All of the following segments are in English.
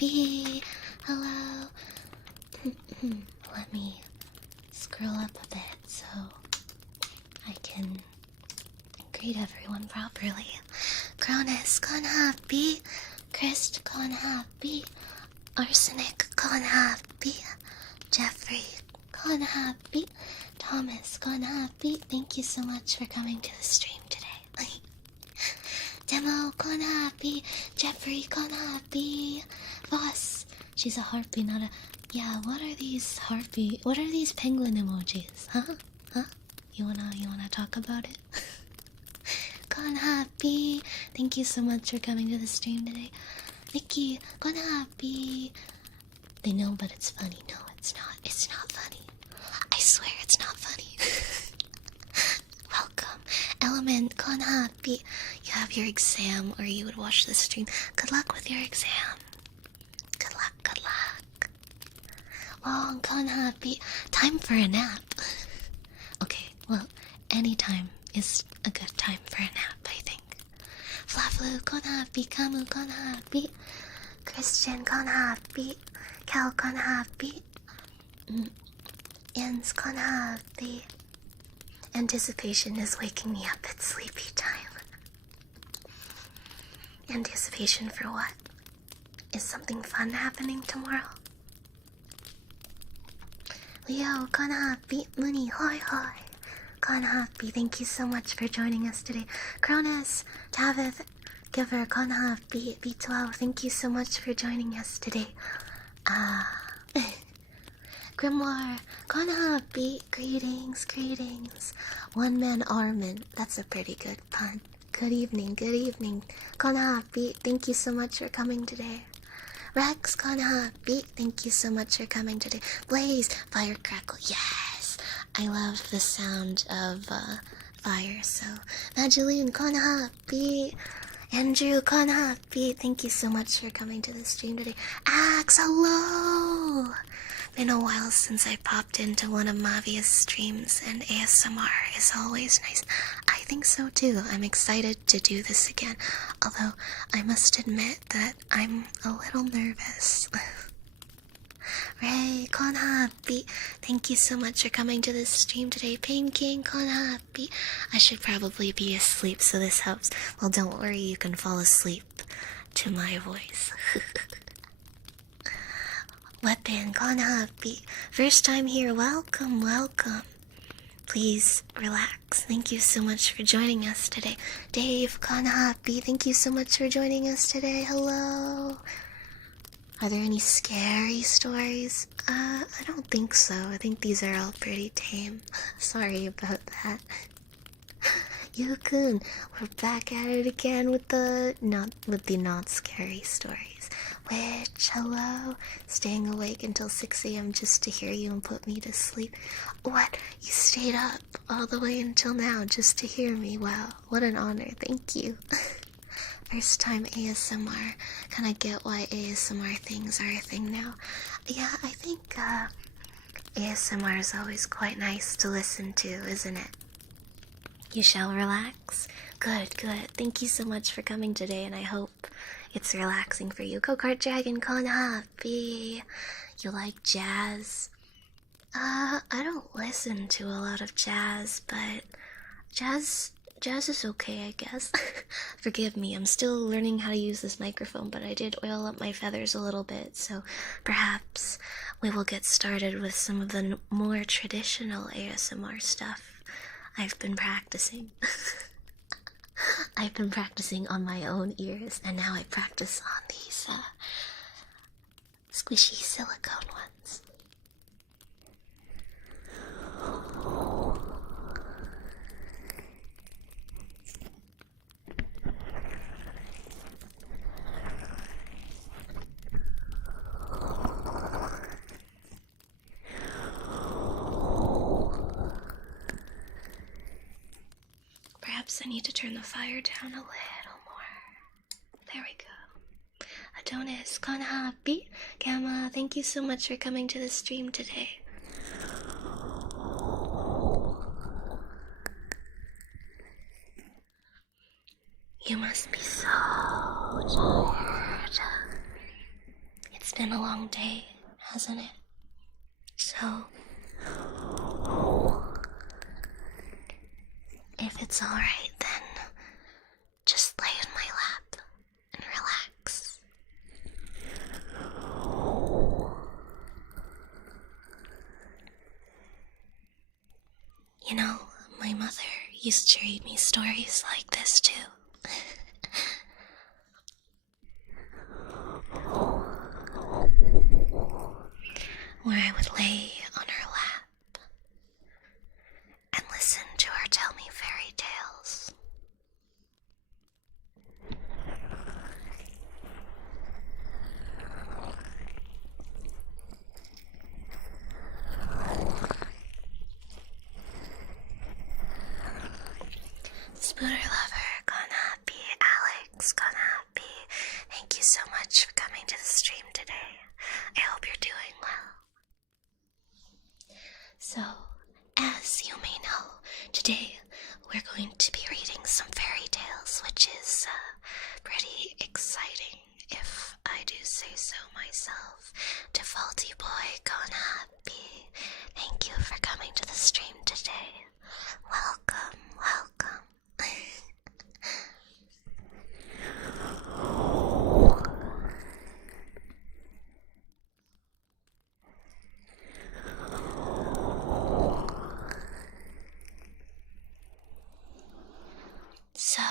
Konharpy. Hello. Let me scroll up a bit so I can greet everyone properly. Cronus Konharpy, Christ Konharpy, Arsenic Konharpy, Jeffrey Konharpy, Thomas Konharpy. Thank you so much for coming to the stream today. Demo Konharpy, Jeffrey Konharpy, Voss. She's a harpy, not a... Yeah, what are these harpy... What are these penguin emojis? Huh? You wanna talk about it? Konharpy, thank you so much for coming to the stream today. Nikki, Konharpy. They know, but it's funny. No, it's not. It's not funny. I swear it's not funny. Welcome. Element, Konharpy. You have your exam, or you would watch the stream. Good luck with your exam. Good luck, good luck. Long, Konharpy. Time for a nap. Okay, well, any time is a good time for a nap, I think. Flavlu, Konharpy. Kamu, Konharpy. Christian, Konharpy. Cal, Konharpy. Jens, Konharpy. Anticipation is waking me up at sleepy time. Anticipation for what? Is something fun happening tomorrow? Leo, Konharpy, Muni, hoi hoi. Konharpy, thank you so much for joining us today. Cronus, Tavith, Giver, Konharpy, B12, thank you so much for joining us today. Grimoire, Konharpy, greetings, greetings. One Man Armin, that's a pretty good pun. Good evening, Konharpy, thank you so much for coming today. Rex, Konharpy, thank you so much for coming today. Blaze, Firecrackle, yes! I love the sound of fire, so... Mageline, Konharpy, Andrew, Konharpy, thank you so much for coming to the stream today. Axe, hello! Been a while since I popped into one of Mavia's streams, and ASMR is always nice. I think so too. I'm excited to do this again, although I must admit that I'm a little nervous. Ray, Konharpy, thank you so much for coming to this stream today. Pain King, Konharpy. I should probably be asleep, so this helps. Well, don't worry, you can fall asleep to my voice. Weapon, Konharpy. First time here, welcome, welcome. Please relax. Thank you so much for joining us today. Dave, Konharpy, thank you so much for joining us today. Hello. Are there any scary stories? I don't think so. I think these are all pretty tame. Sorry about that. Yukun, we're back at it again with the not scary stories. Witch, hello. Staying awake until 6 a.m. just to hear you and put me to sleep. What? You stayed up all the way until now just to hear me? Wow, what an honor. Thank you. First time ASMR. Kinda get why ASMR things are a thing now. Yeah, I think ASMR is always quite nice to listen to, isn't it? You shall relax? Good, good. Thank you so much for coming today, and I hope it's relaxing for you. Go-Kart Dragon, Konharpy. You like jazz? I don't listen to a lot of jazz, but jazz is okay, I guess. Forgive me, I'm still learning how to use this microphone, but I did oil up my feathers a little bit, so perhaps we will get started with some of the more traditional ASMR stuff. I've been practicing. I've been practicing on my own ears, and now I practice on these squishy silicone ones. Perhaps I need to turn the fire down a little more. There we go. Adonis, Konharpy, Gamma, thank you so much for coming to the stream today. You must be so tired. It's been a long day, hasn't it? So, if it's alright, then just lay in my lap and relax. You know, my mother used to read me stories like this too. Where I would lay on her lap and listen to her tell me fairy tales. Spooner lover, Konharpy, Alex, Konharpy, thank you so much for coming to the stream today. I hope you're doing well. So, as you may know, today we're going to be reading some fairy tales, which is pretty exciting, if I do say so myself. Defaulty boy, Konharpy, thank you for coming to the stream today. Welcome, welcome. So,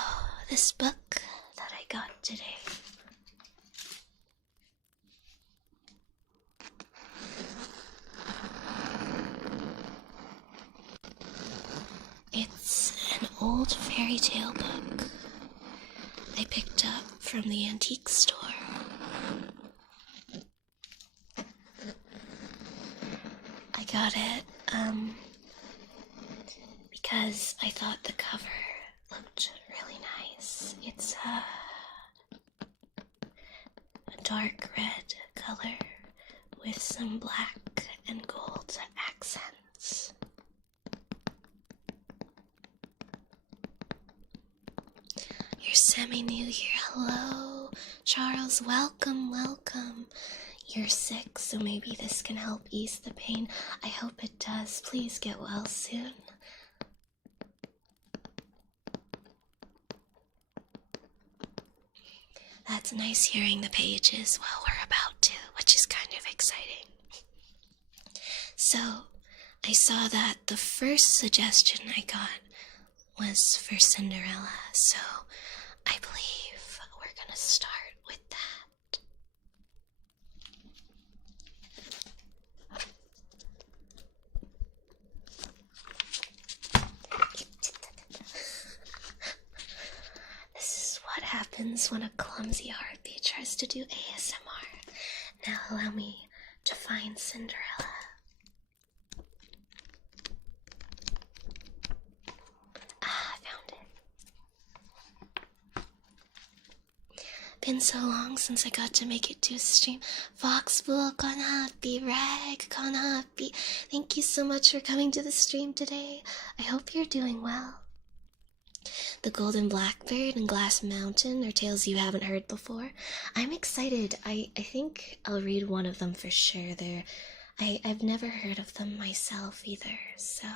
this book that I got today, it's an old fairy tale book I picked up from the antique store. I got it because I thought the cover looked really nice. It's a dark red color with some black and gold accents. You're semi-new here. Hello, Charles. Welcome, welcome. You're sick, so maybe this can help ease the pain. I hope it does. Please get well soon. That's nice hearing the pages while we're about to, which is kind of exciting. So, I saw that the first suggestion I got was for Cinderella, so I believe we're gonna start with that. This is what happens when a clumsy harpy tries to do ASMR. Now allow me to find Cinderella. I found it. Been so long since I got to make it to a stream. Foxbull, Konharpy, Rag, Konharpy, thank you so much for coming to the stream today. I hope you're doing well. The Golden Blackbird and Glass Mountain are tales you haven't heard before. I'm excited. I think I'll read one of them for sure. I've never heard of them myself either, so...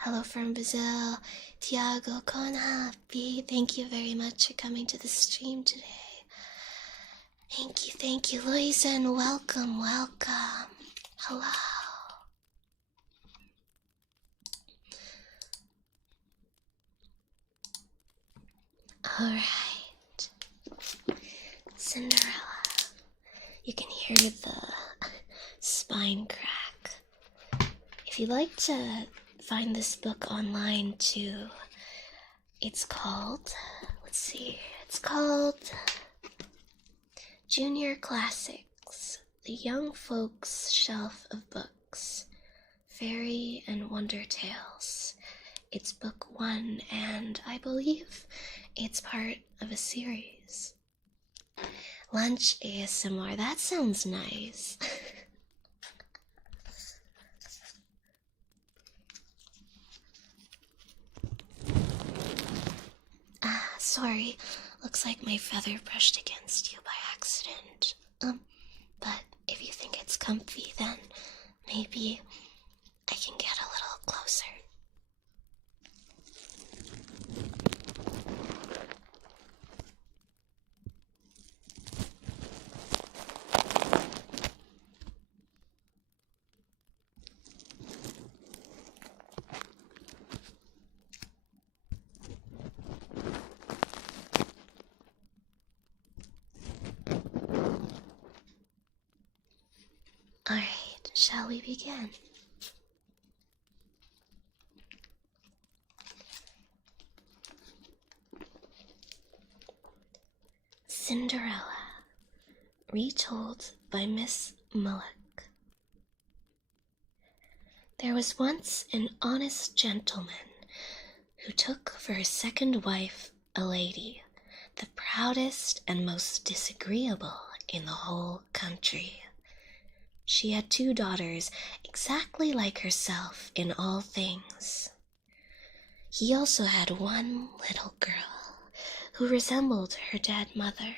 Hello from Brazil, Tiago, Konharpy, thank you very much for coming to the stream today. Thank you, Louisa, and welcome, welcome. Hello. Alright, Cinderella. You can hear the spine crack. If you'd like to find this book online too, it's called, it's called Junior Classics, the Young Folks Shelf of Books, Fairy and Wonder Tales. It's book 1, and I believe it's part of a series. Lunch ASMR, that sounds nice. Sorry, looks like my feather brushed against you by accident. comfy, then maybe I can get a little closer. Alright, shall we begin? Cinderella, retold by Miss Mullock. There was once an honest gentleman who took for his second wife a lady, the proudest and most disagreeable in the whole country. She had 2 daughters exactly like herself in all things. He also had one little girl who resembled her dead mother,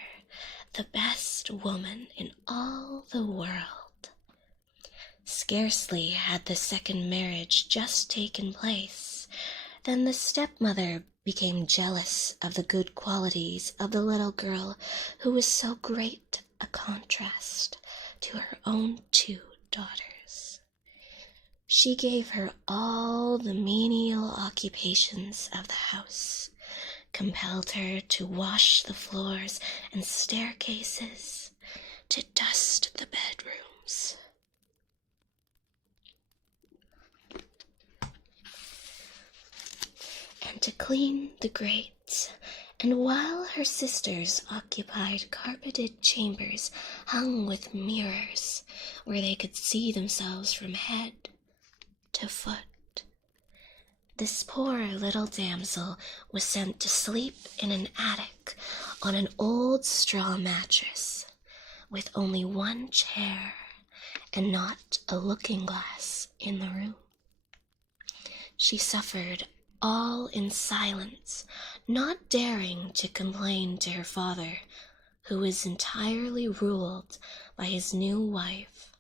the best woman in all the world. Scarcely had the second marriage just taken place than the stepmother became jealous of the good qualities of the little girl who was so great a contrast to her own 2 daughters. She gave her all the menial occupations of the house, compelled her to wash the floors and staircases, to dust the bedrooms, and to clean the grates. And while her sisters occupied carpeted chambers hung with mirrors, where they could see themselves from head to foot, this poor little damsel was sent to sleep in an attic on an old straw mattress, with only 1 chair and not a looking-glass in the room. She suffered all in silence, not daring to complain to her father, who was entirely ruled by his new wife.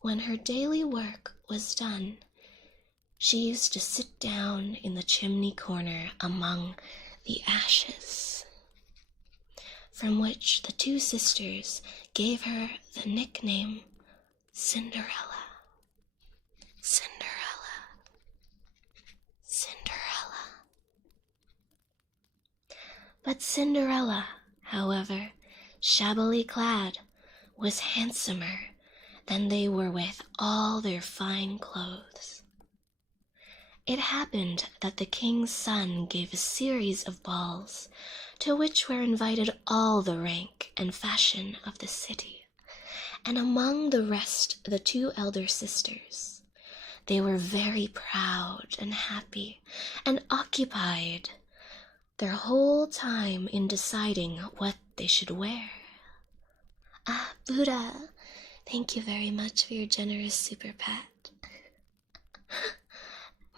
When her daily work was done, she used to sit down in the chimney corner among the ashes, from which the 2 sisters gave her the nickname Cinderella. Cinderella. But Cinderella, however shabbily clad, was handsomer than they were with all their fine clothes. It happened that the king's son gave a series of balls, to which were invited all the rank and fashion of the city, and among the rest the 2 elder sisters. They were very proud and happy, and occupied their whole time in deciding what they should wear. Ah, Buddha, thank you very much for your generous super pat.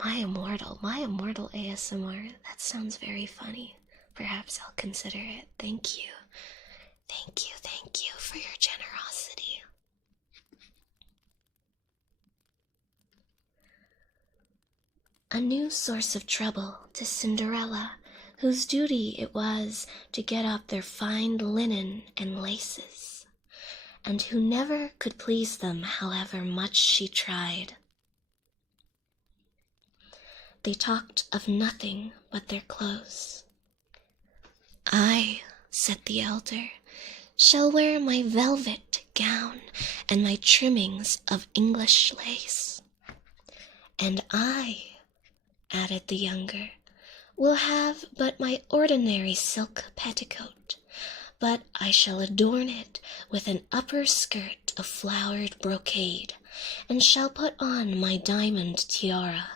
My immortal ASMR, that sounds very funny. Perhaps I'll consider it. Thank you for your generosity. A new source of trouble to Cinderella, whose duty it was to get up their fine linen and laces, and who never could please them however much she tried. They talked of nothing but their clothes. "I," said the elder, "shall wear my velvet gown and my trimmings of English lace." "And I," added the younger, "will have but my ordinary silk petticoat, but I shall adorn it with an upper skirt of flowered brocade, and shall put on my diamond tiara,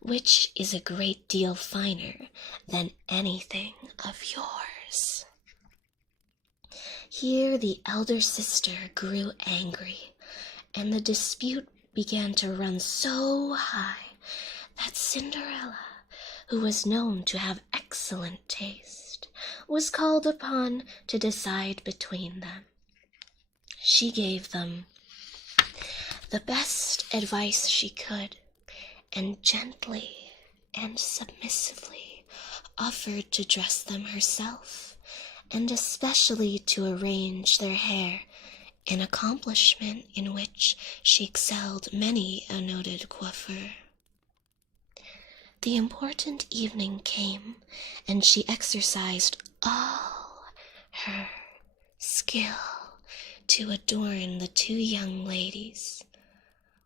which is a great deal finer than anything of yours." Here the elder sister grew angry, and the dispute began to run so high that Cinderella, who was known to have excellent taste, was called upon to decide between them. She gave them the best advice she could, and gently and submissively offered to dress them herself, and especially to arrange their hair, an accomplishment in which she excelled many a noted coiffeur. The important evening came, and she exercised all her skill to adorn the two young ladies.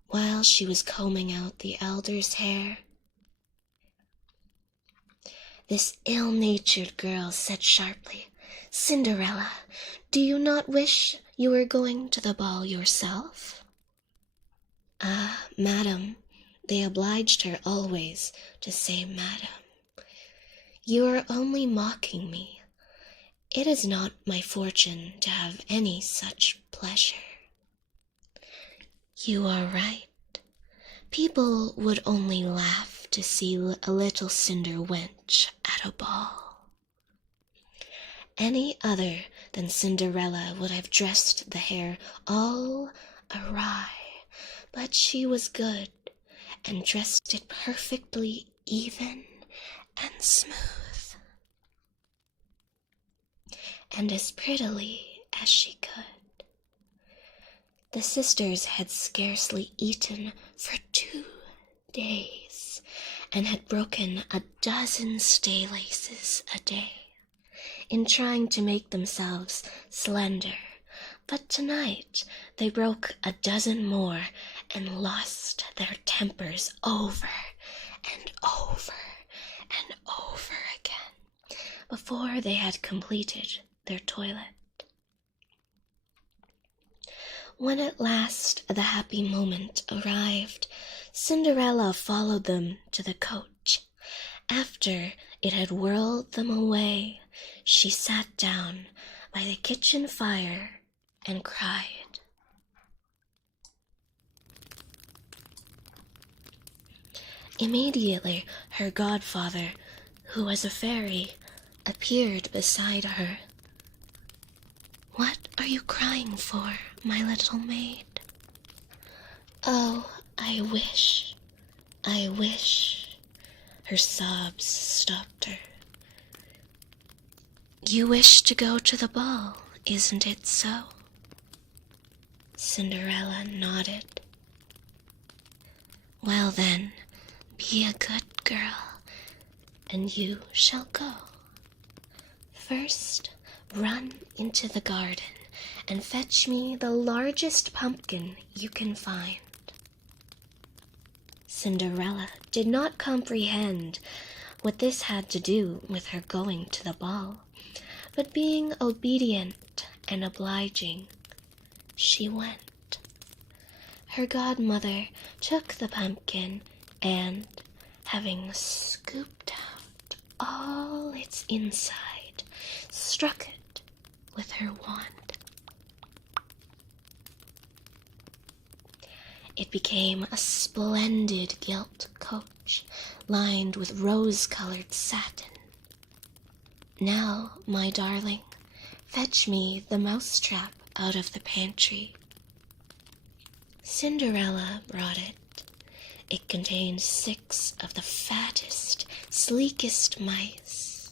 While she was combing out the elder's hair, this ill-natured girl said sharply, "Cinderella, do you not wish you were going to the ball yourself?" "Ah, madam," they obliged her always to say madam, "you are only mocking me. It is not my fortune to have any such pleasure." "You are right. People would only laugh to see a little cinder wench at a ball." Any other than Cinderella would have dressed the hair all awry, but she was good, and dressed it perfectly even and smooth, and as prettily as she could. The sisters had scarcely eaten for 2 days, and had broken a dozen stay-laces a day, in trying to make themselves slender, but tonight they broke a dozen more, and lost their tempers over and over and over again, before they had completed their toilet. When at last the happy moment arrived, Cinderella followed them to the coach. After it had whirled them away, she sat down by the kitchen fire and cried. Immediately her godfather, who was a fairy, appeared beside her. "What are you crying for, my little maid?" "Oh, I wish. Her sobs stopped her. "You wish to go to the ball, isn't it so?" Cinderella nodded. "Well then, be a good girl, and you shall go. First, run into the garden and fetch me the largest pumpkin you can find." Cinderella did not comprehend what this had to do with her going to the ball, but being obedient and obliging, she went. Her godmother took the pumpkin and, having scooped out all its inside, struck it with her wand. It became a splendid gilt coach, lined with rose-colored satin. "Now, my darling, fetch me the mousetrap out of the pantry." Cinderella brought it. It contained 6 of the fattest, sleekest mice.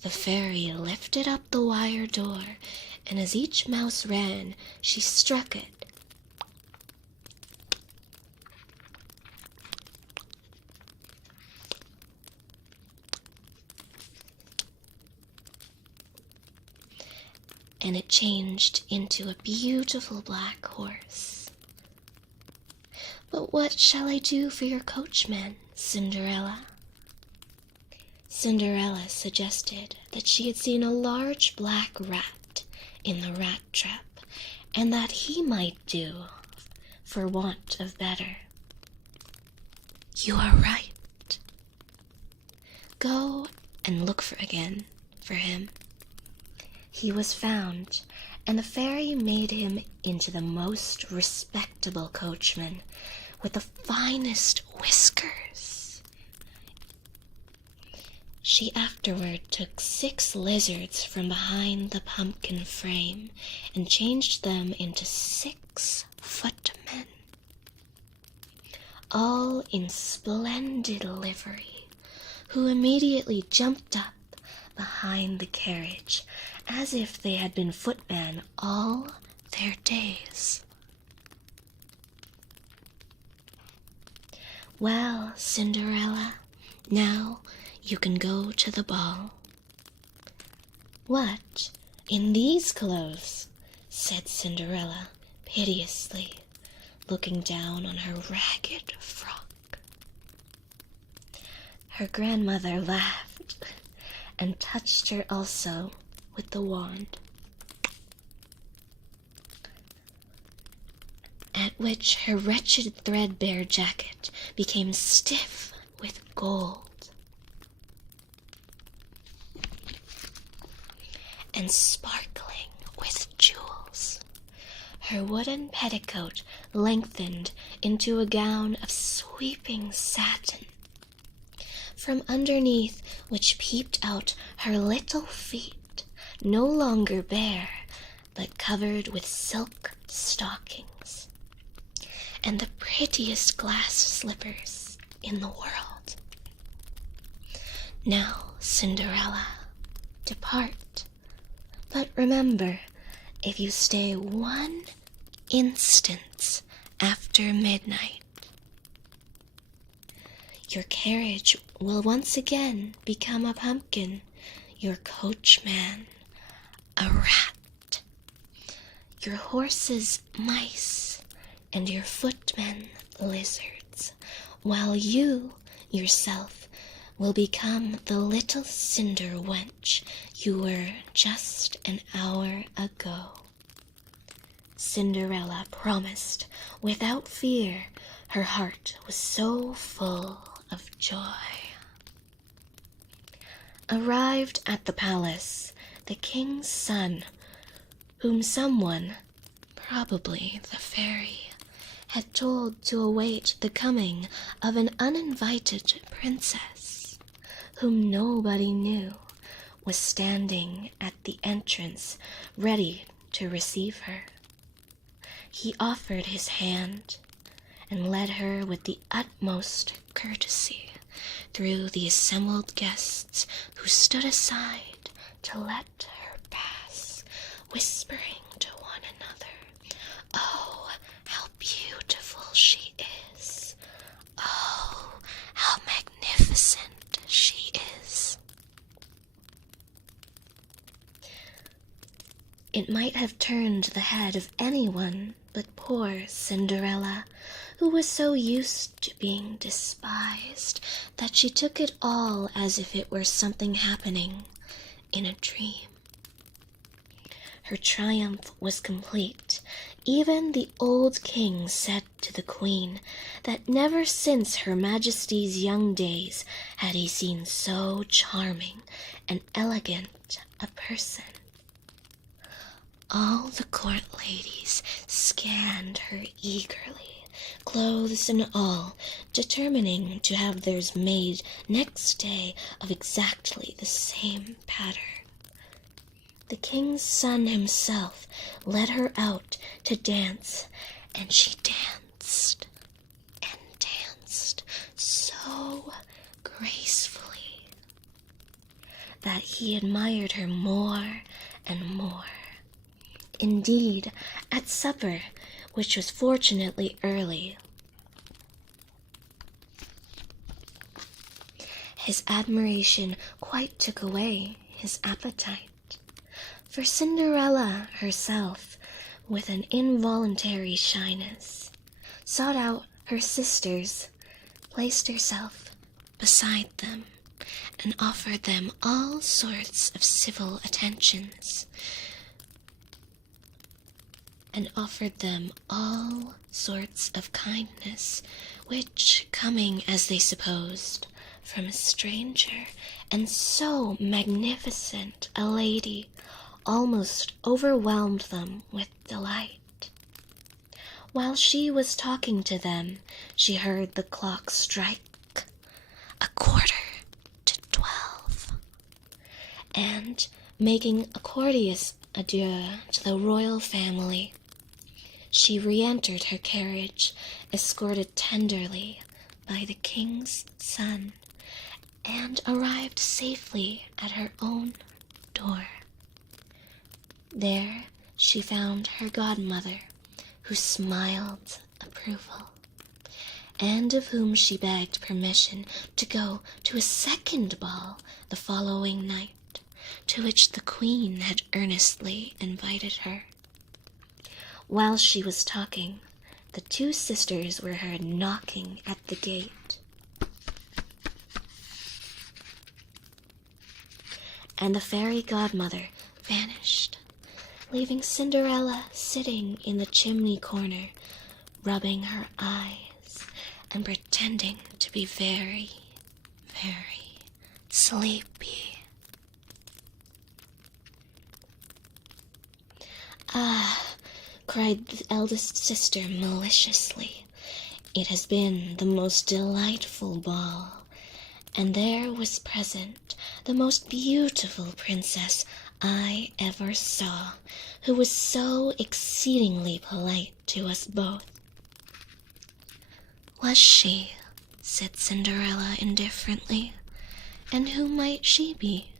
The fairy lifted up the wire door, and as each mouse ran, she struck it. And it changed into a beautiful black horse. "But what shall I do for your coachman, Cinderella?" Cinderella suggested that she had seen a large black rat in the rat trap, and that he might do, for want of better. "You are right. Go and look again for him." He was found, and the fairy made him into the most respectable coachman, with the finest whiskers. She afterward took 6 lizards from behind the pumpkin frame and changed them into 6 foot all in splendid livery, who immediately jumped up behind the carriage as if they had been footmen all their days. Well, Cinderella, now you can go to the ball. What, in these clothes? Said Cinderella piteously, looking down on her ragged frock. Her grandmother laughed and touched her also with the wand, at which her wretched threadbare jacket became stiff with gold and sparkling with jewels. Her wooden petticoat lengthened into a gown of sweeping satin, from underneath which peeped out her little feet, no longer bare, but covered with silk stockings, and the prettiest glass slippers in the world. Now, Cinderella, depart, but remember, if you stay 1 instant after midnight, your carriage will once again become a pumpkin, your coachman a rat, your horses mice, and your footmen lizards, while you yourself will become the little cinder wench you were just an hour ago. Cinderella promised without fear, her heart was so full of joy. Arrived at the palace, the king's son, whom someone, probably the fairy, had told to await the coming of an uninvited princess, whom nobody knew, was standing at the entrance ready to receive her. He offered his hand and led her with the utmost courtesy through the assembled guests, who stood aside to let her pass, whispering to one another, "Oh, how beautiful she is! Oh, how magnificent she is!" It might have turned the head of anyone but poor Cinderella, who was so used to being despised that she took it all as if it were something happening in a dream. Her triumph was complete. Even the old king said to the queen that never since Her Majesty's young days had he seen so charming and elegant a person. All the court ladies scanned her eagerly, clothes and all, determining to have theirs made next day of exactly the same pattern. The king's son himself led her out to dance, and she danced and danced so gracefully that he admired her more and more. Indeed, at supper, which was fortunately early, his admiration quite took away his appetite. For Cinderella herself, with an involuntary shyness, sought out her sisters, placed herself beside them, and offered them all sorts of civil attentions, and offered them all sorts of kindness, which, coming, as they supposed, from a stranger, and so magnificent a lady, almost overwhelmed them with delight. While she was talking to them, she heard the clock strike 11:45, and, making a courteous adieu to the royal family, she re-entered her carriage, escorted tenderly by the king's son, and arrived safely at her own door. There she found her godmother, who smiled approval, and of whom she begged permission to go to a second ball the following night, to which the queen had earnestly invited her. While she was talking, the two sisters were heard knocking at the gate, and the fairy godmother vanished, leaving Cinderella sitting in the chimney corner, rubbing her eyes and pretending to be very, very sleepy. "Ah," cried the eldest sister maliciously, "it has been the most delightful ball, and there was present the most beautiful princess I ever saw, who was so exceedingly polite to us both." "Was she?" said Cinderella indifferently. "And who might she be?"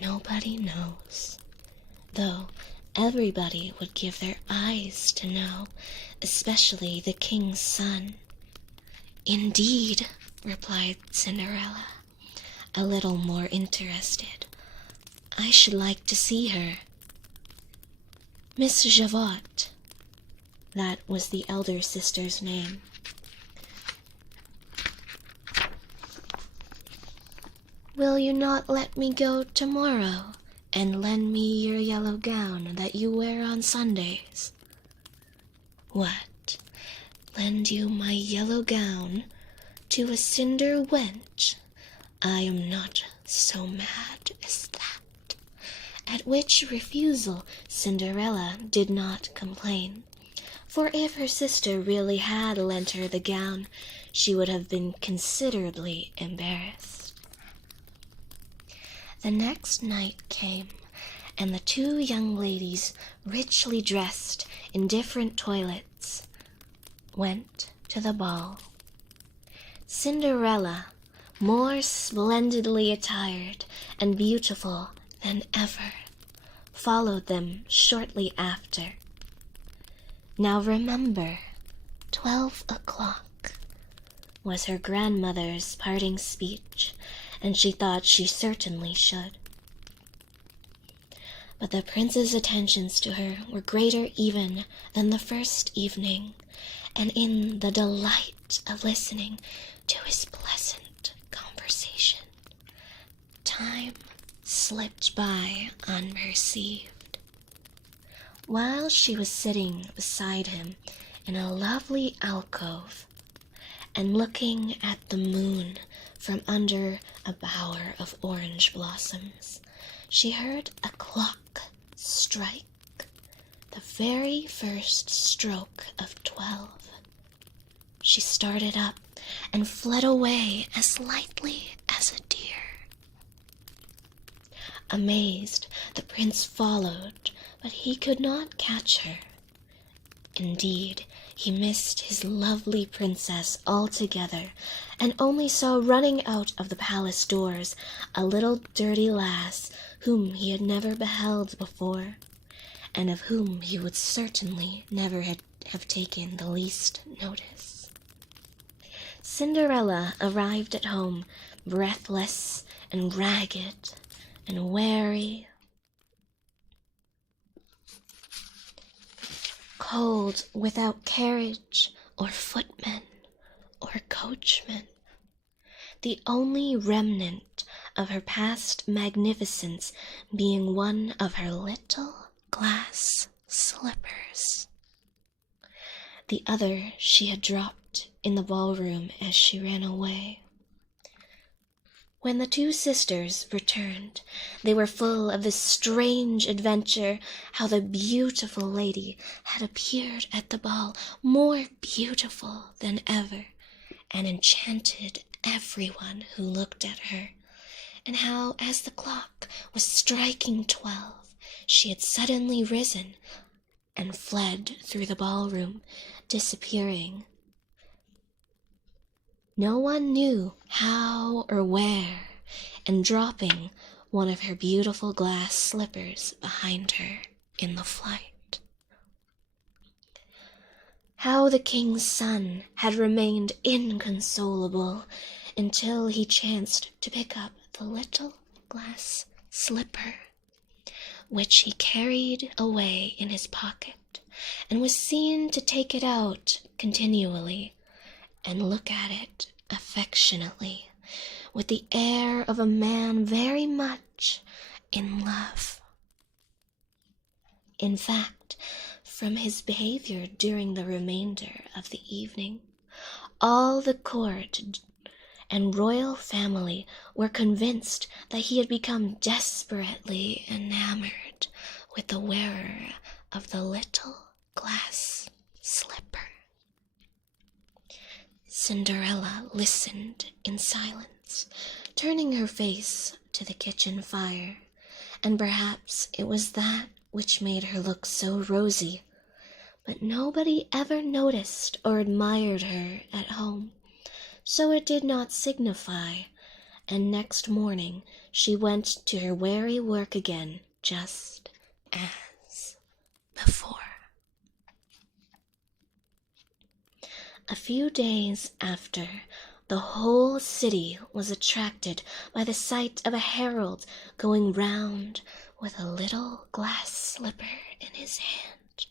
"Nobody knows, though everybody would give their eyes to know, especially the king's son." "Indeed," replied Cinderella, a little more interested. "I should like to see her." "Miss Javotte," that was the elder sister's name. "Will you not let me go tomorrow, and lend me your yellow gown that you wear on Sundays?" "What, lend you my yellow gown to a cinder wench? I am not so mad as that." At which refusal Cinderella did not complain, for if her sister really had lent her the gown, she would have been considerably embarrassed. The next night came, and the two young ladies, richly dressed in different toilets, went to the ball. Cinderella, more splendidly attired and beautiful than ever, followed them shortly after. Now remember, 12 o'clock was her grandmother's parting speech, and she thought she certainly should. But the prince's attentions to her were greater even than the first evening, and in the delight of listening to his pleasant conversation, time slipped by unperceived. While she was sitting beside him in a lovely alcove, and looking at the moon from under a bower of orange blossoms, she heard a clock strike the very first stroke of 12. She started up and fled away as lightly as a deer. Amazed, the prince followed, but he could not catch her. Indeed, he missed his lovely princess altogether, and only saw running out of the palace doors a little dirty lass whom he had never beheld before, and of whom he would certainly never have taken the least notice. Cinderella arrived at home, breathless and ragged and weary, cold, without carriage or footman or coachman, the only remnant of her past magnificence being one of her little glass slippers. The other she had dropped in the ballroom as she ran away. When the two sisters returned, they were full of this strange adventure, how the beautiful lady had appeared at the ball, more beautiful than ever, and enchanted everyone who looked at her, and how, as the clock was striking 12, she had suddenly risen, and fled through the ballroom, disappearing. No one knew how or where, and dropping one of her beautiful glass slippers behind her in the flight. How the king's son had remained inconsolable until he chanced to pick up the little glass slipper, which he carried away in his pocket, and was seen to take it out continually and look at it affectionately, with the air of a man very much in love. In fact, from his behavior during the remainder of the evening, all the court and royal family were convinced that he had become desperately enamored with the wearer of the little glass slipper. Cinderella listened in silence, turning her face to the kitchen fire, and perhaps it was that which made her look so rosy, but nobody ever noticed or admired her at home, so it did not signify, and next morning she went to her weary work again, just as before. A few days after, the whole city was attracted by the sight of a herald going round with a little glass slipper in his hand,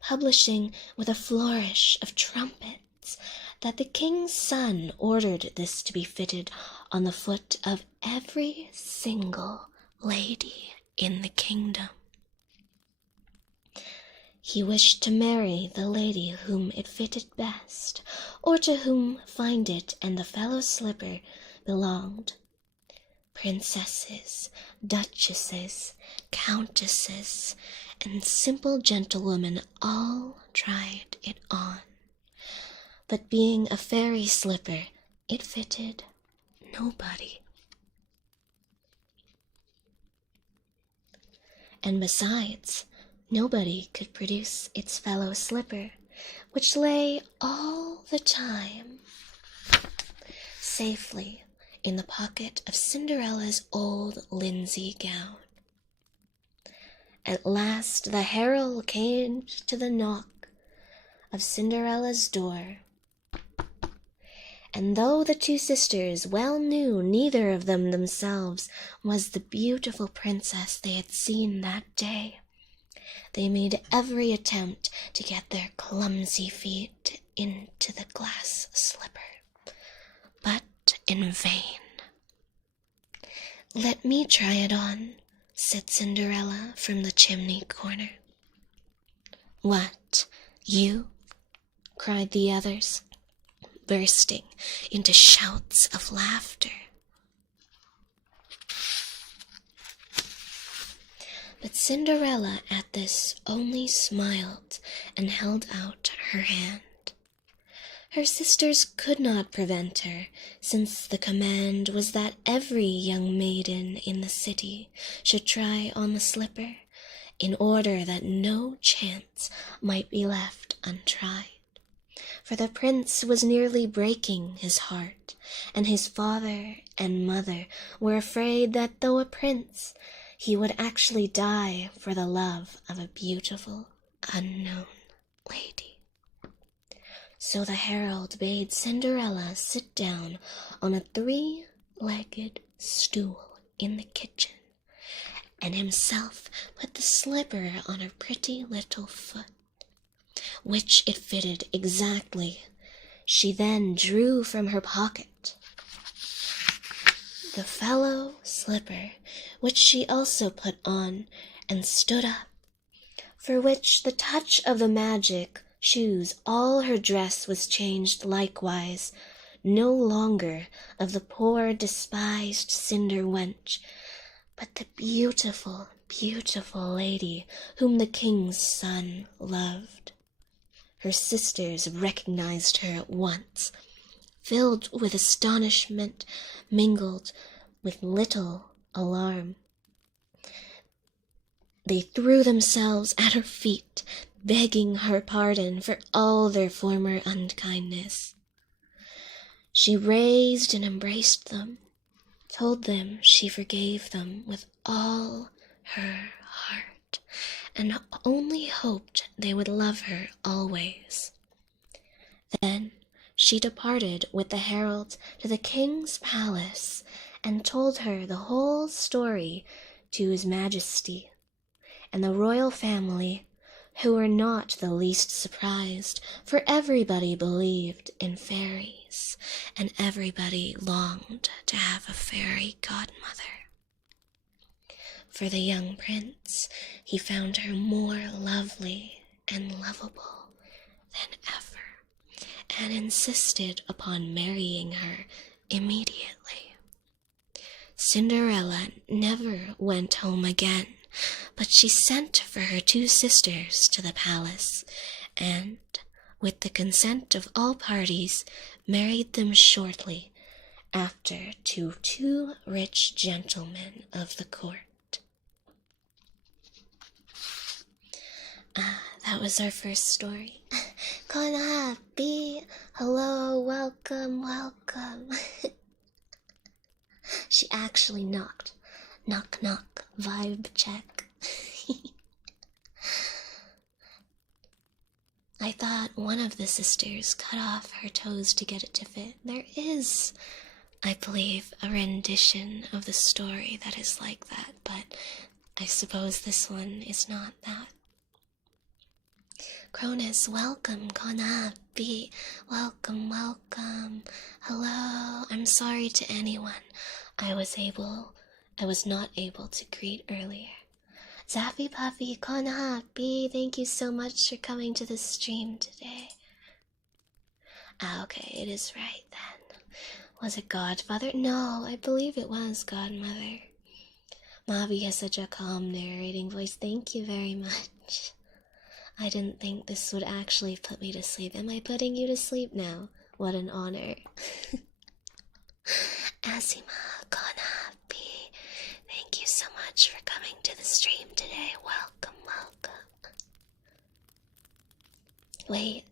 publishing with a flourish of trumpets that the king's son ordered this to be fitted on the foot of every single lady in the kingdom. He wished to marry the lady whom it fitted best, or to whom find it and the fellow slipper belonged. Princesses, duchesses, countesses, and simple gentlewomen all tried it on. But being a fairy slipper, it fitted nobody. And besides, nobody could produce its fellow slipper, which lay all the time safely in the pocket of Cinderella's old linsey gown. At last the herald came to the knock of Cinderella's door, and though the two sisters well knew neither of them themselves was the beautiful princess they had seen that day, they made every attempt to get their clumsy feet into the glass slipper, but in vain. "Let me try it on," said Cinderella from the chimney corner. "What, you?" cried the others, bursting into shouts of laughter. But Cinderella at this only smiled and held out her hand. Her sisters could not prevent her, since the command was that every young maiden in the city should try on the slipper, in order that no chance might be left untried. For the prince was nearly breaking his heart, and his father and mother were afraid that though a prince, he would actually die for the love of a beautiful, unknown lady. So the herald bade Cinderella sit down on a three-legged stool in the kitchen, and himself put the slipper on her pretty little foot, which it fitted exactly. She then drew from her pocket the fellow slipper, which she also put on, and stood up, for which the touch of the magic shoes all her dress was changed likewise, no longer of the poor despised cinder wench, but the beautiful, beautiful lady whom the king's son loved. Her sisters recognized her at once, filled with astonishment mingled with little alarm. They threw themselves at her feet, begging her pardon for all their former unkindness. She raised and embraced them, told them she forgave them with all her heart, and only hoped they would love her always. Then she departed with the herald to the king's palace and told her the whole story to his majesty, and the royal family, who were not the least surprised, for everybody believed in fairies, and everybody longed to have a fairy godmother. For the young prince, he found her more lovely and lovable than ever, and insisted upon marrying her immediately. Cinderella never went home again, but she sent for her 2 sisters to the palace, and, with the consent of all parties, married them shortly after to 2 rich gentlemen of the court. That was our first story. Konharpy, hello, welcome. She actually knocked. Knock, knock, vibe check. I thought one of the sisters cut off her toes to get it to fit. There is, I believe, a rendition of the story that is like that, but I suppose this one is not that. Cronus, welcome. Konharpy, welcome. Hello. I'm sorry to anyone I was not able to greet earlier. Zaffy Puffy, Konharpy, thank you so much for coming to the stream today. Okay, it is right then. Was it Godfather? No, I believe it was Godmother. Mavia has such a calm narrating voice. Thank you very much. I didn't think this would actually put me to sleep. Am I putting you to sleep now? What an honor. Asima, Konharpy, thank you so much for coming to the stream today. Welcome. Wait,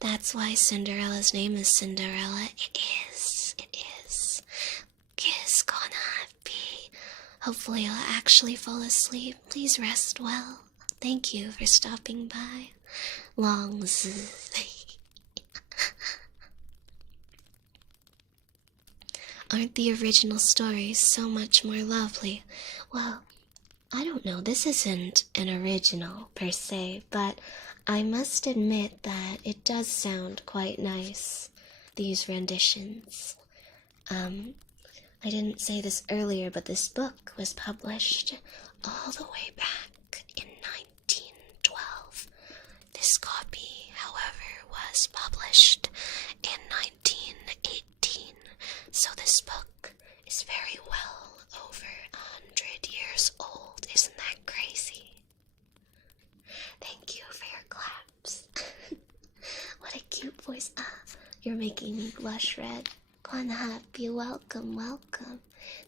that's why Cinderella's name is Cinderella? It is. Kiss, Konharpy. Hopefully you'll actually fall asleep. Please rest well. Thank you for stopping by. Long Aren't the original stories so much more lovely? Well, I don't know, this isn't an original per se, but I must admit that it does sound quite nice, these renditions. I didn't say this earlier, but this book was published all the way back in 1912. This copy, however, was published in 1918, so this book is very well over 100 years old. Isn't that crazy? Thank you for your claps. What a cute voice. You're making me blush red. Konharpy, welcome.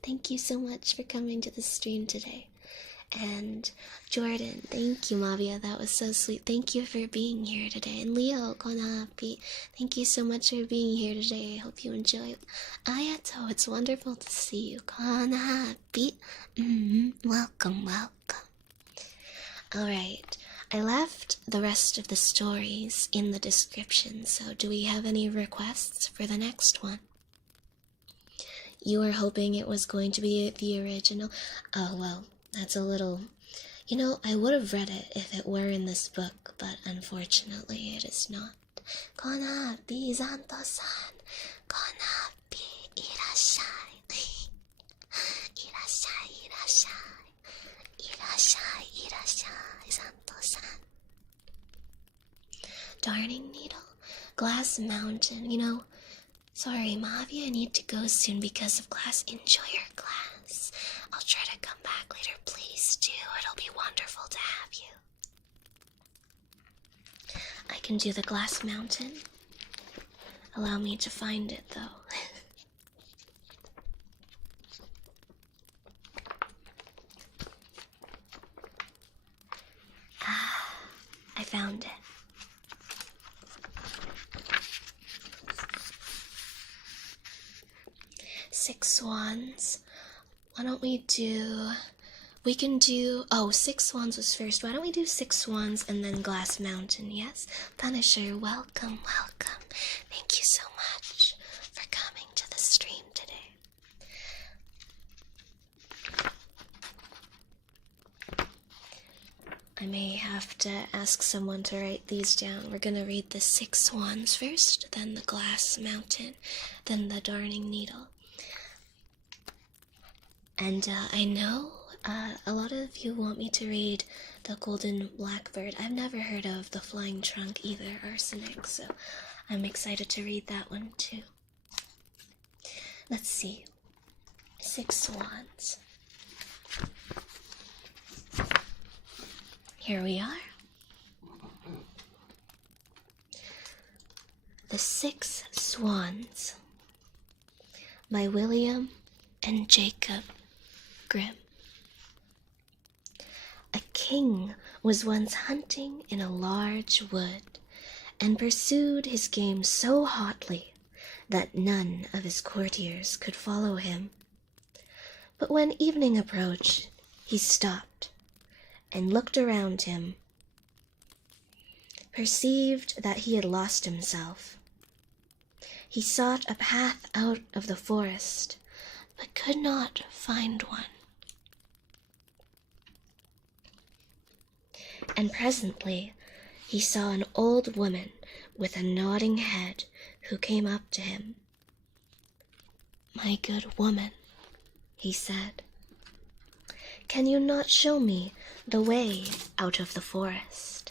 Thank you so much for coming to the stream today. And Jordan, thank you, Mavia. That was so sweet. Thank you for being here today. And Leo, Konharpy, thank you so much for being here today. I hope you enjoy. Ayato, it's wonderful to see you. Konharpy, welcome. Alright, I left the rest of the stories in the description, so do we have any requests for the next one? You were hoping it was going to be the original? Oh, well, that's a little... You know, I would have read it if it were in this book, but unfortunately it is not. Konharpy, Zanto-san. Konharpy, irashai. Irashai, Zanto-san. Darning needle? Glass mountain, you know... Sorry, Mavia, I need to go soon because of class. Enjoy your class. I'll try to come back later. Please do. It'll be wonderful to have you. I can do the glass mountain. Allow me to find it, though. I found Six Swans. Why don't we can do, Six Swans was first. Why don't we do Six Swans and then Glass Mountain, yes? Punisher, welcome. Thank you so much for coming to the stream today. I may have to ask someone to write these down. We're gonna read the Six Swans first, then the Glass Mountain, then the Darning Needle. And I know a lot of you want me to read the Golden Blackbird. I've never heard of the Flying Trunk either, Arsenic, so I'm excited to read that one too. Let's see. Six Swans. Here we are. The Six Swans by William and Jacob Grimm. A king was once hunting in a large wood and pursued his game so hotly that none of his courtiers could follow him. But when evening approached, he stopped and looked around him, perceived that he had lost himself. He sought a path out of the forest, but could not find one. And presently he saw an old woman with a nodding head who came up to him. "My good woman," he said, "can you not show me the way out of the forest?"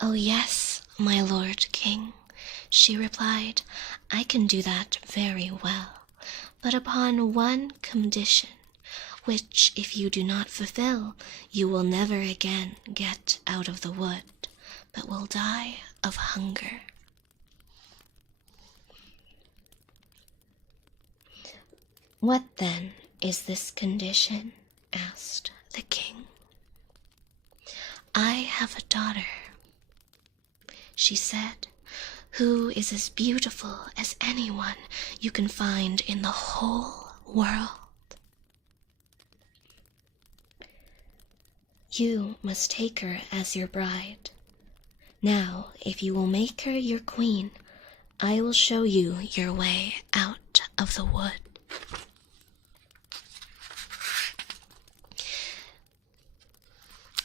"Oh yes, my lord king," she replied, "I can do that very well, but upon one condition, which if you do not fulfill, you will never again get out of the wood, but will die of hunger." "What then is this condition?" asked the king. "I have a daughter," she said, "who is as beautiful as anyone you can find in the whole world. You must take her as your bride. Now, if you will make her your queen, I will show you your way out of the wood."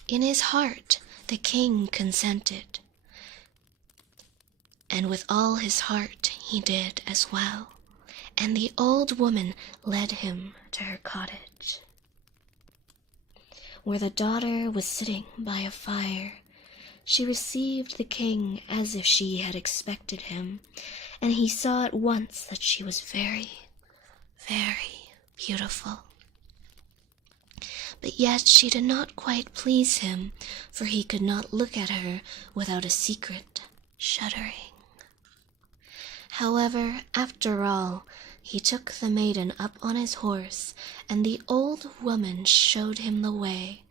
In his heart, the king consented, and with all his heart he did as well, and the old woman led him to her cottage, where the daughter was sitting by a fire. She received the king as if she had expected him, and he saw at once that she was very, very beautiful. But yet she did not quite please him, for he could not look at her without a secret shuddering. However, after all, he took the maiden up on his horse, and the old woman showed him the way,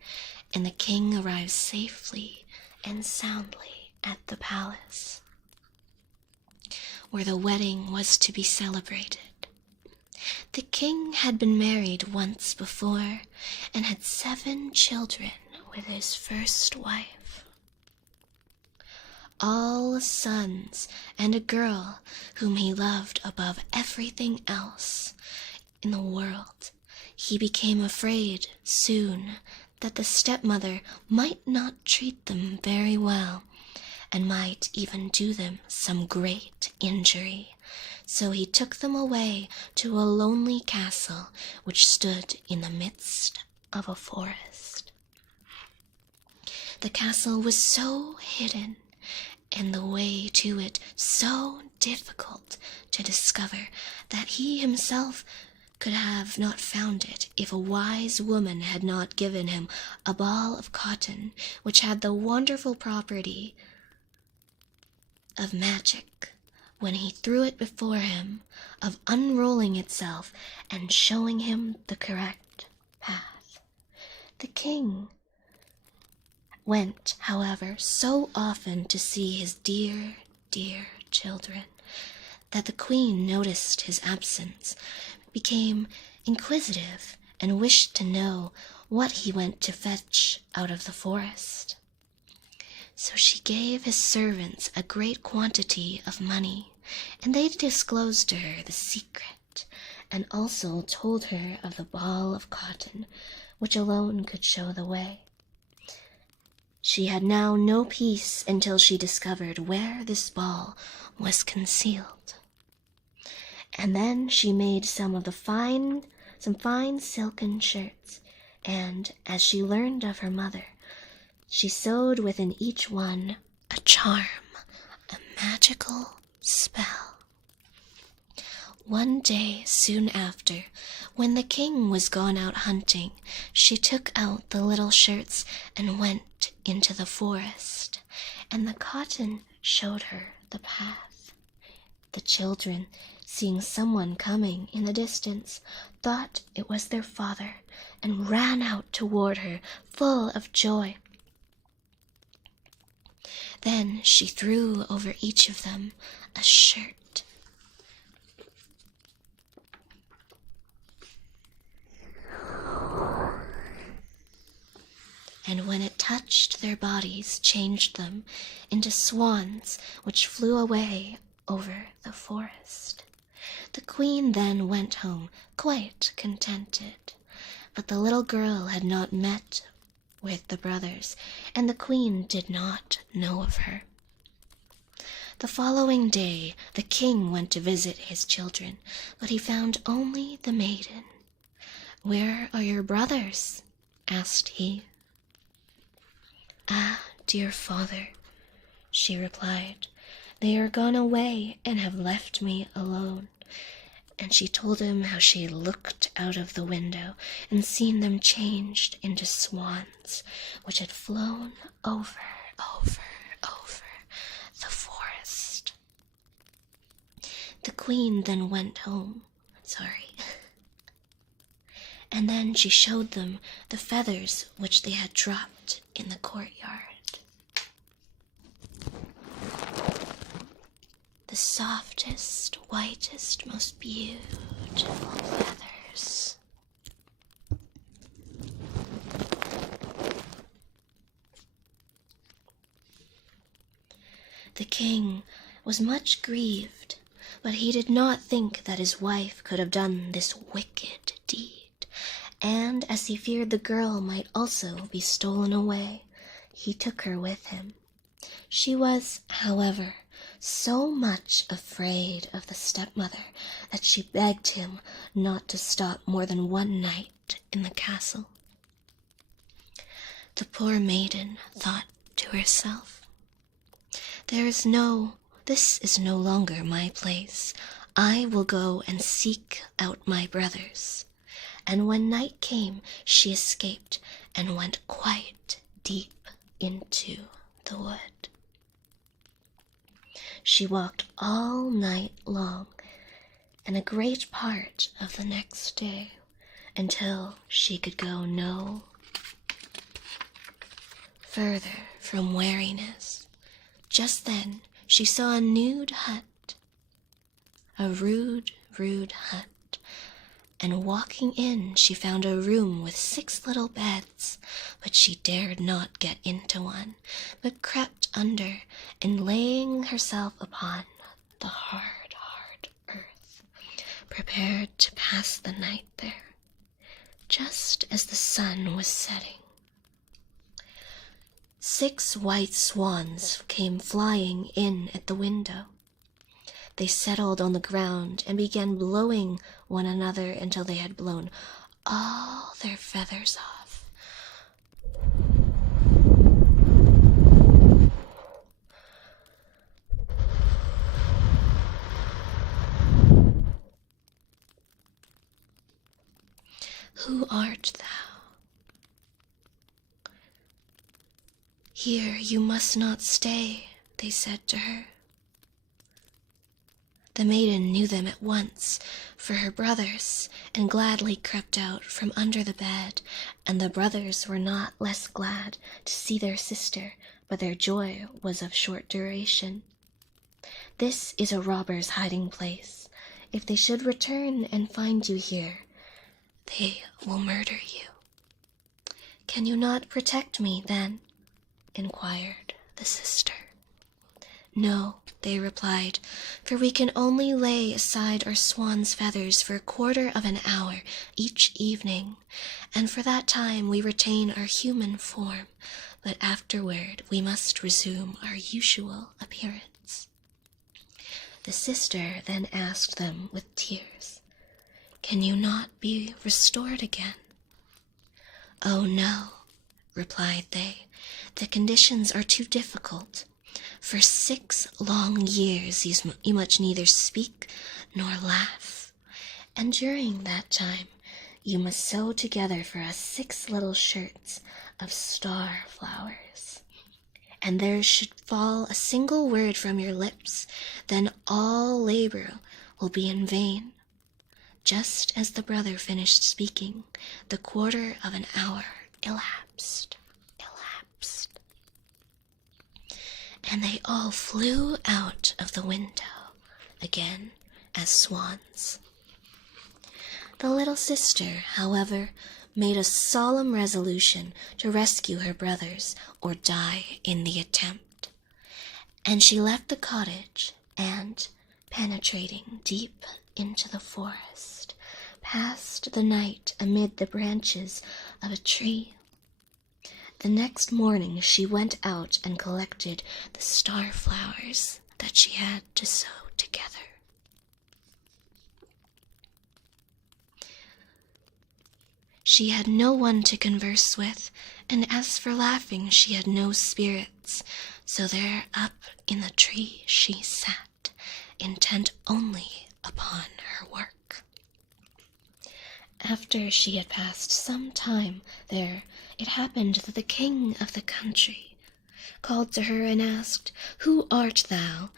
and the king arrived safely and soundly at the palace, where the wedding was to be celebrated. The king had been married once before, and had 7 children with his first wife, all sons, and a girl whom he loved above everything else in the world. He became afraid soon that the stepmother might not treat them very well, and might even do them some great injury. So he took them away to a lonely castle which stood in the midst of a forest. The castle was so hidden, and the way to it so difficult to discover, that he himself could have not found it if a wise woman had not given him a ball of cotton which had the wonderful property of magic, when he threw it before him, of unrolling itself and showing him the correct path. The king went, however, so often to see his dear, dear children, that the queen noticed his absence, became inquisitive, and wished to know what he went to fetch out of the forest. So she gave his servants a great quantity of money, and they disclosed to her the secret, and also told her of the ball of cotton, which alone could show the way. She had now no peace until she discovered where this ball was concealed. And then she made some fine silken shirts, and, as she learned of her mother, she sewed within each one a charm, a magical spell. One day soon after, when the king was gone out hunting, she took out the little shirts and went into the forest, and the cotton showed her the path. The children, seeing someone coming in the distance, thought it was their father, and ran out toward her, full of joy. Then she threw over each of them a shirt. And when it touched their bodies, changed them into swans, which flew away over the forest. The queen then went home quite contented, but the little girl had not met with the brothers, and the queen did not know of her. The following day the king went to visit his children, but he found only the maiden. "Where are your brothers?" asked he. "Ah, dear father," she replied, "they are gone away and have left me alone." And she told him how she had looked out of the window and seen them changed into swans, which had flown over the forest. The queen then went home. And then she showed them the feathers which they had dropped in the courtyard. The softest, whitest, most beautiful feathers. The king was much grieved, but he did not think that his wife could have done this wicked deed, and as he feared the girl might also be stolen away, he took her with him. She was, however, so much afraid of the stepmother that she begged him not to stop more than one night in the castle. The poor maiden thought to herself, This is no longer my place. I will go and seek out my brothers." And when night came, she escaped and went quite deep into the wood. She walked all night long and a great part of the next day until she could go no further from weariness. Just then she saw a nude hut, a rude hut, and walking in she found a room with 6 little beds, but she dared not get into one, but crept under, and laying herself upon the hard earth, prepared to pass the night there, just as the sun was setting. 6 white swans came flying in at the window. They settled on the ground and began blowing one another until they had blown all their feathers off. "Who art thou?" "Here you must not stay," they said to her. The maiden knew them at once for her brothers, and gladly crept out from under the bed, and the brothers were not less glad to see their sister, but their joy was of short duration. This is a robber's hiding place. If they should return and find you here, they will murder you. Can you not protect me, then? Inquired the sister. No, they replied, for we can only lay aside our swan's feathers for 1/4 of an hour each evening, and for that time we retain our human form, but afterward we must resume our usual appearance. The sister then asked them with tears, Can you not be restored again? Oh no, replied they, the conditions are too difficult. For 6 long years you must neither speak nor laugh, and during that time you must sew together for us 6 little shirts of star flowers. And there should fall a single word from your lips, then all labor will be in vain. Just as the brother finished speaking, the 1/4 of an hour elapsed. And they all flew out of the window, again as swans. The little sister, however, made a solemn resolution to rescue her brothers or die in the attempt. And she left the cottage and, penetrating deep into the forest, passed the night amid the branches of a tree. The next morning she went out and collected the star flowers that she had to sew together. She had no one to converse with, and as for laughing, she had no spirits, so there up in the tree she sat, intent only upon her work. After she had passed some time there, it happened that the king of the country called to her and asked, Who art thou?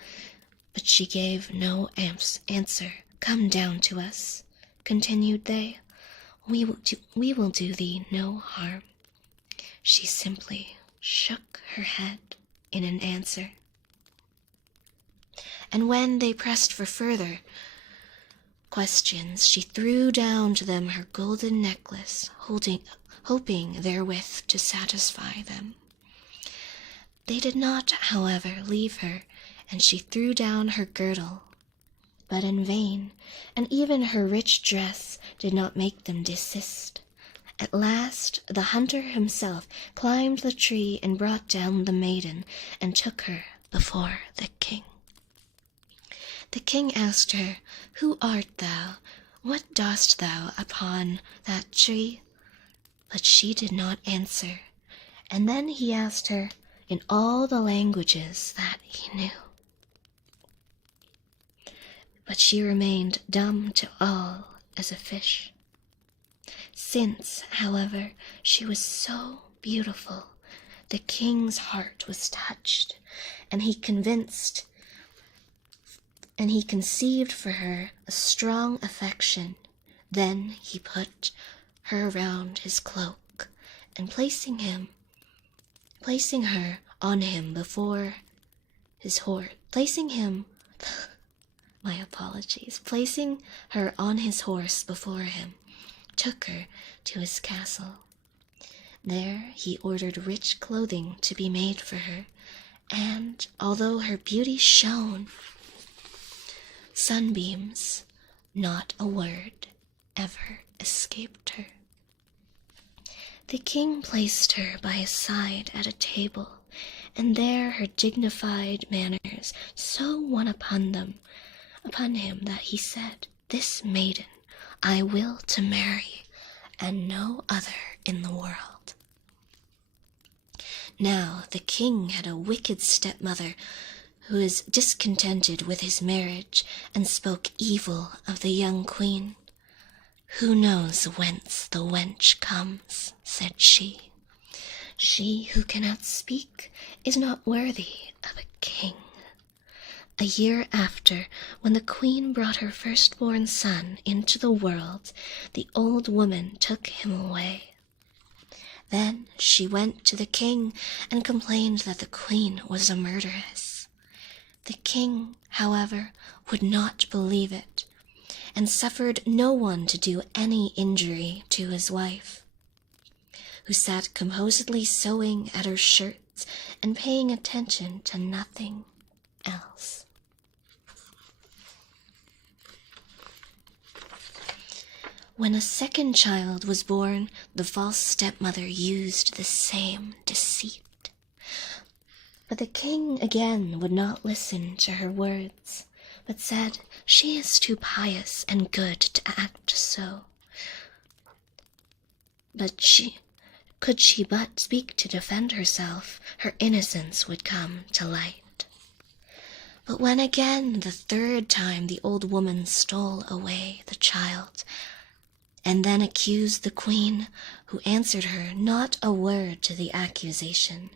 But she gave no answer. Come down to us, continued they. We will do thee no harm. She simply shook her head in an answer. And when they pressed for further questions, she threw down to them her golden necklace, hoping therewith to satisfy them. They did not, however, leave her, and she threw down her girdle, but in vain, and even her rich dress did not make them desist. At last the hunter himself climbed the tree and brought down the maiden and took her before the king. The king asked her, Who art thou? What dost thou upon that tree? But she did not answer, and then he asked her in all the languages that he knew. But she remained dumb to all as a fish. Since, however, she was so beautiful, the king's heart was touched, and he conceived for her a strong affection. Then he put her round his cloak, and placing her on him before his horse, placing her on his horse before him, took her to his castle. There he ordered rich clothing to be made for her, and although her beauty shone sunbeams, not a word ever escaped her. The king placed her by his side at a table, and there her dignified manners so won upon him that he said, This maiden I will to marry, and no other in the world. Now the king had a wicked stepmother who was discontented with his marriage and spoke evil of the young queen. Who knows whence the wench comes, said she. She who cannot speak is not worthy of a king. A year after, when the queen brought her firstborn son into the world, the old woman took him away. Then she went to the king and complained that the queen was a murderess. The king, however, would not believe it, and suffered no one to do any injury to his wife, who sat composedly sewing at her shirts and paying attention to nothing else. When a second child was born, the false stepmother used the same deceit. But the king again would not listen to her words, but said, "She is too pious and good to act so. But could she but speak to defend herself, her innocence would come to light." But when again the third time the old woman stole away the child, and then accused the queen, who answered her not a word to the accusation,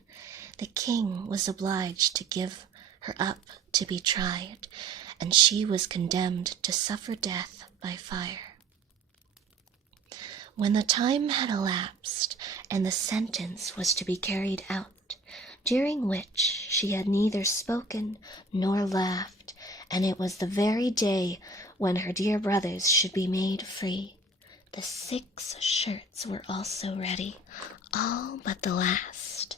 the king was obliged to give her up to be tried, and she was condemned to suffer death by fire. When the time had elapsed, and the sentence was to be carried out, during which she had neither spoken nor laughed, and it was the very day when her dear brothers should be made free, the 6 shirts were also ready, all but the last,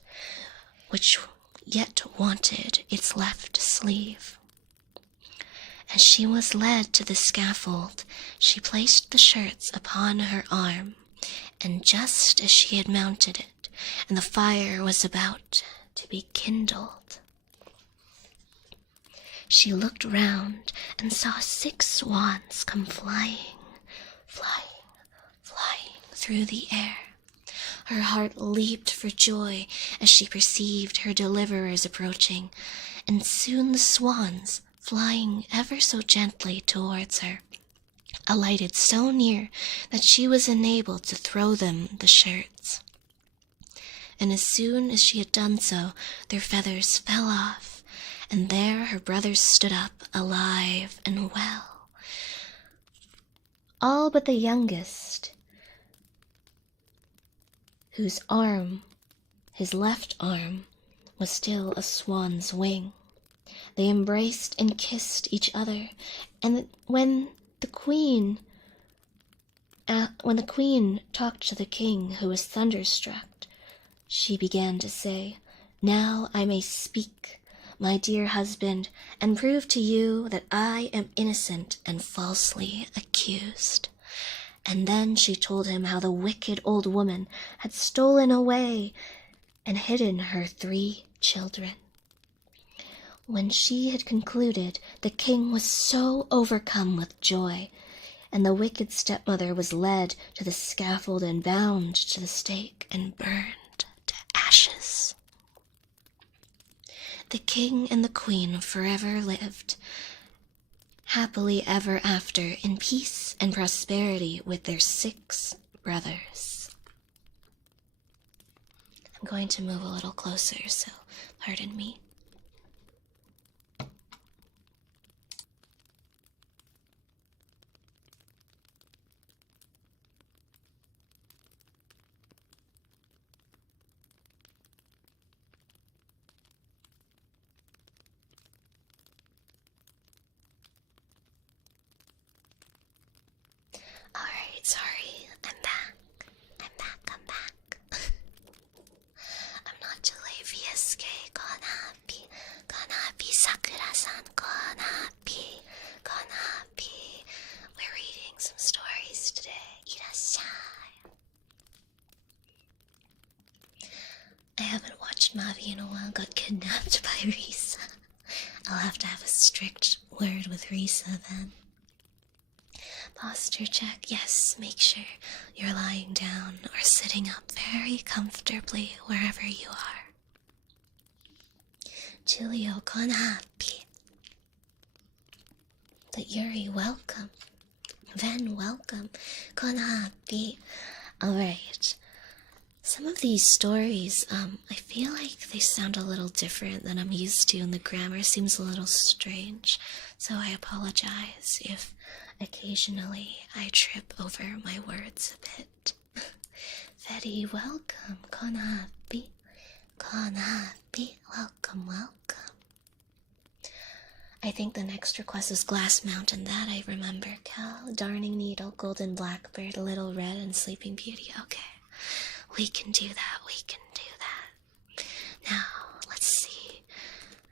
which yet wanted its left sleeve. As she was led to the scaffold, she placed the shirts upon her arm, and just as she had mounted it, and the fire was about to be kindled, she looked round and saw 6 swans come flying through the air. Her heart leaped for joy as she perceived her deliverers approaching, and soon the swans, flying ever so gently towards her, alighted so near that she was enabled to throw them the shirts. And as soon as she had done so, their feathers fell off, and there her brothers stood up alive and well, all but the youngest, whose arm, his left arm, was still a swan's wing. They embraced and kissed each other, and when the queen talked to the king, who was thunderstruck, she began to say, "Now I may speak, my dear husband, and prove to you that I am innocent and falsely accused." And then she told him how the wicked old woman had stolen away and hidden her 3 children. When she had concluded, the king was so overcome with joy, and the wicked stepmother was led to the scaffold and bound to the stake and burned to ashes. The king and the queen forever lived happily ever after in peace and prosperity with their 6 brothers. I'm going to move a little closer, so pardon me. Alright, sorry, I'm back. I'm not delirious, Konharpy. Konharpy, Sakura-san, Konharpy. We're reading some stories today. Irashai. I haven't watched Mavia in a while, got kidnapped by Risa. I'll have to have a strict word with Risa then. Posture check. Yes, make sure you're lying down or sitting up very comfortably wherever you are. Julio, Konharpy. The Yuri, welcome. Ven, welcome. Konharpy. Alright. Some of these stories, I feel like they sound a little different than I'm used to, and the grammar seems a little strange, so I apologize if occasionally I trip over my words a bit. Very welcome, Konharpy. Welcome. I think the next request is Glass Mountain. That I remember. Cal, Darning Needle, Golden Blackbird, Little Red, and Sleeping Beauty. Okay, we can do that. We can do that. Now, let's see.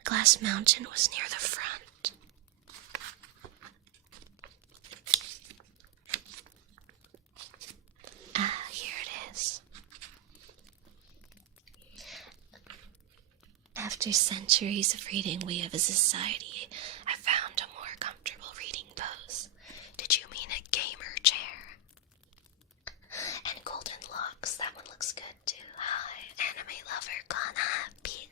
Glass Mountain was near the front. Here it is. After centuries of reading, we as a society have found a more comfortable reading pose. Did you mean a gamer chair? And golden locks, that one looks good too. Hi, anime lover, Konharpy.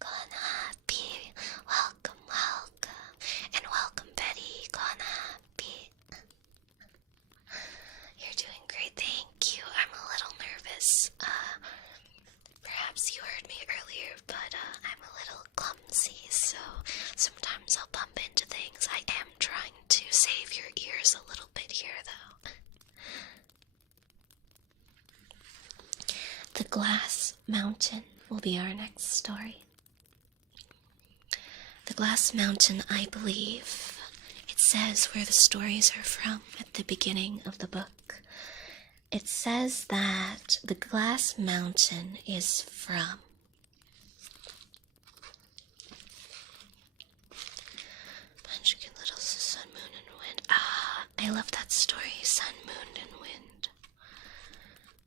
Konharpy, welcome, welcome. And welcome, Betty, Konharpy. You're doing great, thank you. I'm a little nervous. Perhaps you heard me earlier, but I'm a little clumsy, so sometimes I'll bump into things. I am trying to save your ears a little bit here, though. The Glass Mountain will be our next story. The Glass Mountain, I believe, it says where the stories are from at the beginning of the book. It says that the Glass Mountain is from Munchkin Little Sun, Moon, and Wind. I love that story, Sun, Moon, and Wind.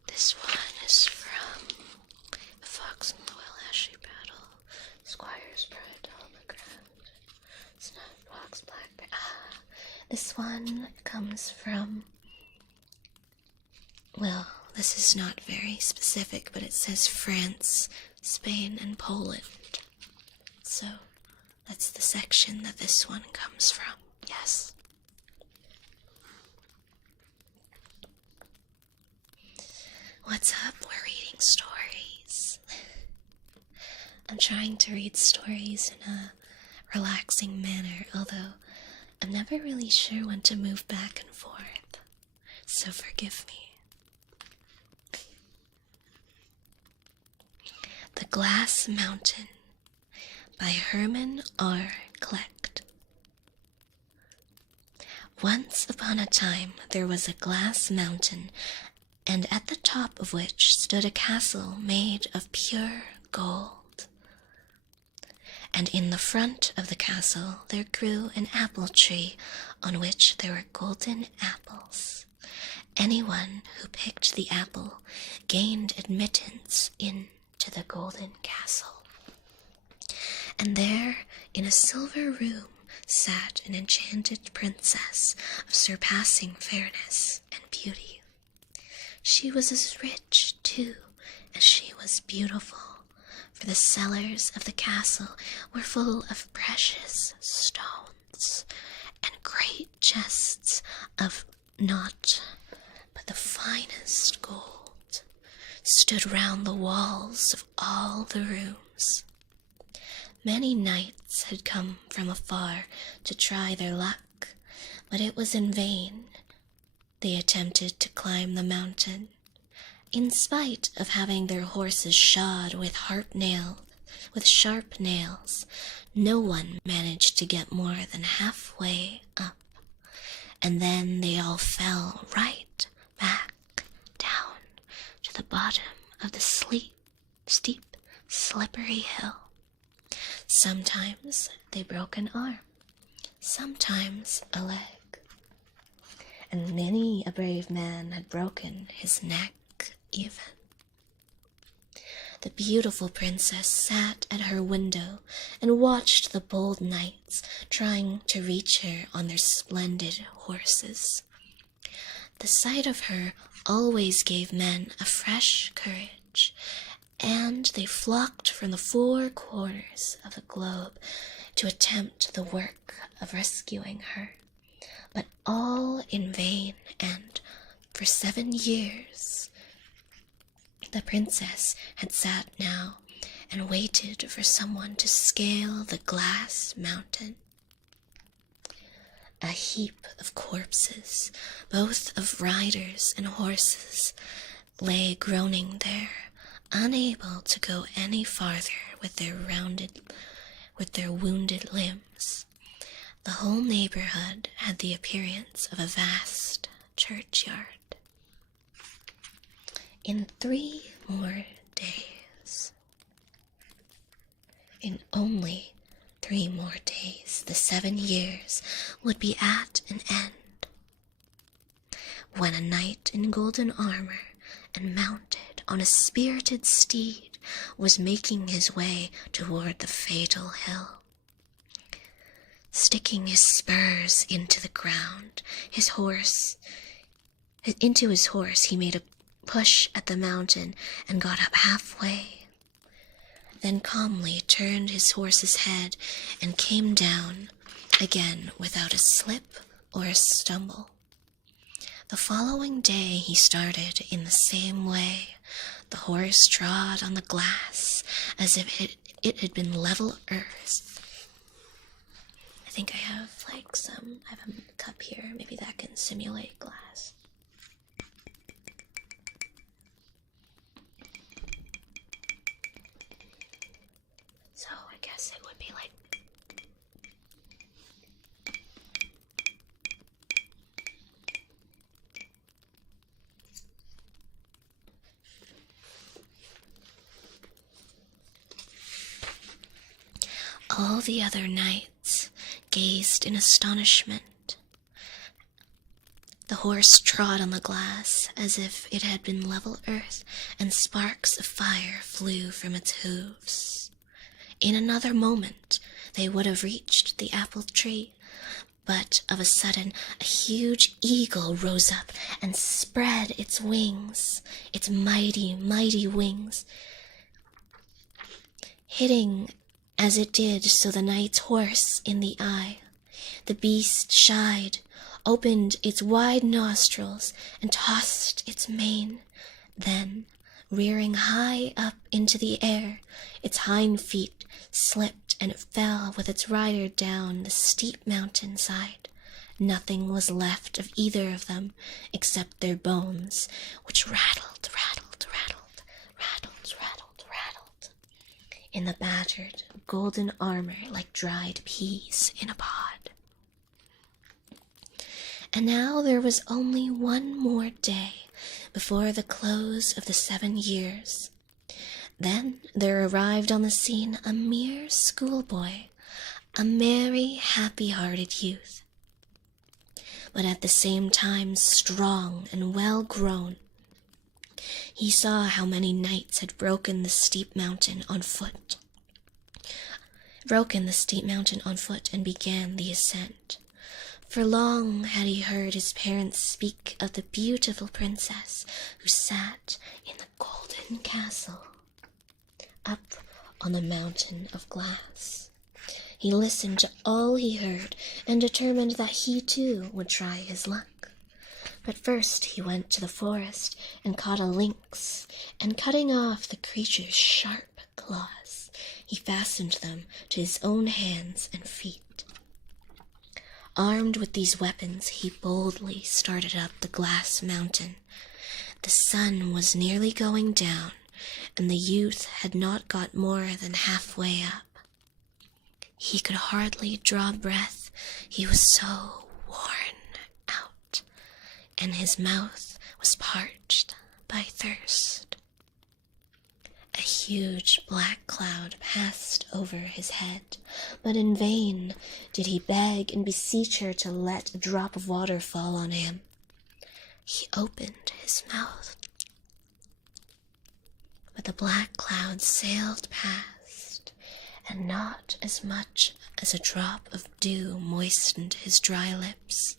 This one is from The Fox and the Well Ashley Battle, Squire's Pride, on the Ground, Snuff Fox, Blackbird. This one comes from, well, this is not very specific, but it says France, Spain, and Poland. So, that's the section that this one comes from. Yes. What's up? We're reading stories. I'm trying to read stories in a relaxing manner, although I'm never really sure when to move back and forth. So forgive me. The Glass Mountain by Herman R. Klecht. Once upon a time there was a glass mountain, and at the top of which stood a castle made of pure gold. And in the front of the castle there grew an apple tree on which there were golden apples. Anyone who picked the apple gained admittance into the golden castle. And there, in a silver room, sat an enchanted princess of surpassing fairness and beauty. She was as rich, too, as she was beautiful, for the cellars of the castle were full of precious stones, and great chests of not but the finest gold stood round the walls of all the rooms. Many knights had come from afar to try their luck, but it was in vain. They attempted to climb the mountain. In spite of having their horses shod with sharp nails, no one managed to get more than halfway up, and then they all fell right back down to the bottom of the steep, slippery hill. Sometimes they broke an arm, sometimes a leg, and many a brave man had broken his neck even. The beautiful princess sat at her window and watched the bold knights trying to reach her on their splendid horses. The sight of her always gave men a fresh courage, and they flocked from the four corners of the globe to attempt the work of rescuing her, but all in vain, and for 7 years the princess had sat now and waited for someone to scale the glass mountain. A heap of corpses, both of riders and horses, lay groaning there, unable to go any farther with their wounded limbs. The whole neighborhood had the appearance of a vast churchyard. In 3 more days, in only 3 more days, the 7 years would be at an end, when a knight in golden armor and mounted on a spirited steed was making his way toward the fatal hill. Sticking his spurs into the ground, into his horse, he made a push at the mountain and got up halfway, then calmly turned his horse's head and came down again without a slip or a stumble. The following day he started in the same way. The horse trod on the glass as if it had been level earth. I think I have I have a cup here, maybe that can simulate glass. So I guess it would be like all the other knights gazed in astonishment. The horse trod on the glass as if it had been level earth, and sparks of fire flew from its hooves. In another moment they would have reached the apple tree, but of a sudden a huge eagle rose up and spread its wings, its mighty, mighty wings, hitting as it did so the knight's horse in the eye. The beast shied, opened its wide nostrils, and tossed its mane. Then, rearing high up into the air, its hind feet slipped and it fell with its rider down the steep mountainside. Nothing was left of either of them except their bones, which rattled, rattled, rattled, rattled, rattled, rattled in the battered golden armor like dried peas in a pod. And now there was only 1 more day before the close of the 7 years. Then there arrived on the scene a mere schoolboy, a merry, happy-hearted youth, but at the same time strong and well-grown. He saw how many knights had broken the steep mountain on foot, and began the ascent. For long had he heard his parents speak of the beautiful princess who sat in the golden castle up on the mountain of glass. He listened to all he heard and determined that he too would try his luck. But first he went to the forest and caught a lynx, and cutting off the creature's sharp claws, he fastened them to his own hands and feet. Armed with these weapons, he boldly started up the glass mountain. The sun was nearly going down, and the youth had not got more than halfway up. He could hardly draw breath, he was so worn out, and his mouth was parched by thirst. A huge black cloud passed over his head, but in vain did he beg and beseech her to let a drop of water fall on him. He opened his mouth, but the black cloud sailed past, and not as much as a drop of dew moistened his dry lips.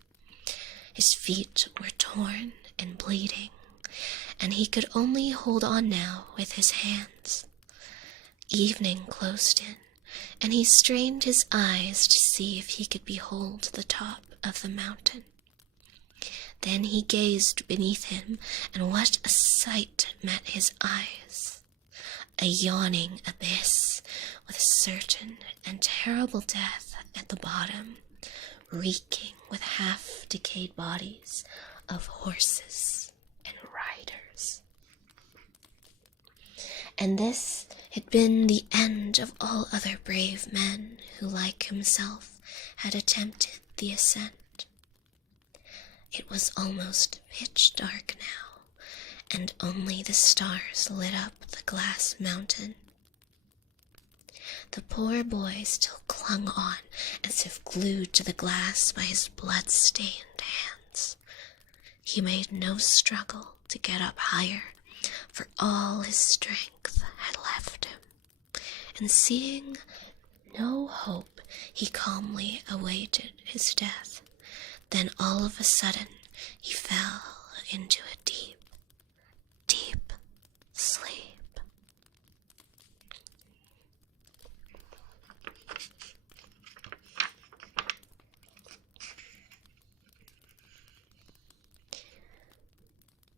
His feet were torn and bleeding, and he could only hold on now with his hands. Evening closed in, and he strained his eyes to see if he could behold the top of the mountain. Then he gazed beneath him, and what a sight met his eyes! A yawning abyss with certain and terrible death at the bottom, reeking with half-decayed bodies of horses and riders. And this had been the end of all other brave men who, like himself, had attempted the ascent. It was almost pitch dark now, and only the stars lit up the glass mountain. The poor boy still clung on as if glued to the glass by his blood-stained hands. He made no struggle to get up higher, for all his strength had left him, and seeing no hope, he calmly awaited his death. Then all of a sudden, he fell into a deep, deep sleep.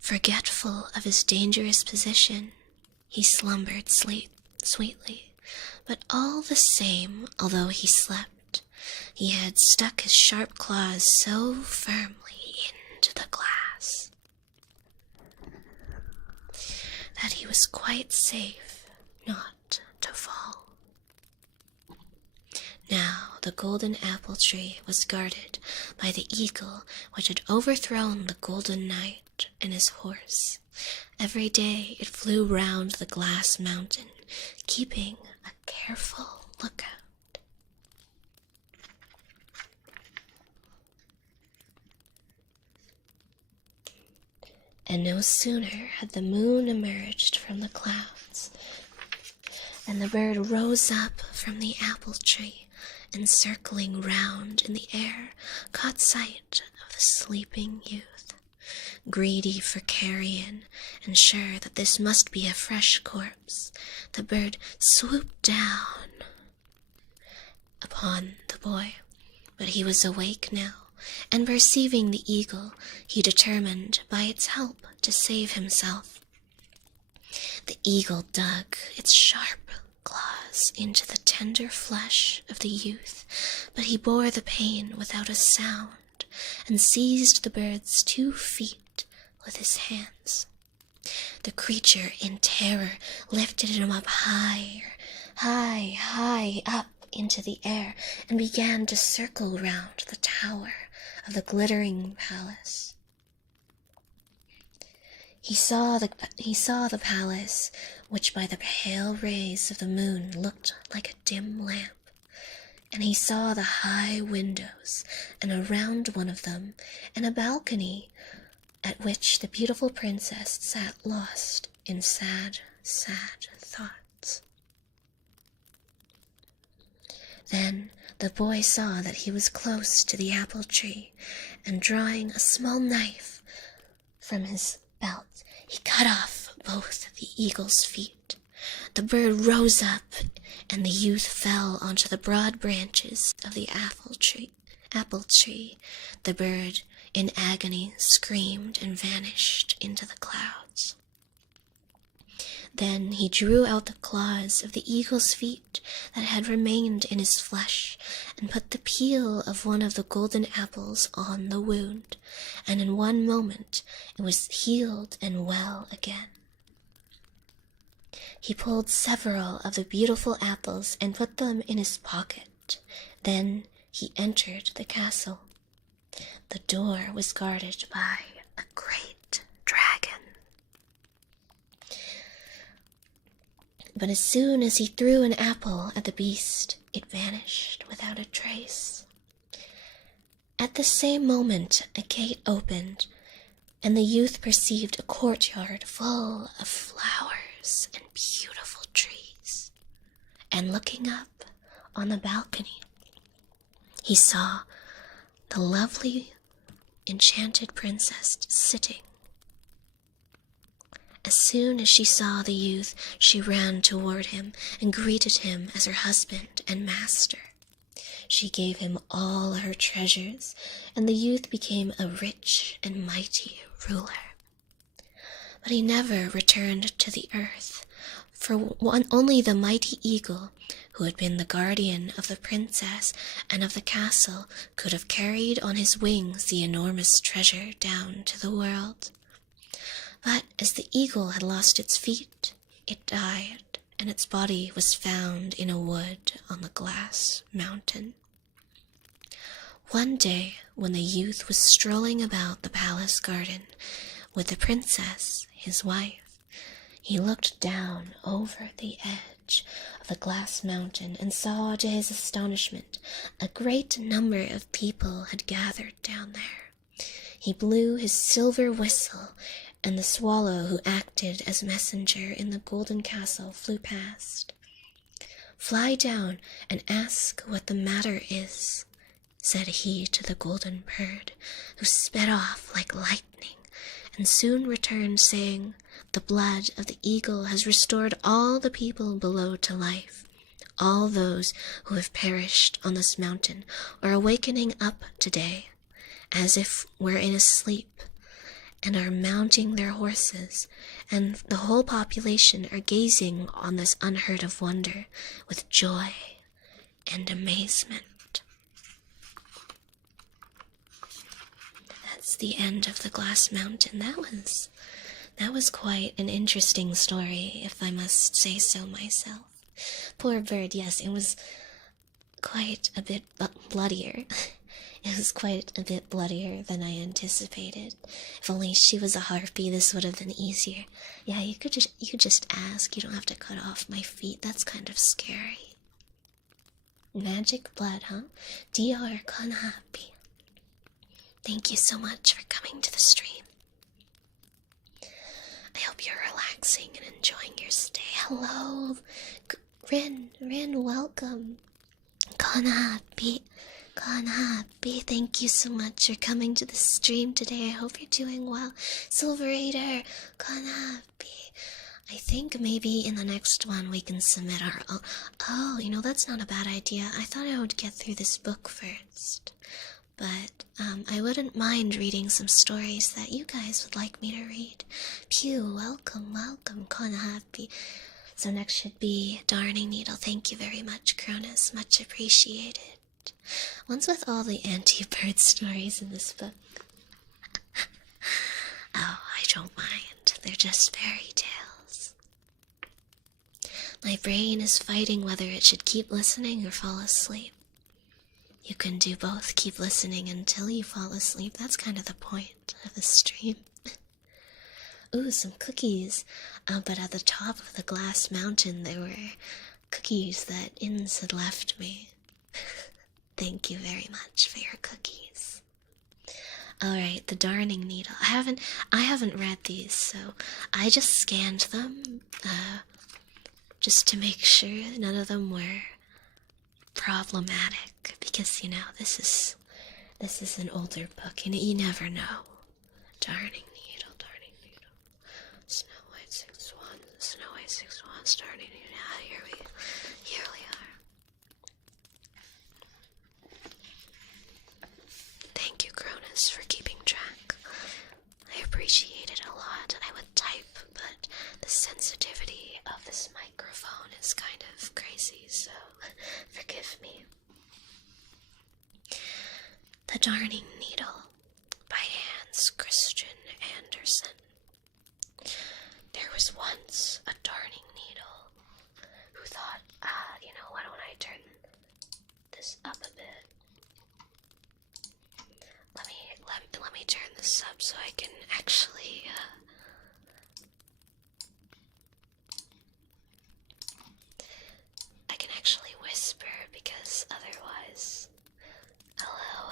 Forgetful of his dangerous position, he slumbered sweetly, but all the same, although he slept, he had stuck his sharp claws so firmly into the glass that he was quite safe not to fall. Now the golden apple tree was guarded by the eagle which had overthrown the golden knight and his horse. Every day it flew round the glass mountain, keeping a careful lookout. And no sooner had the moon emerged from the clouds than the bird rose up from the apple tree, and circling round in the air, caught sight of the sleeping youth. Greedy for carrion, and sure that this must be a fresh corpse, the bird swooped down upon the boy. But he was awake now, and perceiving the eagle, he determined by its help to save himself. The eagle dug its sharp claws into the tender flesh of the youth, but he bore the pain without a sound, and seized the bird's 2 feet with his hands. The creature, in terror, lifted him up high up into the air, and began to circle round the tower of the glittering palace. He saw the palace, which by the pale rays of the moon looked like a dim lamp, and he saw the high windows, and around one of them, and a balcony at which the beautiful princess sat lost in sad, sad thoughts. Then the boy saw that he was close to the apple tree, and drawing a small knife from his belt, he cut off both the eagle's feet. The bird rose up, and the youth fell onto the broad branches of the apple tree. The bird, in agony, screamed and vanished into the clouds. Then he drew out the claws of the eagle's feet that had remained in his flesh, and put the peel of one of the golden apples on the wound, and in one moment it was healed and well again. He pulled several of the beautiful apples and put them in his pocket. Then he entered the castle. The door was guarded by a great dragon. But as soon as he threw an apple at the beast, it vanished without a trace. At the same moment, a gate opened, and the youth perceived a courtyard full of flowers and beautiful trees. And looking up on the balcony, he saw the lovely, enchanted princess sitting. As soon as she saw the youth, she ran toward him and greeted him as her husband and master. She gave him all her treasures, and the youth became a rich and mighty ruler. But he never returned to the earth, for only the mighty eagle, who had been the guardian of the princess and of the castle, could have carried on his wings the enormous treasure down to the world. But as the eagle had lost its feet, it died, and its body was found in a wood on the glass mountain. One day, when the youth was strolling about the palace garden with the princess, his wife, he looked down over the edge of the glass mountain and saw, to his astonishment, a great number of people had gathered down there. He blew his silver whistle, and the swallow who acted as messenger in the golden castle flew past. "Fly down and ask what the matter is," said he to the golden bird, who sped off like lightning, and soon returned saying, "The blood of the eagle has restored all the people below to life. All those who have perished on this mountain are awakening up today, as if we're in a sleep, and are mounting their horses, and the whole population are gazing on this unheard of wonder with joy and amazement." That's the end of the glass mountain. That was quite an interesting story, if I must say so myself. Poor bird, yes, it was quite a bit bloodier. It was quite a bit bloodier than I anticipated. If only she was a harpy, this would have been easier. Yeah, you could just ask. You don't have to cut off my feet. That's kind of scary. Magic blood, huh? Dr. Konharpy. Thank you so much for coming to the stream. I hope you're relaxing and enjoying your stay. Hello, Rin, welcome. Konharpy, thank you so much for coming to the stream today. I hope you're doing well. Silverator, Konharpy. I think maybe in the next one we can submit our own. Oh, that's not a bad idea. I thought I would get through this book first. But I wouldn't mind reading some stories that you guys would like me to read. Pew, welcome, Konharpy. So next should be Darning Needle. Thank you very much, Cronus. Much appreciated. What's with all the anti-bird stories in this book? Oh, I don't mind. They're just fairy tales. My brain is fighting whether it should keep listening or fall asleep. You can do both. Keep listening until you fall asleep. That's kind of the point of the stream. Ooh, some cookies. But at the top of the glass mountain, there were cookies that Inns had left me. Thank you very much for your cookies. Alright, the Darning Needle. I haven't read these, so I just scanned them, just to make sure none of them were problematic, because this is an older book, and you never know. Darning Needle, Snow White, Six Swans, Darning Needle. Here we are. Thank you, Cronus, for keeping track. I appreciate it a lot. I would type, but the sensitivity of this microphone is kind of crazy, so forgive me. The Darning Needle by Hans Christian Andersen. There was once a darning needle who thought, why don't I turn this up a bit? Let me turn this up so I can actually whisper, because otherwise. Hello,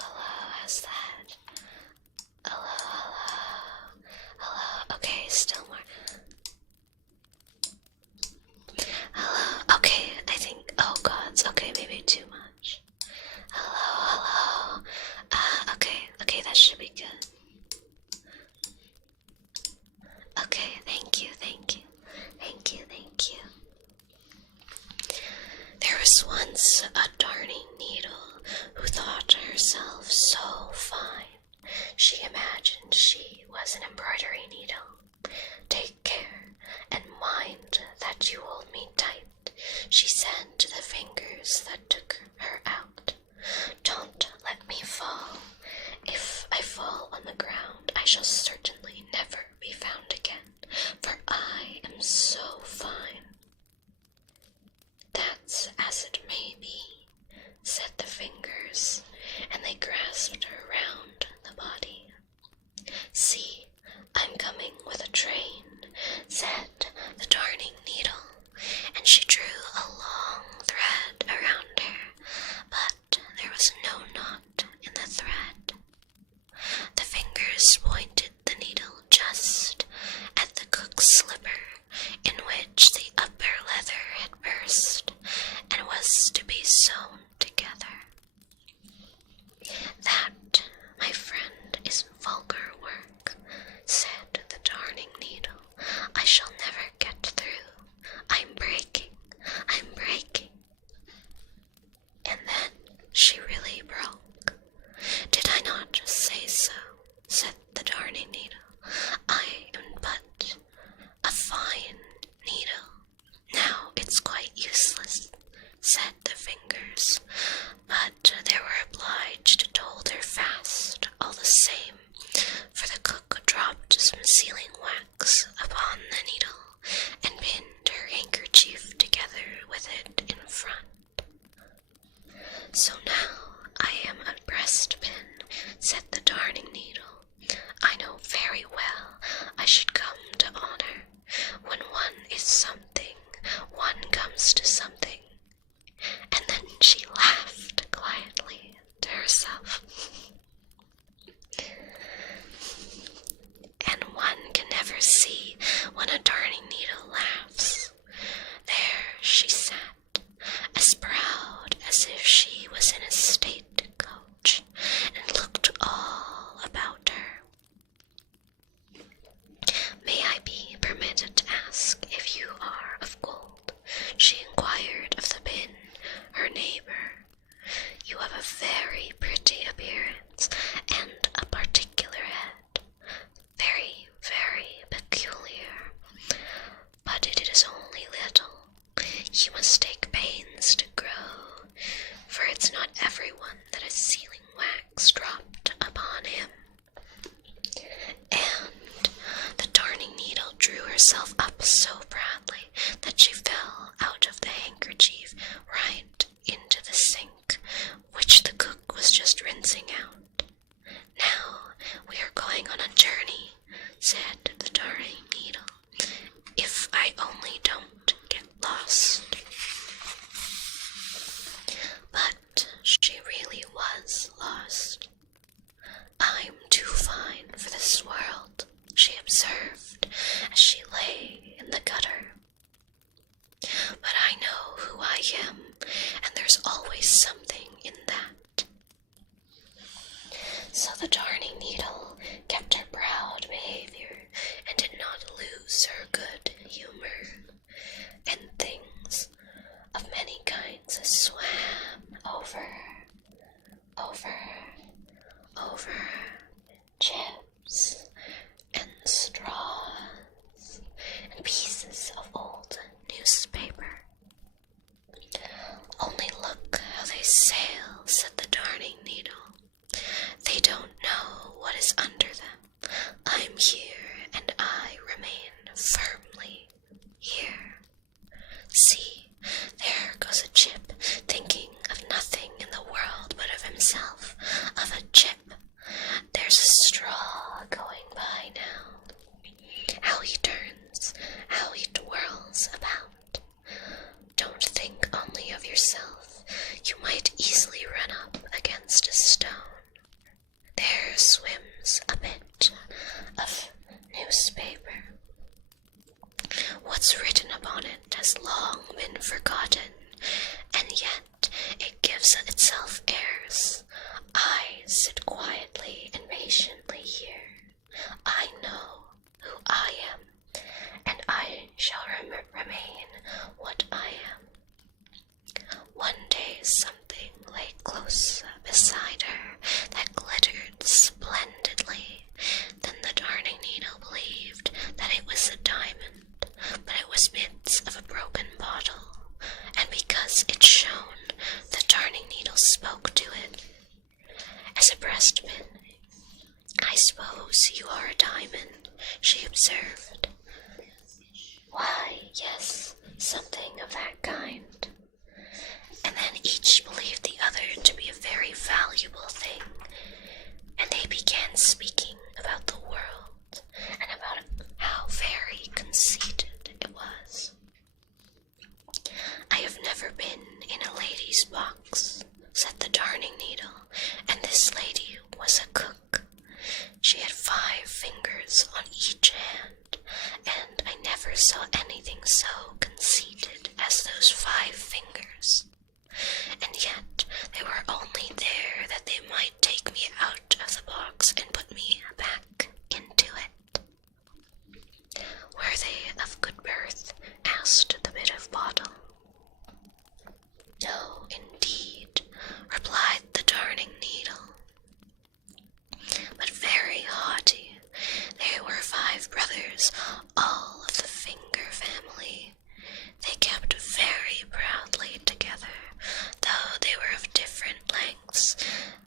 how's that? Hello. Okay, still more. Hello, okay, I think, oh gods, okay, maybe too much. Hello. Okay, that should be good. Okay, thank you. There was once a darning needle who thought herself so fine, she imagined she was an embroidery needle. Take care and mind that you hold me tight, she said to the fingers that took her out. Don't let me fall. If I fall on the ground, I shall certainly never be found again, for I am so fine. That's as it may be, said the fingers, and they grasped clasped her round the body. "See, I'm coming with a train," said the darning needle, and she drew a long thread around her, but there was no knot in the thread. The fingers pointed the needle just at the cook's slipper, in which the upper leather had burst and was to be sewn together. "That, my friend, is vulgar work," said the darning needle. "I shall never get through. I'm breaking. And then she really broke. "Did I not say so?" said the darning needle. "I am but a fine needle. Now it's quite useless," said the fingers, but they were obliged to hold her fast all the same, for the cook dropped some sealing wax upon the needle and pinned her handkerchief together with it in front. "So now I am a breastpin," said the darning needle. "I know very well I should come to honor. When one is something, one comes to something." And then she laughed quietly to herself. And one can never see when a darning needle laughs. There she sat, as proud as if she was in a state coach, and looked all about her. "May I be permitted to ask if you are of gold?" she inquired of the pin, her neighbor. "You have a very pretty appearance and a particular head. Very, very peculiar. But it is only little. You must take pains to grow, for it's not everyone that has sealing wax dropped upon him." And the darning needle drew herself up so proudly that she fell out of the handkerchief right into the sink, which the cook was just rinsing out. "Now we are going on a journey," said the darning needle, "if I only don't get lost." But she really was lost. "I'm too fine for this world," she observed as she lay in the gutter. "But I know who I am, and there's always something in that." So the darning needle kept her proud behavior and did not lose her good humor, and things of many kinds swam over, chips and straws and pieces of old newspaper. "Only look how they sail," said the darning needle. "They don't know what is under them. I'm here, and I remain firmly here. See, there goes a chip, thinking of nothing in the world but of himself, of a chip. There's a straw going by now. How he turns, how he twirls about. Don't think only of yourself. You might easily run up against a stone. There swims a bit of newspaper. What's written upon it has long been forgotten, and yet it gives itself airs. I sit quietly and patiently here. I know who I am, and I shall remain what I am." One day something lay close beside her that glittered splendidly. Then the darning needle believed that it was a diamond, but it was bits of a broken bottle, and because it shone, the darning needle spoke to it. "As a breastpin, I suppose you are a diamond," she observed. "Why, yes, something of that kind." And then each believed the other to be a very valuable thing, ranks.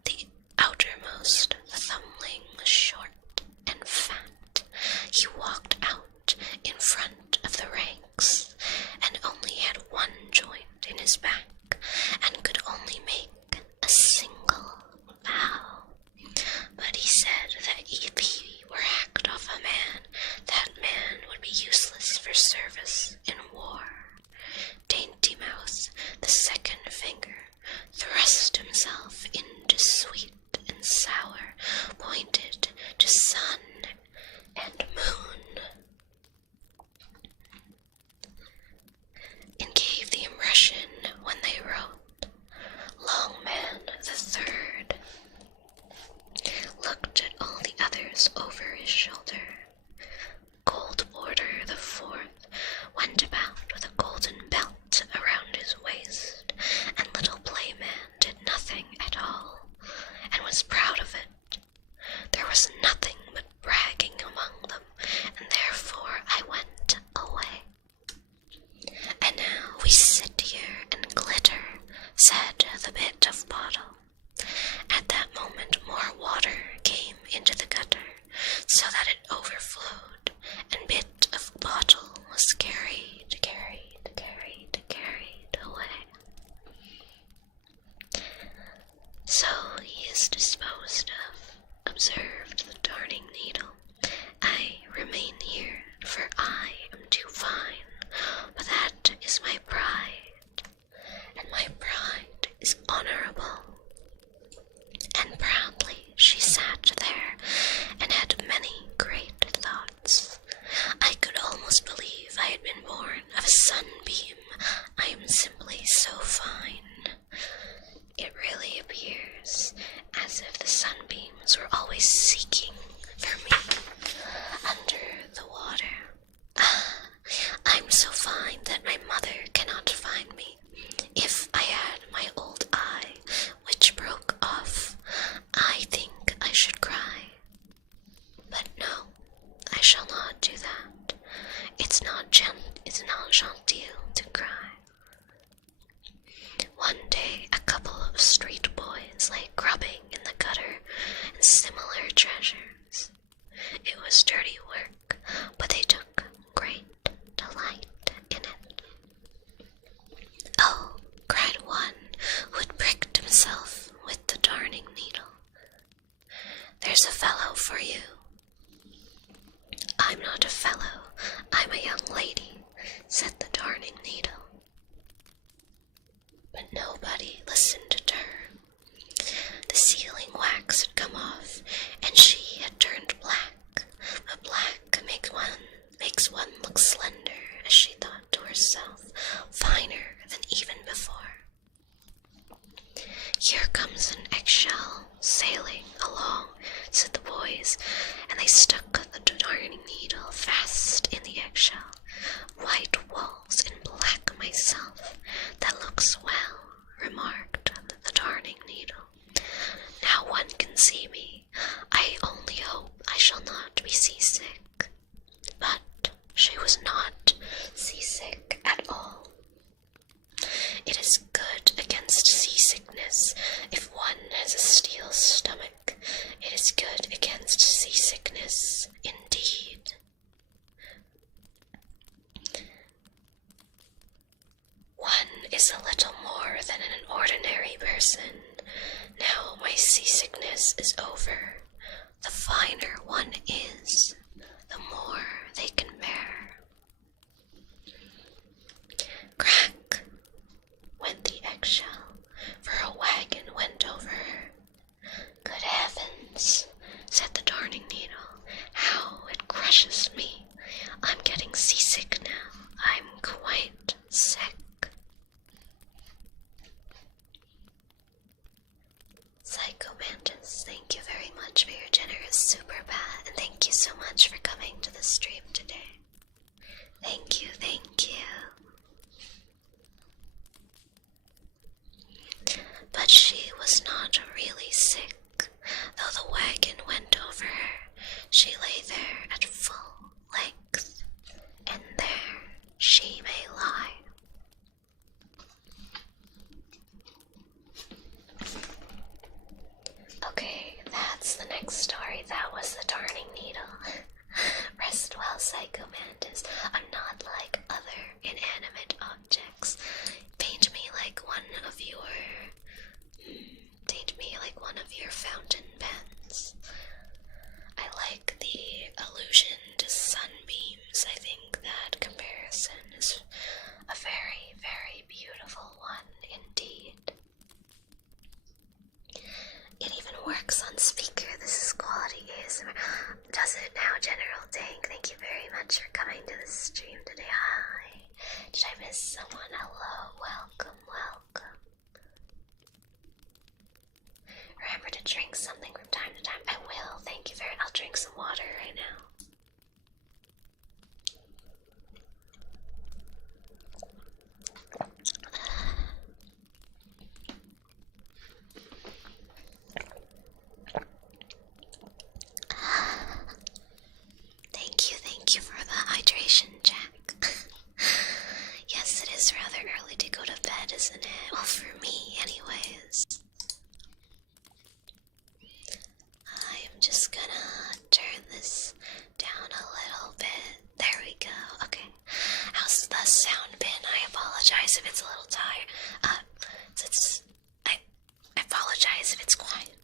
The outermost, the thumbling, was short and fat. He walked out in front of the ranks, and only had one joint in his back, and could only make a single bow. But he said that if he were hacked off a man, that man would be useless for service in war. Dainty Mouth, the second finger, thrust himself into sweet and sour, pointed to sun and moon, and gave the impression when they wrote. Longman the third looked at all the others over his shoulder. Gold Border the fourth went about with a golden belt around his waist, and Little Playman did nothing at all, and was proud of it. There was nothing but bragging among them, and therefore I went away. And now we sit here and glitter, said the bit of bottle. At that moment more water came into the gutter, so that it overflowed, and bit of bottle was carried away. So he is disposed of, observed the darning needle. I remain here, for I am too fine, but that is my pride, and my pride is honorable. And proudly she sat there, and had many great thoughts. I could almost believe I had been born of a sunbeam. I am simply so fine. It really appears as if the sunbeams were always seeking for me under the water. I'm so fine that my mother cannot find me. If I had my old eye, which broke off, I think I should cry. But no, I shall not do that. It's not genteel to cry. One day a couple of street boys lay grubbing in the gutter and similar treasures. It was dirty work, but they took great delight in it. Oh, cried one who had pricked himself with the darning needle, there's a fellow for you. I'm not a fellow, I'm a young lady, said the darning needle. But nobody listened to her. The sealing wax had come off, and she had turned black. But black makes one look slender, as she thought to herself, finer than even before. Here comes an eggshell sailing along, said the boys, and they stuck the darning needle fast in the eggshell. White walls and black myself, that looks well, remarked the darning needle. Now one can see me. I only hope I shall not be seasick. But she was not seasick at all. It is good against seasickness if one has a steel stomach. It is good against seasickness, indeed. One is a little more than an ordinary person. Now my seasickness is over. The finer one is, the more they can bear. Crack went the eggshell, for a wagon went over her. Good heavens, said the darning needle, how it crushes me. I'm getting seasick now. I'm quite sick. Psychomantis, thank you very much for your generous super pat, and thank you so much for coming to the stream today. Thank you, thank you. But she was not really sick. Though the wagon went over her, she lay there at full length, and there she may lie. next story, that was the Darning Needle. Rest well, Psycho Mantis. I'm not like other inanimate objects. Paint me like one of your fountain pens. I like the allusion to sunbeams. I think that comparison is a very, very beautiful one indeed. It even works on speaker. This is quality ASMR. Does it now, General Tank? Thank you very much for coming to the stream today. Hi. Did I miss someone? Hello. Welcome, welcome. Remember to drink something from time to time. I will. Thank you very much. I'll drink some water right now. Thank you for the hydration check. Yes, it is rather early to go to bed, isn't it? Well, for me, anyways. I am just gonna turn this down a little bit. There we go. Okay. How's the sound been? I apologize if it's a little tired. I apologize if it's quiet.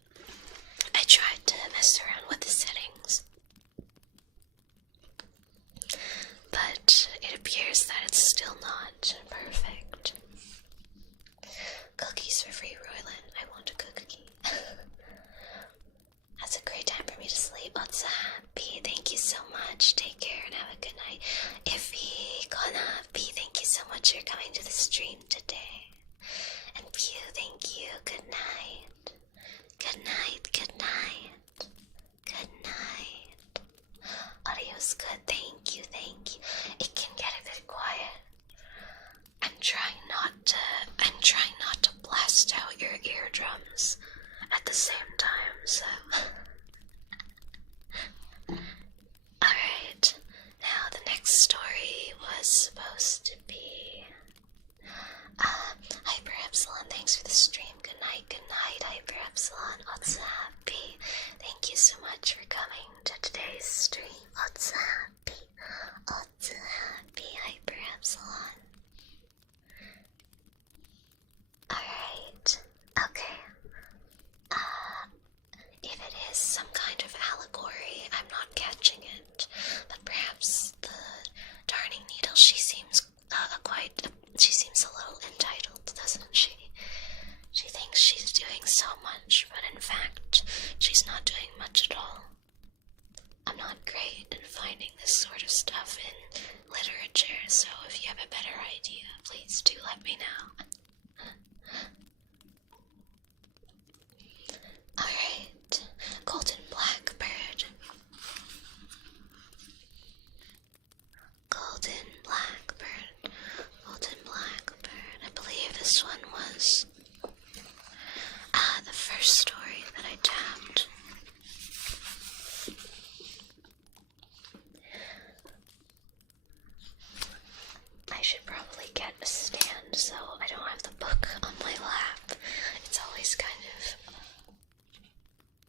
I tried to mess around with the settings, but it appears that it's still not perfect. Cookies for free, Royland. I want a cookie. That's a great time for me to sleep. What's happy? Thank you so much. Take care and have a good night. Iffy, Konharpy, thank you so much for coming to the stream today. And Pew, thank you. Good night. Good night, good night. Good night. Audio's good. Thank you, thank you. It can get a bit quiet. I'm trying not to blast out your eardrums at the same time, so. Alright, now the next story was supposed to be Hyper Epsilon, thanks for the stream. Good night, Hyper Epsilon. What's happy? Thank you so much for coming to today's stream. What's happy? Hyper Epsilon. Alright, okay. If it is some kind of allegory, I'm not catching it. But perhaps the Darning Needle, she seems a little entitled, doesn't she? She thinks she's doing so much, but in fact, she's not doing much at all. I'm not great at finding this sort of stuff in literature, so if you have a better idea, please do let me know. Alright, Golden Blackbird. Golden Blackbird. I believe this one was the first story that I tapped. I should probably get a stand so I don't have the book on my lap. It's always kind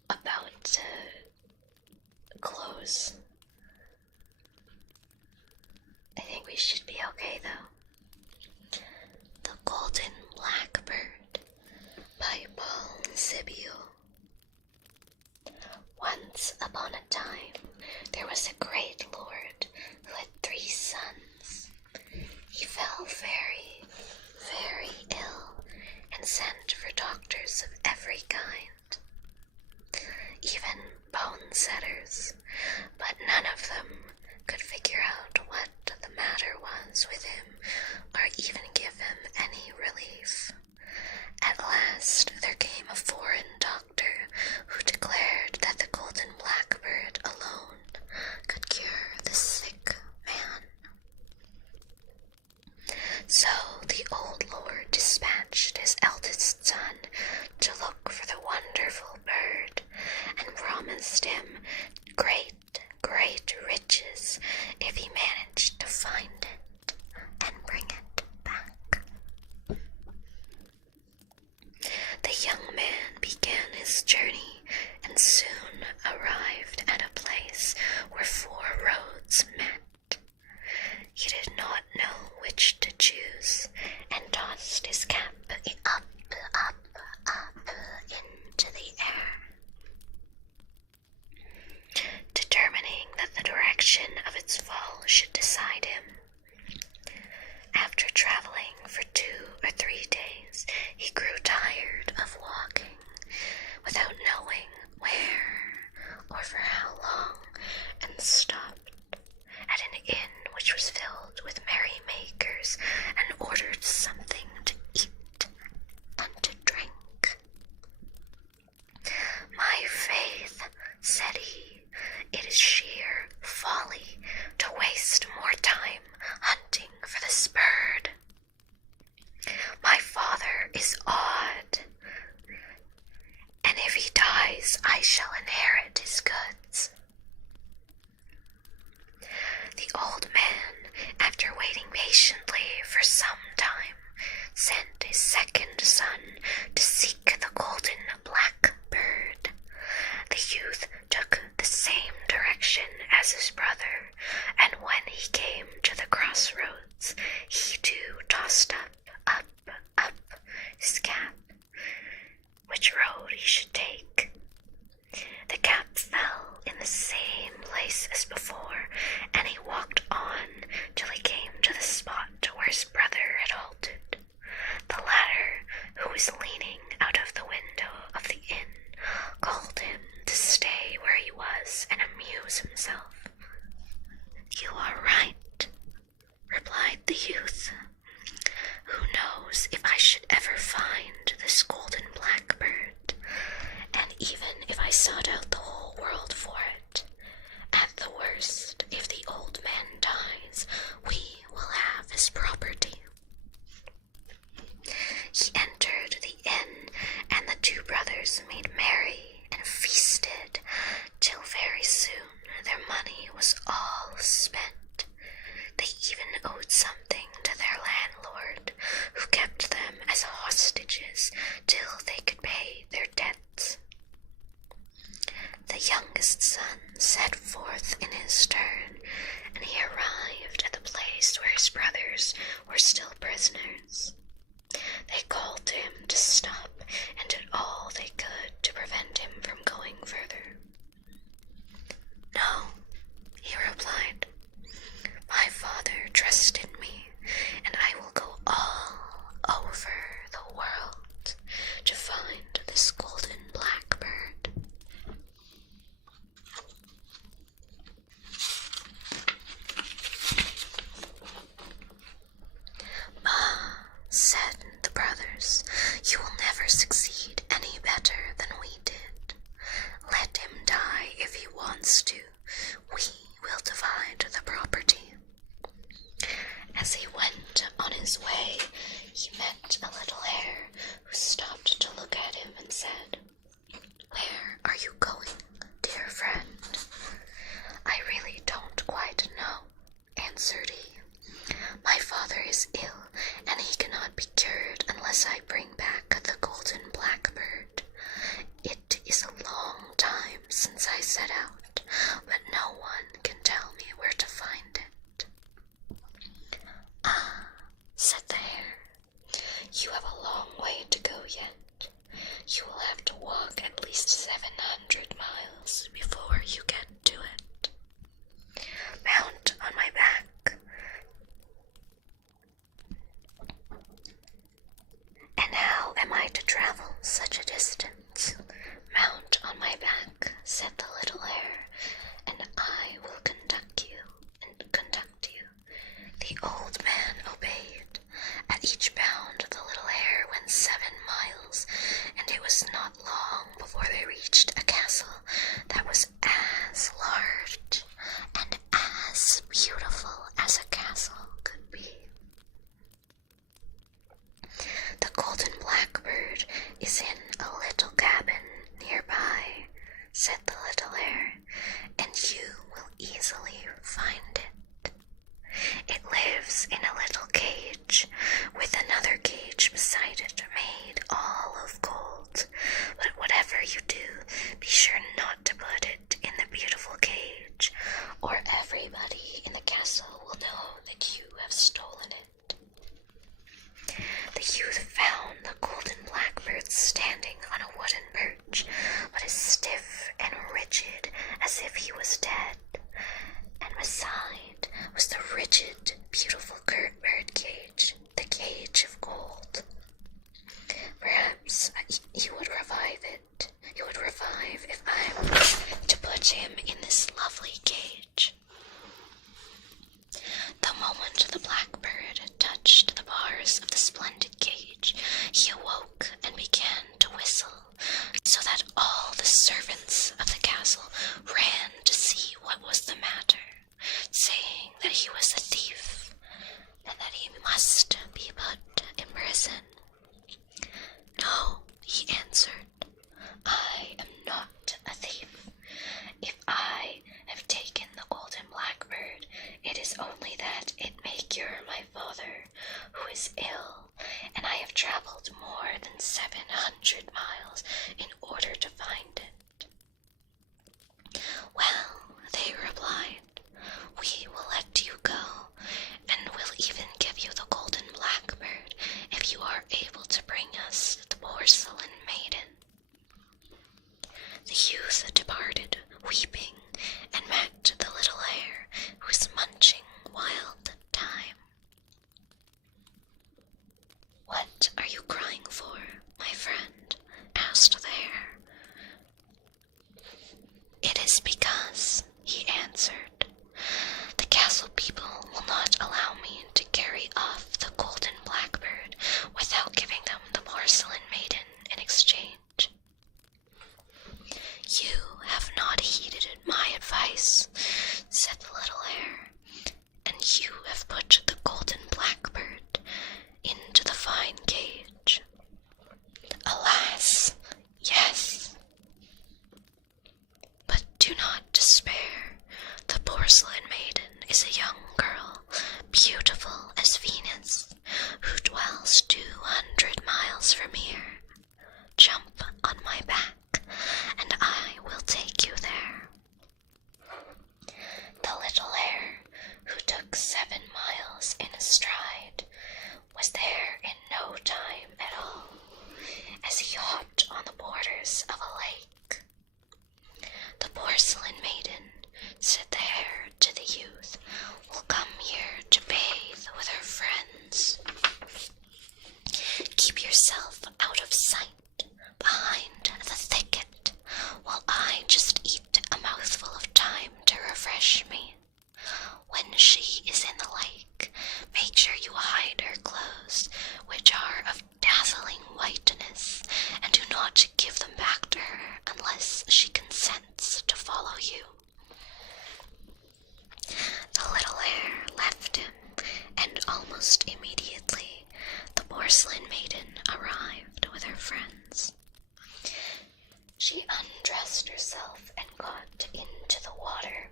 of about to close. I think we should be okay though. The Golden Blackbird by Paul Sibyl. Once upon a time, there was a great lord who had 3 sons. He fell very, very ill and sent for doctors of every kind, even bone setters, but none of them could figure out what the matter was with him or even give him any relief. At last there came a foreign doctor who declared that the Golden Blackbird alone could cure the sick man. So the old lord dispatched his eldest son to look for the wonderful bird and promised him great, great riches if he managed to find it and bring it back. The young man shall inherit his goods. The old man, after waiting patiently for some time, sent his second son to seek the Golden Blackbird. The youth took the same direction as his brother, and when he came to the crossroads, he too tossed up his cap, which road he should take. The cap fell in the same place as before, and he walked on till he came to the spot where his brother had halted. The latter, who was leaning out of the window of the inn, called him to stay where he was and amuse himself. "You are right," replied the youth. "Who knows if I should ever find this Golden Blackbird, and even if I sought out the whole world for it, at the worst, if the old man dies, we will have his property." He entered the inn, and the two brothers made merry and feasted, till very soon their money was all spent. They even owed something to their landlord, who kept them as hostages till they could pay their debts. The youngest son set forth in his turn, and he arrived at the place where his brothers were still prisoners. They called to him to stop and did all they could to prevent him from going further. "No," he replied, "my father trusted me, and I will go all over the world to find this Golden Blackbird." "Ah," said the brothers, "you will never succeed any better than we did. Let him die if he wants to. We will divide the property." As he went on his way, he met a little hare who stopped to look at him and said, "Where are you going, dear friend?" "I really don't quite know," answered he. "My father is ill, and he cannot be cured unless I bring back the Golden Blackbird. It is a long time since I set out, but no one can tell me where to find it." "Ah," said the hare, "you have a long way to go yet. You will have to walk at least 700 miles before you get to it. Mount on my back." "And how am I to travel such a distance?" "Mount on my back," said the little hare, "and I will conduct you. The old man obeyed. At each bound the little hare went 7 miles, and it was not long before they reached a castle that was as large and as beautiful as a castle could be. "The Golden Blackbird is in a little cabin nearby," said the little hare, "and you will easily find it. It lives in a little cage, with another cage beside it made all of gold. But whatever you do, be sure not to put it in the beautiful cage, or everybody in the castle will know that you have stolen it." The youth found the Golden Blackbird standing on a wooden perch, but as stiff and rigid as if he was dead, and beside was the rigid, beautiful bird cage, the cage of gold. "Perhaps you would revive it. You would revive if I were to put him in this lovely cage." The moment the blackbird had touched the bars of the splendid cage, he awoke and began to whistle, so that all the servants of the castle ran to see what was the matter, saying that he was a thief, and that he must be put in prison. "No," he answered, "I am not a thief. The youth departed, weeping, and met the little hare, who was munching wild thyme. "What are you crying for, my friend?" asked the hare. "It is because," he answered, "the castle people will not allow me to carry off the Golden Blackbird without giving them the porcelain maiden in exchange." "You have not heeded my advice," said the little hare, "and you have put the Golden Blackbird into the fine cage." "Alas, yes. But do not despair. The porcelain maiden is a young girl, beautiful as Venus, who dwells 200 miles from here. Jump on my back, and I will take you there." The little hare, who took 7 miles in a stride, was there in no time at all, as he hopped on the borders of a lake. "The porcelain maiden," said the hare to the youth, "will come here to bathe with her friends. Keep yourself out of sight behind the thicket, while I just eat a mouthful of thyme to refresh me. When she is in the lake, make sure you hide her clothes, which are of dazzling whiteness, and do not give them back to her unless she consents to follow you." The little hare left him, and almost immediately the porcelain maiden arrived with her friends. She undressed herself and got into the water.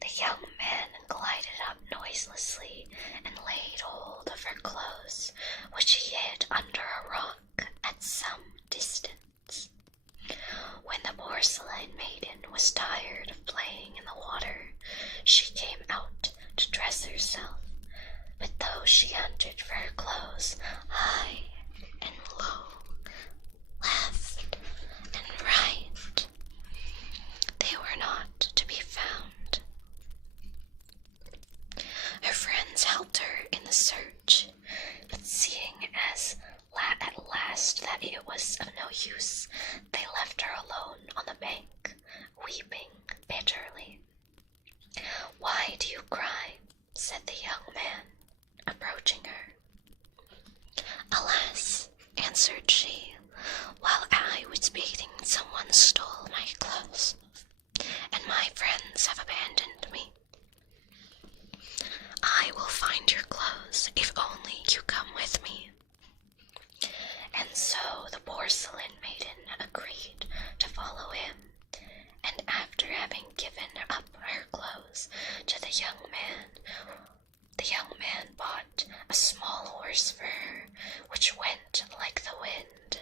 The young man glided up noiselessly and laid hold of her clothes, which he hid under a rock at some distance. When the porcelain maiden was tired of playing in the water, she came out to dress herself, but though she hunted for her clothes high and low, left and right, they were not to be found. Her friends helped her in the search, but seeing at last that it was of no use, they left her alone on the bank, weeping bitterly. "Why do you cry?" said the young man, approaching her. "Alas," answered she, "while I was bathing, someone stole my clothes, and my friends have abandoned me. I will find your clothes if only you come with me." And so the porcelain maiden agreed to follow him, and after having given up her clothes to the young man bought a small horse for her, which went like the wind.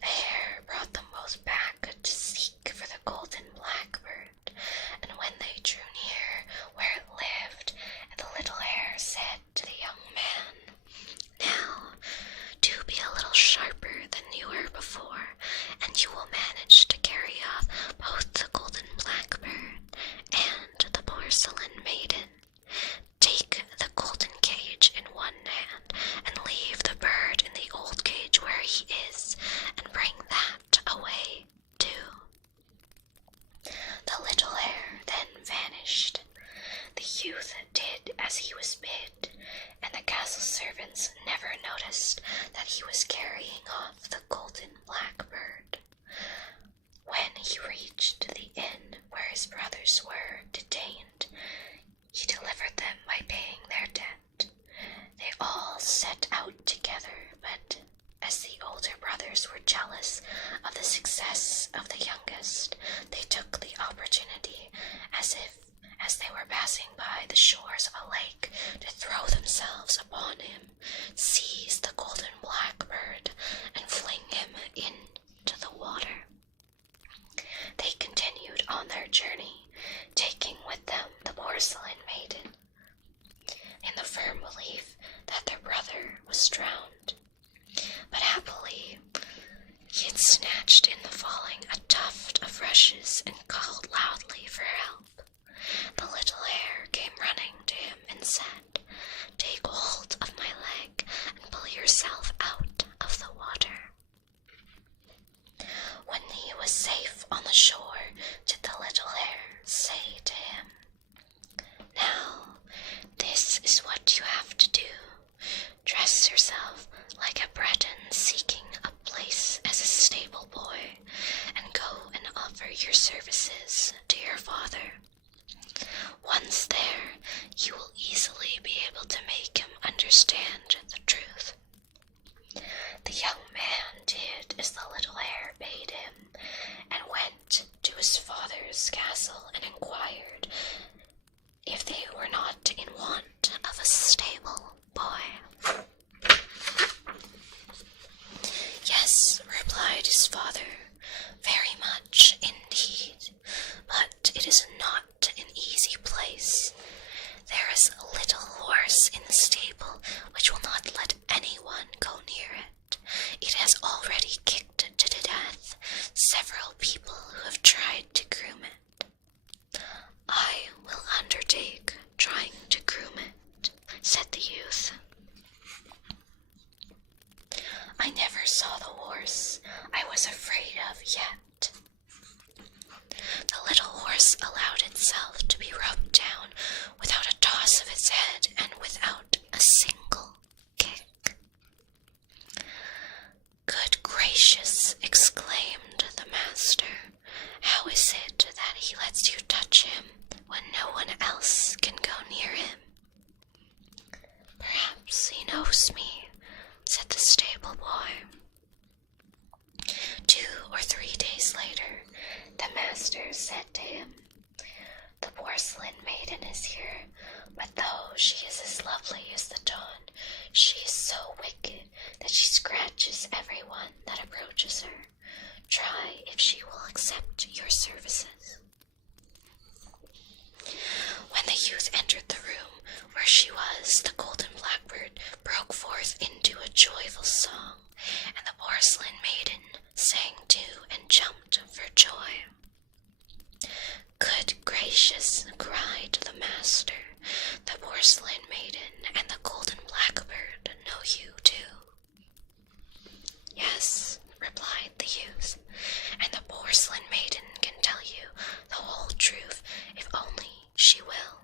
The hare brought them both back to seek for the Golden Blackbird, and when they drew near where it lived, the little hare said to the young man, "Now, do be a little sharper than you were before, and you will manage to carry off both the Golden Blackbird and the porcelain maiden. Take the golden cage in one hand and leave the bird in the old cage where he is, and bring that away too." The little hare then vanished. The youth did as he was bid, and the castle servants never noticed that he was carrying off the Golden Blackbird. When he reached the inn where his brothers were detained, he delivered them by paying their debt. They all set out together, but as the older brothers were jealous of the success of the youngest, they took the opportunity, as they were passing by the shores of a lake, to throw themselves upon him, seize the Golden Blackbird, and fling him into the water. They continued on their journey, taking with them the porcelain maiden, in the firm belief that their brother was drowned. But happily, he had snatched scratched in the falling a tuft of rushes and called loudly for help. The little hare came running to him and said, "Take hold of my leg and pull yourself out of the water." When he was safe on the shore, did the little hare say to him, "Now, this is what you have to do. Dress yourself like a Breton seeking a place as a stable boy, and go and offer your services to your father. Once there, you will easily be able to make him understand the truth." The young man did as the little hare bade him, and went to his father's castle and inquired if they were not in want of a stable boy. "Yes," replied his father, "very much indeed, but it is not an easy place. There is a little horse in the stable which will not let anyone go near it. It has already kicked to death several people who have tried to groom it." "I will undertake trying to groom it," said the youth. "I never saw the horse I was afraid of yet." The little horse allowed itself to be rubbed down without a toss of its head and without a single kick. "Good gracious," exclaimed the master, "how is it that he lets you touch him when no one else can go near him?" "Perhaps he knows me," said the stable boy. 2 or 3 days later, the master said to him, "The porcelain maiden is here, but though she is as lovely as the dawn, she is so wicked that she scratches everyone that approaches her. Try if she will accept your services." When the youth entered the room where she was, the Golden Blackbird broke forth into a joyful song, and the porcelain maiden sang too and jumped for joy. "Good gracious," cried the master, "the porcelain maiden and the Golden Blackbird know you too." "Yes," replied the youth, "and the porcelain maiden can tell you the whole truth if only she will."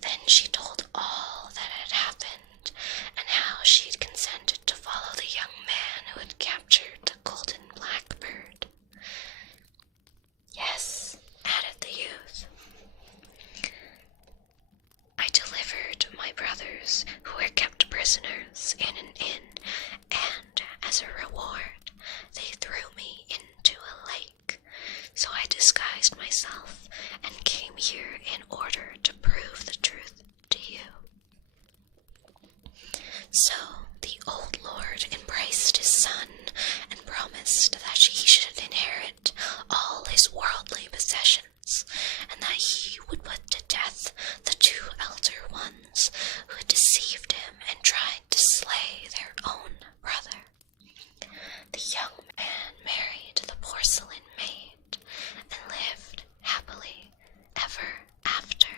Then she told all that had happened, and how she had consented to follow the young man who had captured the Golden Blackbird. "Yes," added the youth, "I delivered my brothers who were kept prisoners in an inn, and as a reward they threw me into a lake. So I disguised myself and came here in order to prove the truth to you." So the old lord embraced his son and promised that he should inherit all his worldly possessions, and that he would put to death the 2 elder ones who had deceived him and tried to slay their own brother. The young man married the porcelain maid and lived happily ever after.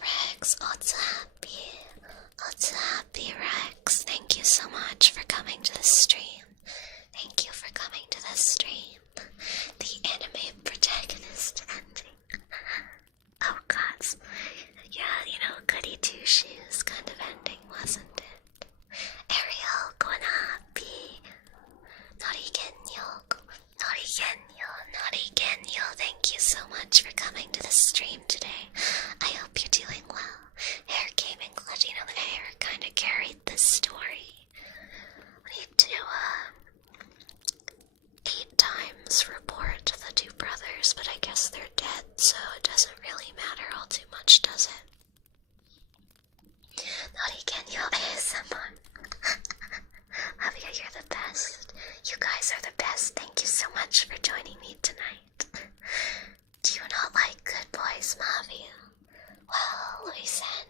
Rex, happy Rex. Thank you so much for coming to the stream. Thank you for coming to the stream. The anime protagonist ending. Oh god. Yeah, goody two shoes kind of ending, wasn't it? Ariel, Konharpy. Norigenyo. Thank you so much for coming to the stream today. I hope you're doing well. Hair Gaming Club, the hair kind of carried this story. We need to 8 times report the 2 brothers, but I guess they're dead, so it doesn't really matter all too much, does it? Norigenyo ASMR. Mavia, you're the best. You guys are the best. Thank you so much for joining me tonight. Do you not like good boys, Mavia? Well, listen.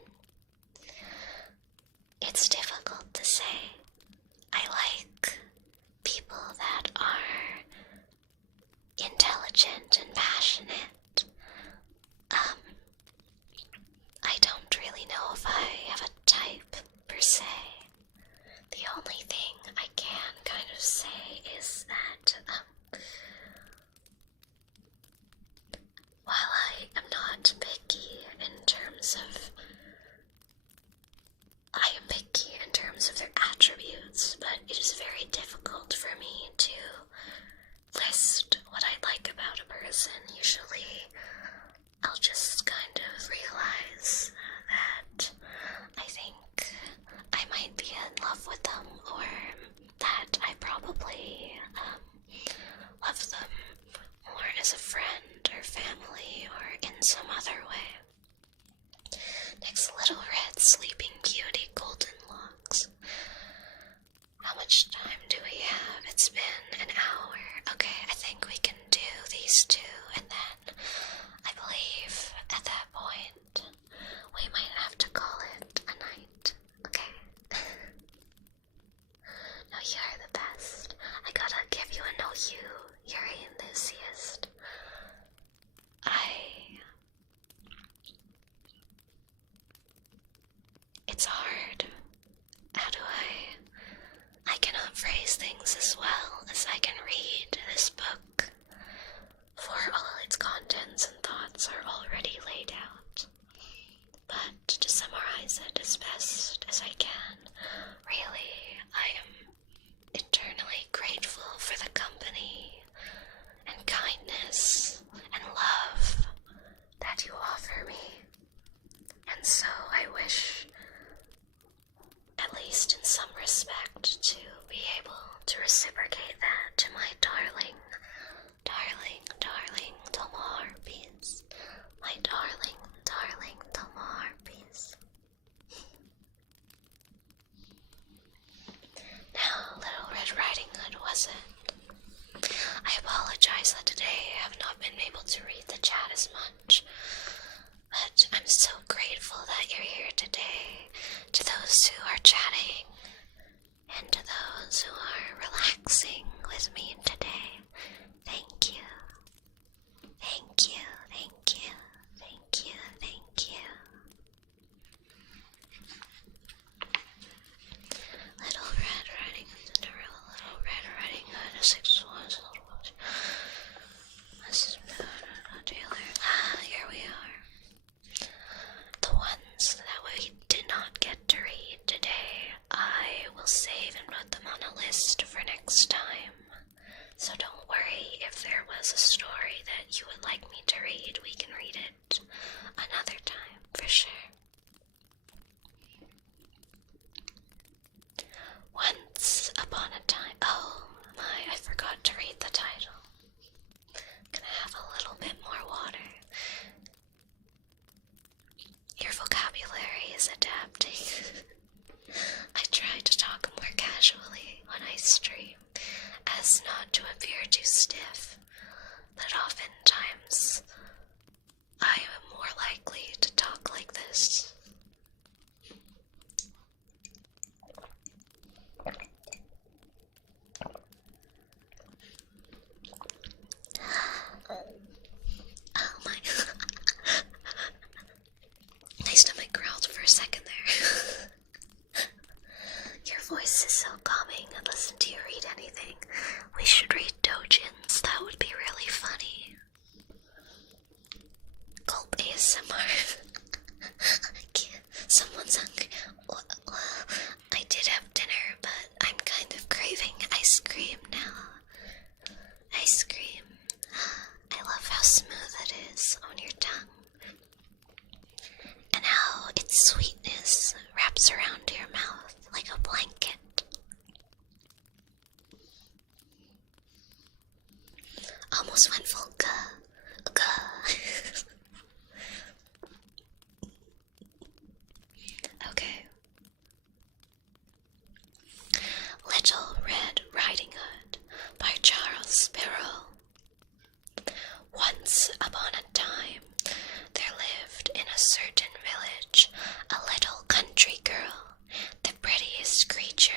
say I like people that are intelligent and passionate. I don't really know if I have a type per se. The only thing I can kind of say is that while I am not picky in terms of their attributes, but it is very difficult for me to list what I like about a person. Usually I'll just kind of realize that I think I might be in love with them, or that I probably love them more as a friend or family or in some other way. Next, Little Red Sleeping Beauty Golden Locks. How much time do we have? It's been an hour. Okay, I think we can do these two, and then I believe at that point we might have to call it a night. Okay? No, you're the best. I gotta give you a no, you're an enthusiast. It's hard. How do I cannot phrase things as well as I can read this book, for all its contents and thoughts are already laid out. But to summarize it as best as I can, really, I am eternally grateful for the company and kindness and love that you offer me. And so I wish, at least in some respect, to be able to reciprocate that to my darling Konharpies. My darling Konharpies. Now, Little Red Riding Hood, was it? I apologize that today I have not been able to read the chat as much, but I'm so grateful that you're here today. To those who are chatting, and to those who are relaxing with me today, thank you. Thank you, thank you, thank you, thank you. Little Red Riding Hood, Cinderella, Little Red Riding Hood, Six Swans, Tailor. Here we are. The ones that we did not get to read today, I will save and put them on a list for next time. So don't worry, if there was a story that you would like me to read, we can read it another time, for sure. Once upon a time... Oh my, I forgot to read the title. Gonna have a little bit more water. Your vocabulary is adapting. I try to talk more casually when I stream, as not to appear too stiff, but oftentimes I am more likely to talk like this. Oh my. My stomach growled for a second there. Your voice is so calming, and listen to you read anything. We should read Dojins, that would be really funny. Gulp ASMR. Someone's hungry. Well, I did have dinner, but I'm kind of craving ice cream now. Ice cream. I love how smooth it is on your tongue, and how its sweetness wraps around your mouth like a blanket. Almost went full Okay. Little Red Riding Hood by Charles Sparrow. Once upon a time, there lived in a certain village a little country girl, the prettiest creature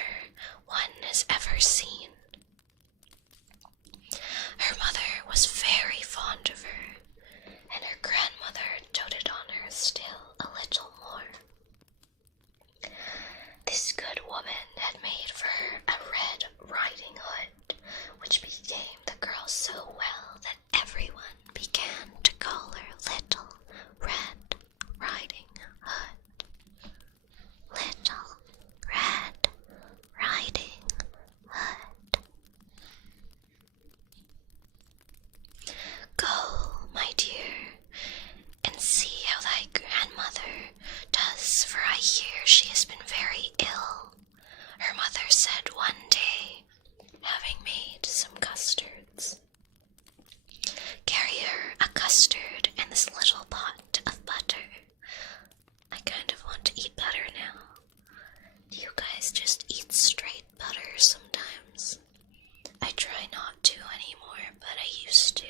very ill, her mother said one day, having made some custards. Carry her a custard and this little pot of butter. I kind of want to eat butter now. Do you guys just eat straight butter sometimes? I try not to anymore, but I used to.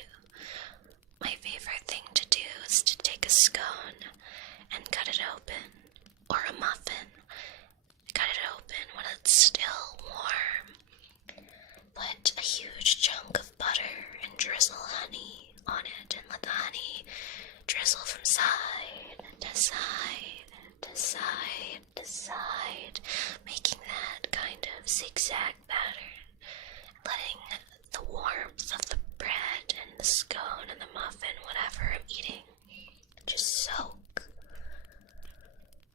My favorite thing to do is to take a scone and cut it open, or a muffin. Cut it open when it's still warm. Put a huge chunk of butter and drizzle honey on it, and let the honey drizzle from side to side to side to side, making that kind of zigzag pattern, letting the warmth of the bread and the scone and the muffin, whatever I'm eating, just soak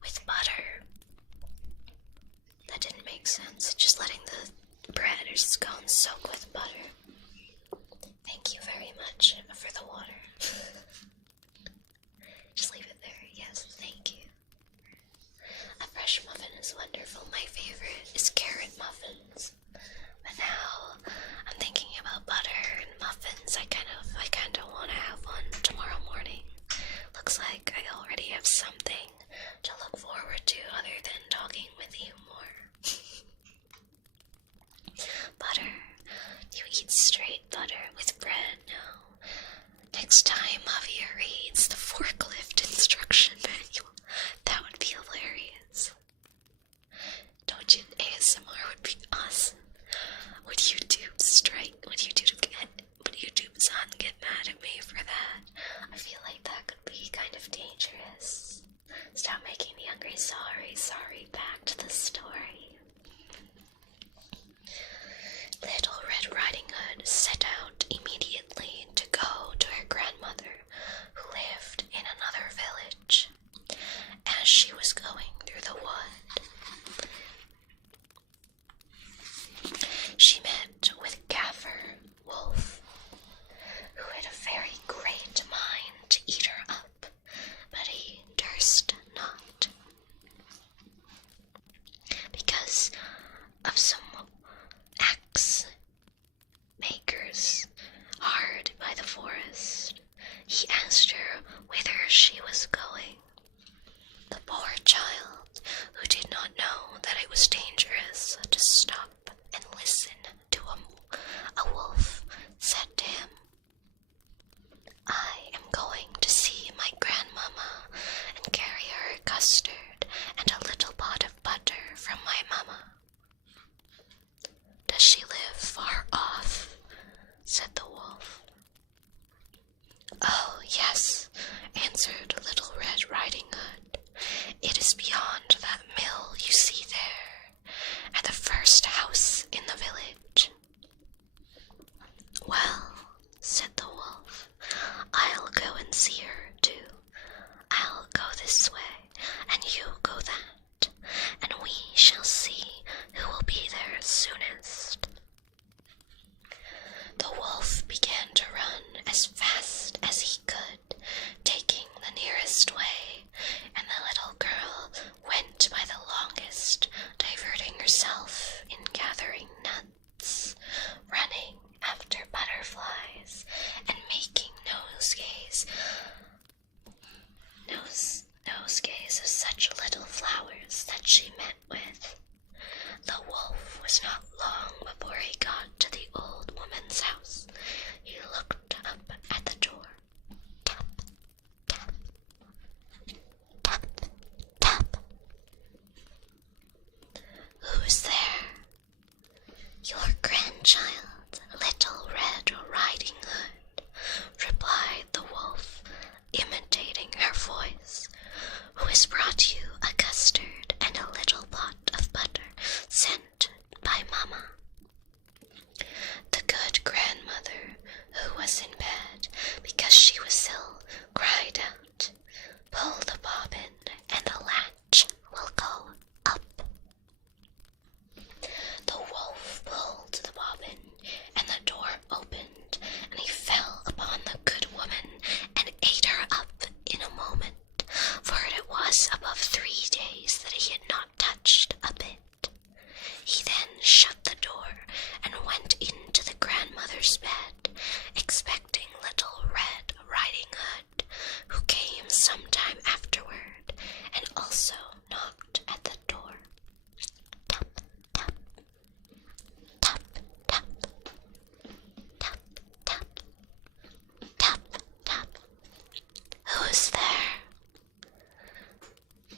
with butter. That didn't make sense. Just letting the bread or scone soak with butter. Thank you very much for the water. Just leave it there. Yes, thank you. A fresh muffin is wonderful. My favorite is carrot muffins. But now I'm thinking about butter and muffins. I kind of want to have one tomorrow morning. Looks like I already have something to look forward to other than talking with you more. Butter. You eat straight butter with bread now. Next time Mavia reads the forklift instruction manual, that would be hilarious. Don't you? ASMR would be awesome. Would YouTube strike? Would YouTube's son get mad at me for that? I feel like that could be kind of dangerous. Stop making me hungry. Sorry. Back to the story. Little Red Riding Hood set out immediately to go to her grandmother, who lived in another village. As she was going through the wood, she met with Gaffer Wolf, who had a very great mind to eat her up, but he durst not, because of some axe makers hard by the forest. He asked her whither she was going. The poor child, who did not know that it was dangerous to stop and listen to a wolf, said to him, I am going to see my grandmama and carry her a custard and a little pot of butter from my mama. Does she live far off? Said the wolf. Oh, yes, answered Little Red Riding Hood. It is beyond that mill you see there, at the first house in the village. Well, said the wolf, I'll go and see her too. I'll go this way, and you go that, and we shall see who will be there soonest. The wolf began to run as fast as he could, taking the nearest way, and the little girl went by the longest, diverting herself in gathering nuts, running after butterflies, and making nosegays of such little flowers that she met with. The wolf was not long before he got to the old woman's house. He looked up at the door. Tap, tap, tap, tap. Who's there? Your grandchild, Little Red Riding Hood, replied the wolf, imitating her voice. Who has brought you a custard and a little pot of butter sent by Mama? The good grandmother, who was in bed because she was ill, cried out, pull the bobbin and the latch will go up. The wolf pulled the bobbin and the door opened, and he fell upon the good woman and ate her up in a moment, for it was above 3 shut the door and went into the grandmother's bed, expecting Little Red Riding Hood, who came sometime afterward and also knocked at the door. Tap, tap, tap, tap, tap, tap, tap, tap. Who is there?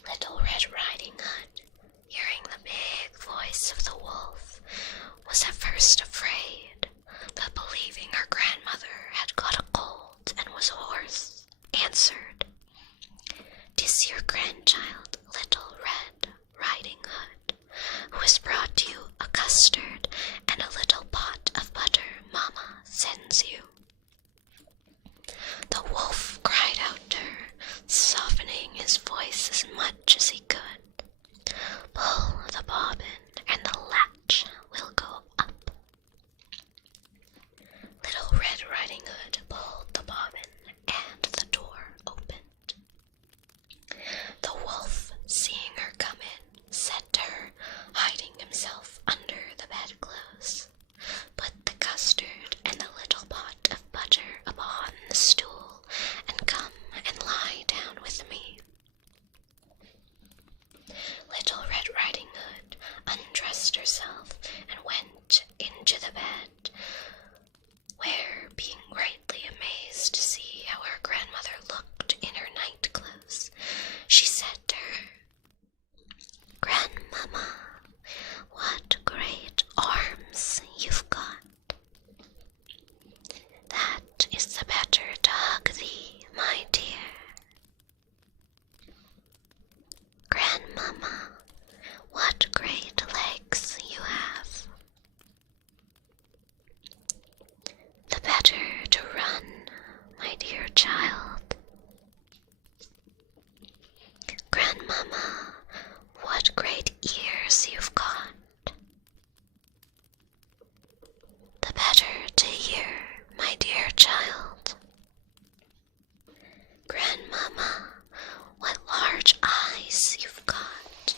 Little Red Riding Hood, hearing the big voice of the wolf, was at first afraid, but believing her grandmother had got a cold and was hoarse, answered, "'Tis your grandchild, Little Red Riding Hood, who has brought you a custard and a little pot of butter Mama sends you." The wolf cried out to her, softening his voice as much as he could, "Pull the bobbin and the latch will go up." Little Red Riding Hood pulled the bobbin and the door opened. The wolf, seeing her come in, said to her, hiding himself under the bedclothes, "Put the custard and the little pot of butter upon the stool and come and lie down with me." Little Red Riding Hood undressed herself and went into the bed, where, being greatly amazed to see how her grandmother looked in her night clothes, she said to her, "Grandmama, what great arms you've got. That is the better to hug thee, my dear. Grandmama, what great legs you have. The better to run, my dear child. Grandmama, what great ears you've got. The better to hear, my dear child. Grandmama, what large eyes you've got.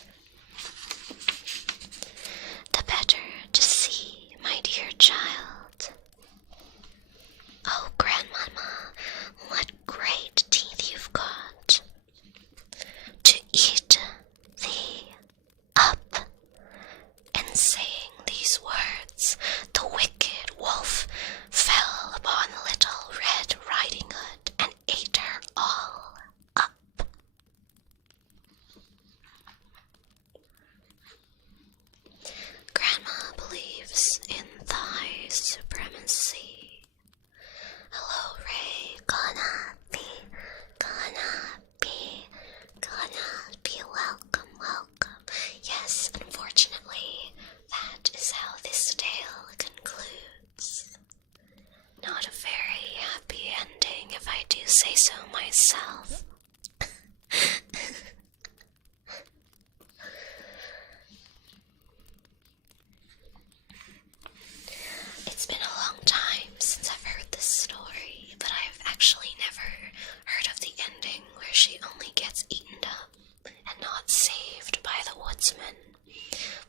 The better to see, my dear child. Oh, Grandmama, what great teeth you've got. To eat thee up." And saying these words, the wicked wolf fell upon Little Red Riding Hood and ate her all up. Grandma believes in thy supremacy. Hello, Ray. Konharpy, Konharpy, Konharpy, welcome, welcome. Yes, unfortunately, that is how this tale concludes. Not a very happy ending, if I do say so myself. It's been a long time since I've heard this story, but I've actually never heard of the ending where she only gets eaten up and not saved by the woodsman.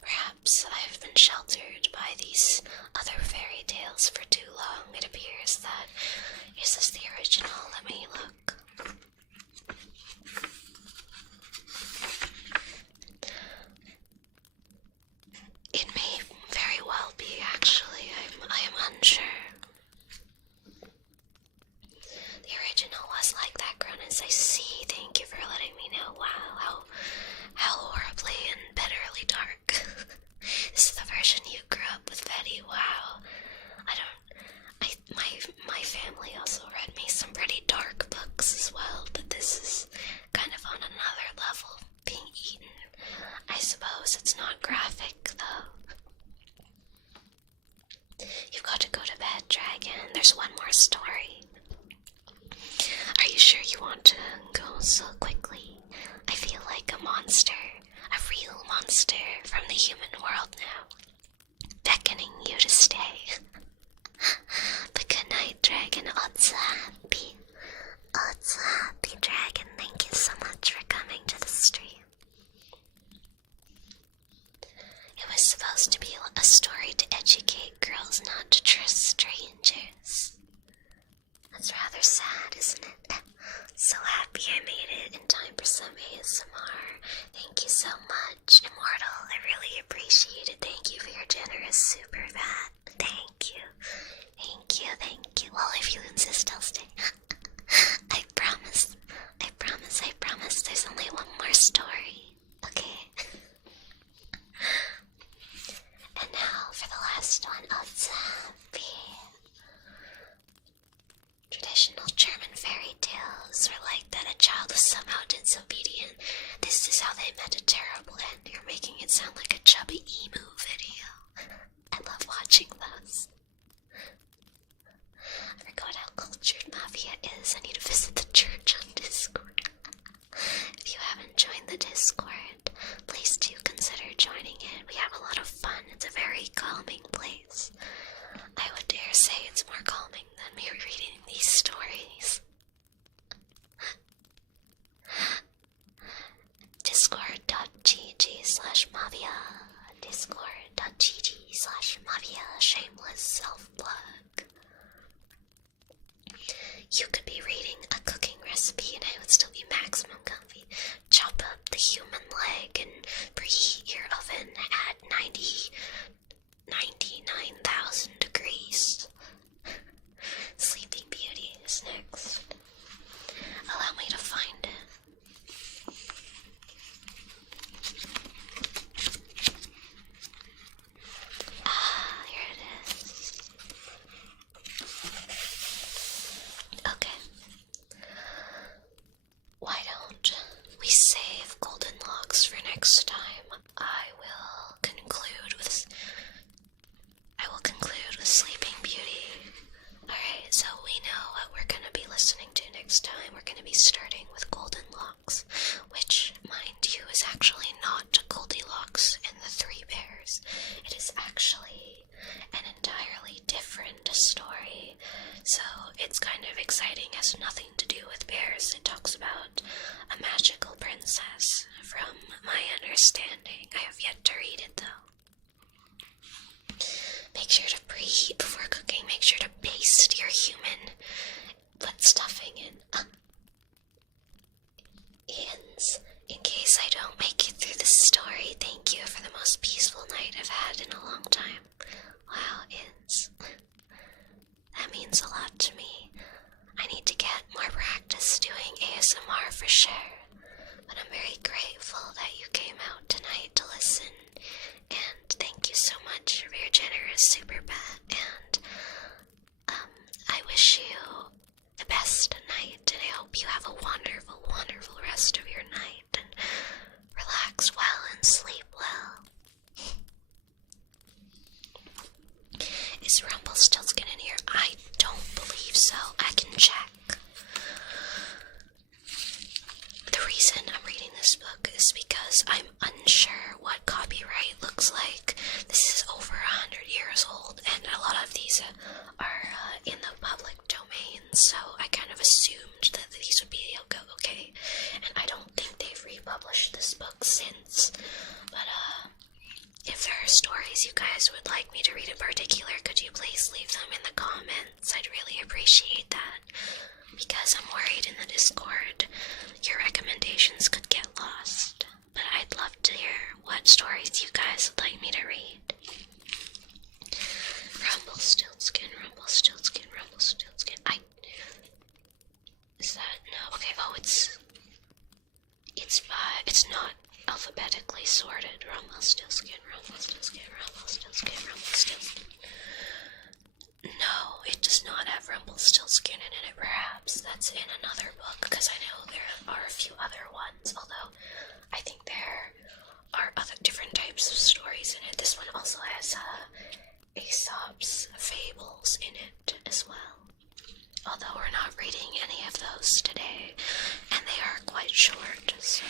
Perhaps I've been sheltered by these other fairy tales for too long. It appears that, is this the original? Let me look. It may very well be, actually. I am unsure. The original was like that, Cronus. I see. Thank you for letting me know. Wow, how horribly and bitterly dark. This is the version you grew up with, Betty. Wow. My family also read me some pretty dark books as well, but this is kind of on another level, being eaten. I suppose it's not graphic, though. You've got to go to bed, Dragon. There's one more story. Are you sure you want to go so quickly? I feel like a monster, a real monster from the human world now, beckoning you to stay. But good night, Dragon. Odds happy. Odds happy, Dragon. Thank you so much for coming to the stream. It was supposed to be a story to educate girls, not to trust strangers. That's rather sad, isn't it? So happy I made it in time for some ASMR. Thank you so much, Immortal. I really appreciate it. Thank you for your generous super fat. Thank you. Thank you, thank you. Well, if you insist, I'll stay. I promise. I promise, I promise. There's only one more story. Okay? And now for the last one of Happy. Traditional German fairy tales are like that a child was somehow disobedient. This is how they met a terrible end. You're making it sound like a chubby emu video. I love watching those. I forgot how cultured Mavia is. I need to visit the church on Discord. If you haven't joined the Discord, please do consider joining it. We have a lot of fun. It's a very calming place. I would dare say it's more calming than me reading these stories. Discord.gg/Mavia. Discord.gg/Mavia. Shameless self-plug. You could be reading a cooking recipe and I would still be maximum comfy. Chop up the human leg and preheat your oven at 99,000 degrees. Sleeping Beauty is next. Allow me to find it. Here it is. Okay. Why don't we save Golden Locks for next time? I will conclude with Sleeping Beauty. Alright, so we know what we're going to be listening to next time. We're going to be starting with Golden Locks, which, mind you, is actually not Goldilocks and the Three Bears. It is actually an entirely different story. So it's kind of exciting, has nothing to do with bears. It talks about a magical princess, from my understanding. I have yet to read it, though. Make sure to preheat before cooking. Make sure to baste your human. Put stuffing in. Ins. In case I don't make it through this story, thank you for the most peaceful night I've had in a long time. Wow, Ins. That means a lot to me. I need to get more practice doing ASMR for sure. But I'm very grateful that you came out tonight to listen. And thank you so much for your generous super bat. And I wish you the best tonight. And I hope you have a wonderful, wonderful rest of your night. And relax well and sleep well. Is Rumpelstiltskin in here? I don't believe so. I can check. The reason I'm reading this book is because I'm unsure what copyright looks like. This is over 100 years old, and a lot of these are in the public domain, so I kind of assumed that these would be okay. And I don't think they've republished this book since. But if there are stories you guys would like me to read in particular, could you please leave them in the comments? I'd really appreciate that, because I'm worried in the Discord your recommendations could get lost. But I'd love to hear what stories you guys would like me to read. Rumpelstiltskin. Is that, no, okay, oh, it's not alphabetically sorted. Rumpelstiltskin. No, it does not have Rumpelstiltskin in it. Perhaps that's in another book, because I know there are a few other ones, although I think there are other different types of stories in it. This one also has Aesop's fables in it as well, although we're not reading any of those today, and they are quite short. So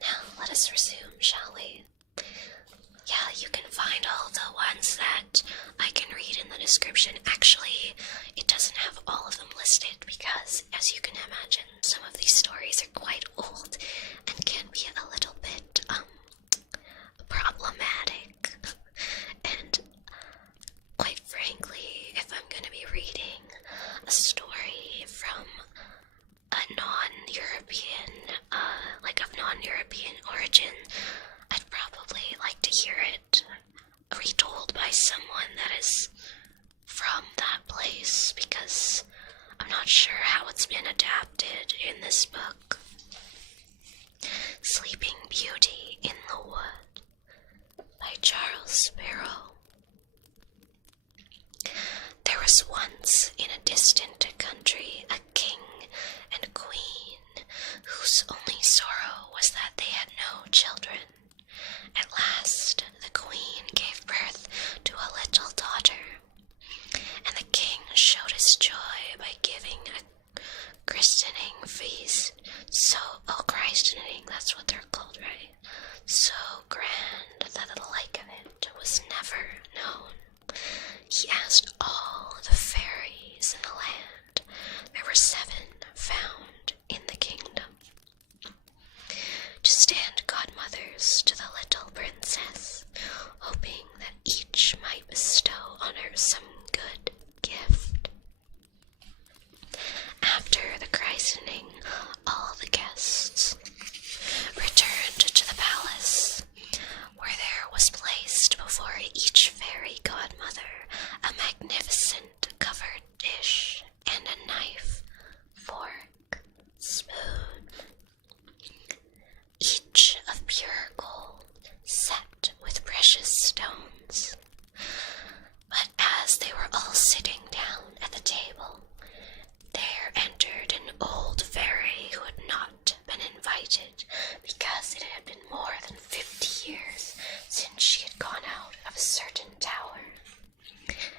now let us resume, shall we? Yeah, you can find all the ones that I can read in the description. Actually, it doesn't have all of them listed because, as you can imagine, some of these stories are quite old and can be a little bit problematic. is from that place because I'm not sure how it's been adapted in this book. Sleeping Beauty in the Wood by Charles Sparrow. There was once in a distant country a king and queen whose only sorrow was that they had no children. At last the queen gave birth to a little daughter, and the king showed his joy by giving a christening feast. Christening, that's what they're called, right? So grand that the like of it was never known. He asked all the fairies in the land. There were 7 found in the kingdom, to stand godmothers to the little princess, hoping that each might bestow on her some good gift. After the christening, all the guests returned to the palace, where there was placed before each fairy godmother a magnificent covered dish and a knife, fork, spoon, each of pure gold, set with precious stones. But as they were all sitting down at the table, there entered an old fairy who had not been invited because it had been more than 50 years since she had gone out of a certain tower,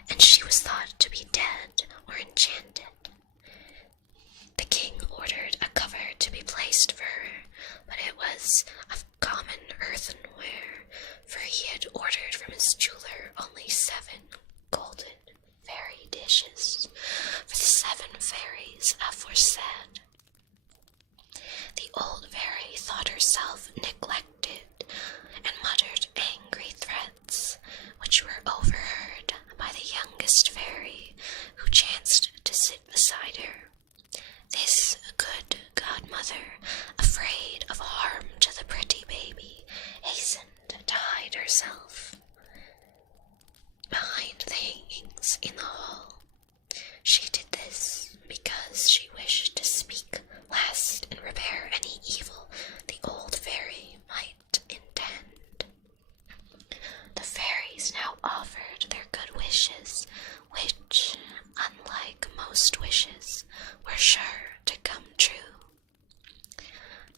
and she was thought to be dead or enchanted. The king ordered a cover to be placed for her, but it was of common earthenware, for he had ordered from his jeweler only 7 golden fairy dishes for the 7 fairies aforesaid. The old fairy thought herself neglected and muttered angry threats, which were overheard by the youngest fairy who chanced to sit beside her. This good godmother, afraid of harm to the pretty baby, hastened to hide herself behind the hangings in the hall. She did this because she wished to speak last and repair any evil the old fairy might intend. The fairies now offered their good wishes, which, unlike most wishes, were sure to come true.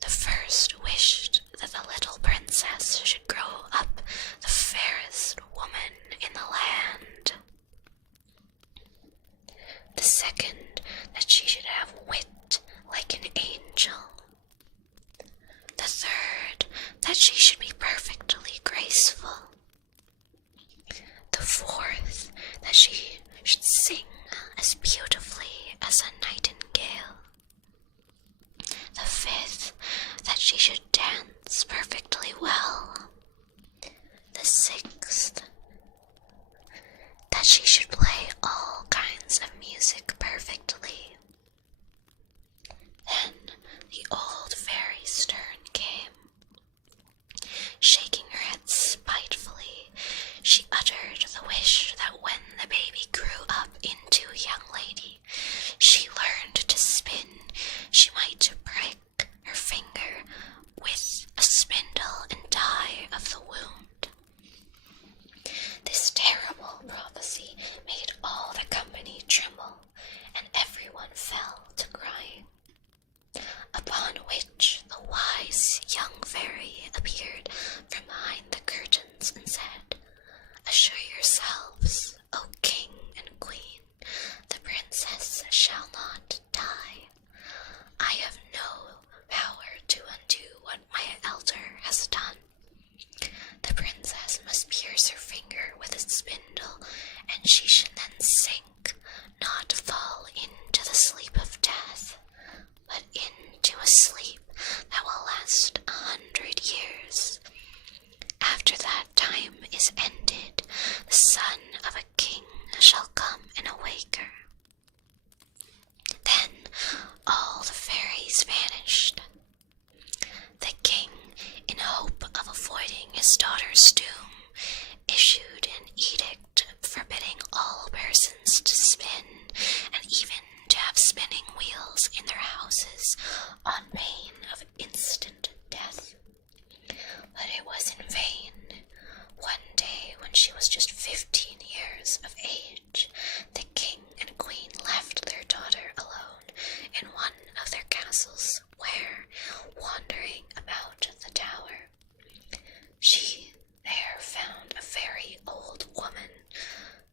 The first wished that the little princess should grow up the fairest woman in the land. The second, that she should have wit like an angel. The third, that she should be perfectly graceful. The fourth, that she should sing as beautifully as a nightingale. The fifth, that she should dance perfectly well. The sixth, that she should play all kinds of music perfectly. Then the old fairy's turn came. Shaking her head spitefully, she uttered the wish that when the baby grew up into a young lady, she learned to spin, she might prick her finger with a spindle and die of the wound. This terrible prophecy made all the company tremble, and everyone fell to crying. Upon which the wise young fairy appeared from behind the curtains and said, "Assure yourselves, O king and queen, the princess shall not die. I have no power to undo what my elder has done. The princess must pierce her finger with a spindle, and she should then sink, not fall into the sleep of death, but into a sleep that will last 100 years. After that time is ended, the son of a king shall come and awake her." Then all the fairies vanished. The king, in hope of avoiding his daughter's doom, issued an edict forbidding all persons to spin, and even to have spinning wheels in their houses on pain of instant death. But it was in vain. One day, when she was just 15 years of age, the king and queen left their daughter alone in one of their castles, where, wandering about the tower, she there found a very old woman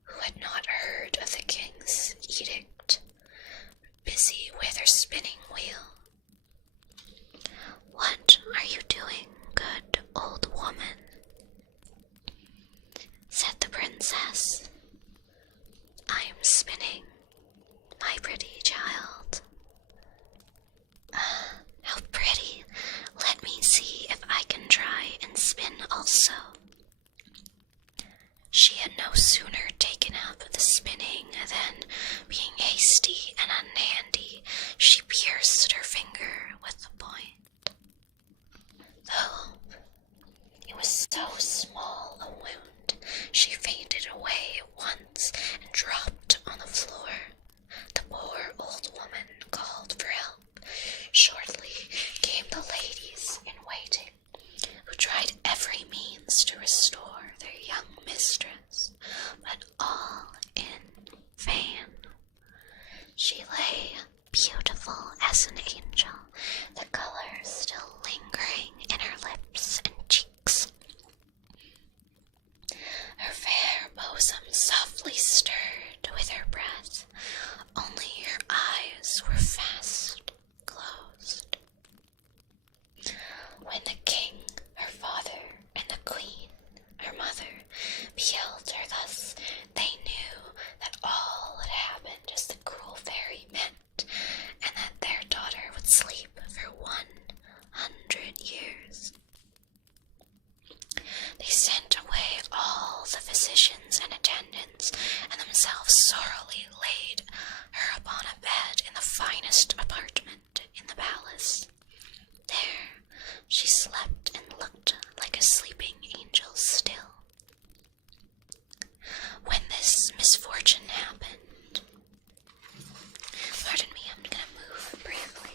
who had not heard of the king's edict, busy with her spinning wheel. "What are you doing, good old woman?" said the princess. "I am spinning, my pretty child." How pretty. Let me see if I can try and spin also." She had no sooner taken up the spinning than, being hasty and unhandy, she pierced her finger with the point. Though it was so small a wound, she fainted away at once and dropped on the floor. The poor old woman called for help. Shortly came the ladies in waiting, who tried every means to restore their young mistress, but all in vain. She lay beautiful as an angel, the color still lingering in her lips and cheeks. Her fair bosom softly stirred with her breath, only her eyes were fast closed. When the king, her father, and the queen, her mother, beheld her thus, they knew that all had happened as the cruel fairy meant, and that their daughter would sleep for 100 years. They sent away all the physicians and attendants, and themselves sorrowly laid her upon a bed in the finest apartment in the palace. There she slept and looked like a sleeping angel still. When this misfortune happened, pardon me, I'm gonna move briefly.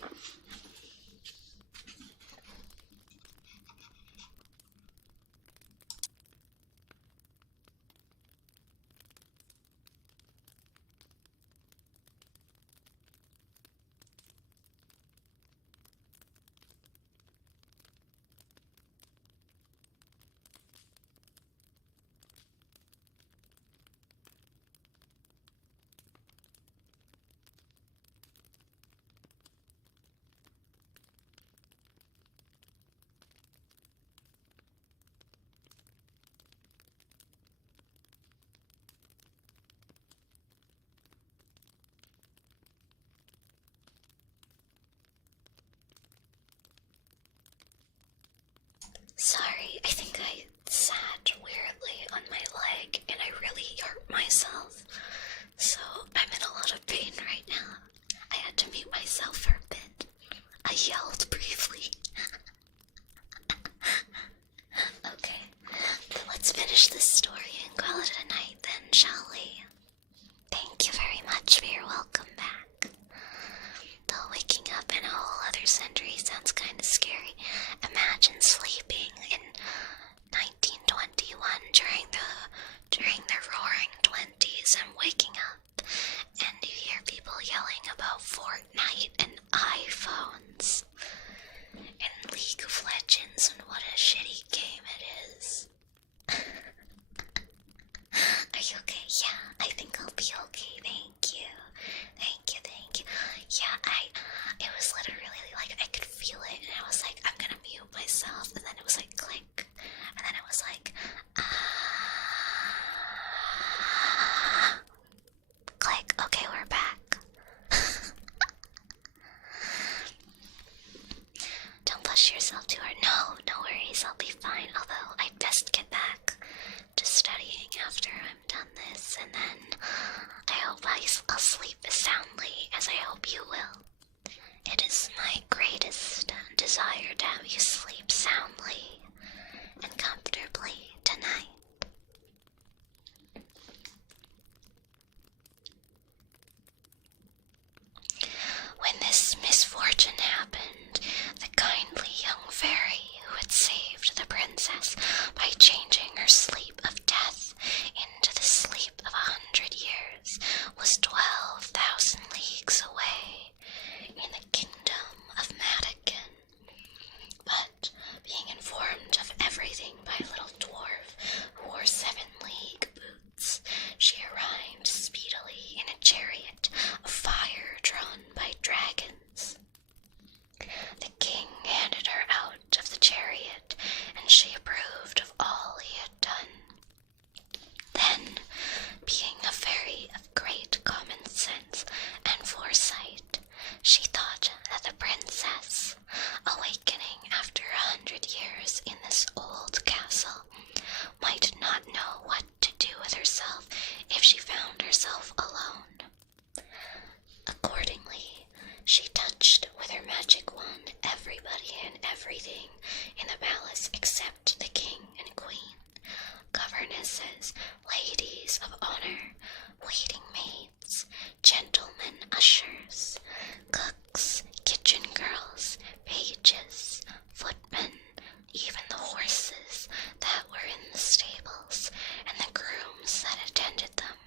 Sorry, I think I sat weirdly on my leg and I really hurt myself. So I'm in a lot of pain right now. I had to mute myself for a bit. I yelled briefly. Okay, let's finish this story and call it a night then, shall we? Thank you very much for your welcome back. Though waking up in a whole other century sounds kind of scary, imagine sleeping in 1921 during the roaring 20s and waking up and you hear people yelling about Fortnite and iPhones and League of Legends and what a shitty game it is. Are you okay? Yeah, I think I'll be okay. Thank you. Yeah, it was literally like I could feel it and I was like, I'm gonna mute myself, and then it was like click, and then it was like click. Okay, we're back. Don't push yourself too hard. No worries, I'll be fine. Although I'd best get back to studying after I'm done this, and then I hope I'll sleep as soundly as I hope you will. It is my greatest desire to have you sleep soundly and comfortably tonight. if she found herself alone. Accordingly, she touched with her magic wand everybody and everything in the palace except the king and queen, governesses, ladies of honor, waiting maids, gentlemen ushers, cooks, kitchen girls, pages, footmen, even the horses that were in the stables, and the grooms that attended them.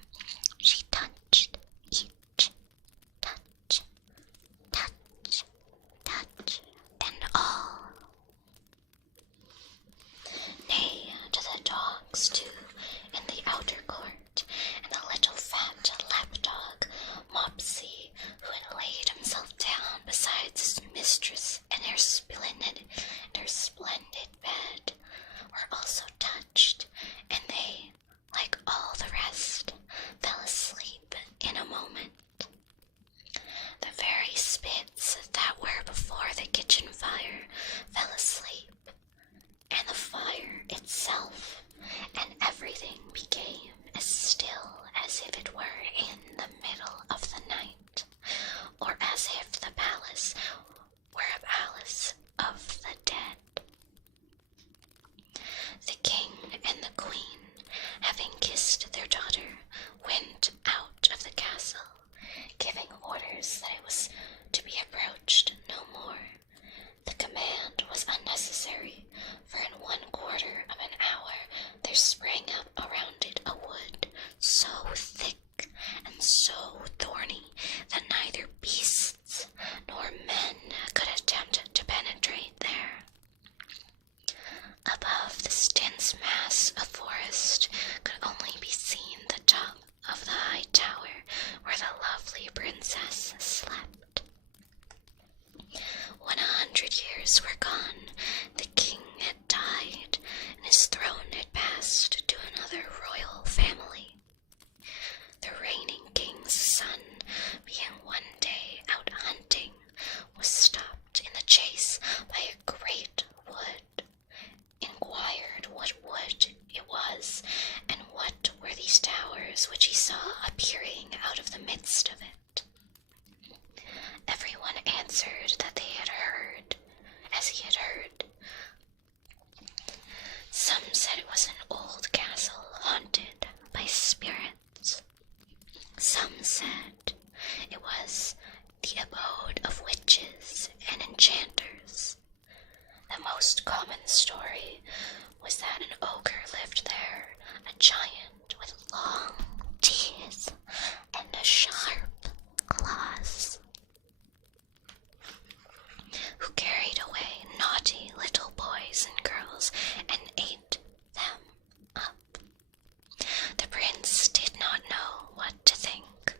She touched each, touch, touch, touch, and all. Nay, to the dogs too, in the outer court, and the little fat lapdog, Mopsy, who had laid himself down beside his mistress in her splendid bed, were also touched, and they, like all the rest, fell asleep in a moment. The very spits that were before the kitchen fire fell asleep, and the fire itself, and everything became as still as if it were in the middle of the night, or as if the palace were a palace of the dead. The king and the queen, having kissed their daughter, went out of the castle, giving orders that it was to be approached no more. The command was unnecessary, for in 1/4 of an hour there sprang up around it a wood so thick and so thorny that neither beasts nor men could attempt to penetrate there. Above this dense mass of forest could only be seen the top of the high tower where the lovely princess slept. When 100 years were gone, the king had died, and his throne had passed to another royal family. The reigning king's son, being one day out hunting, was stopped in the chase by a great wood, inquired what wood it was, and what were these towers which he saw appearing out of the midst of it. Everyone answered that they had heard, as he had heard. Some said it was an old castle haunted by spirits. Some said it was the abode of witches and enchanters. The most common story was that an ogre lived there, a giant with long teeth and sharp claws, who carried away naughty little boys and girls and ate them up. The prince did not know what to think.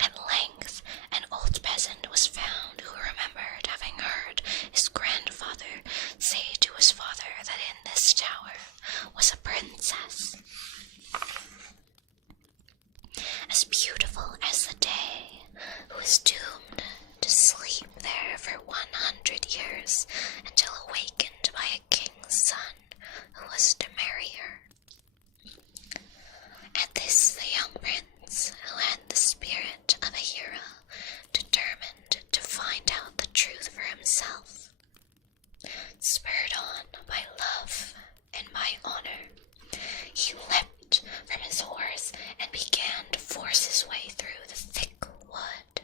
At length, an old peasant was found who remembered having heard his grandfather say to his father that in this tower was a princess, as beautiful as the day, who was doomed to sleep there for 100 years until awakened by a king's son who was to marry her. At this, the young prince, who had the spirit of a hero, determined to find out the truth for himself. Spurred on by love and by honor, he leapt from his horse and began to force his way through the thick wood.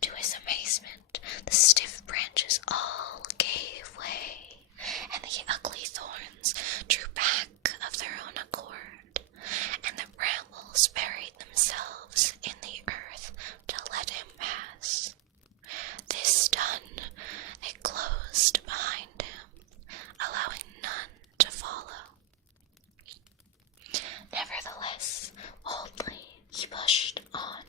To his amazement, the stiff branches all gave way, and the ugly thorns drew back of their own accord, and the brambles buried themselves in the earth to let him pass. This done, they closed behind him, allowing none to follow. Nevertheless, boldly he pushed on,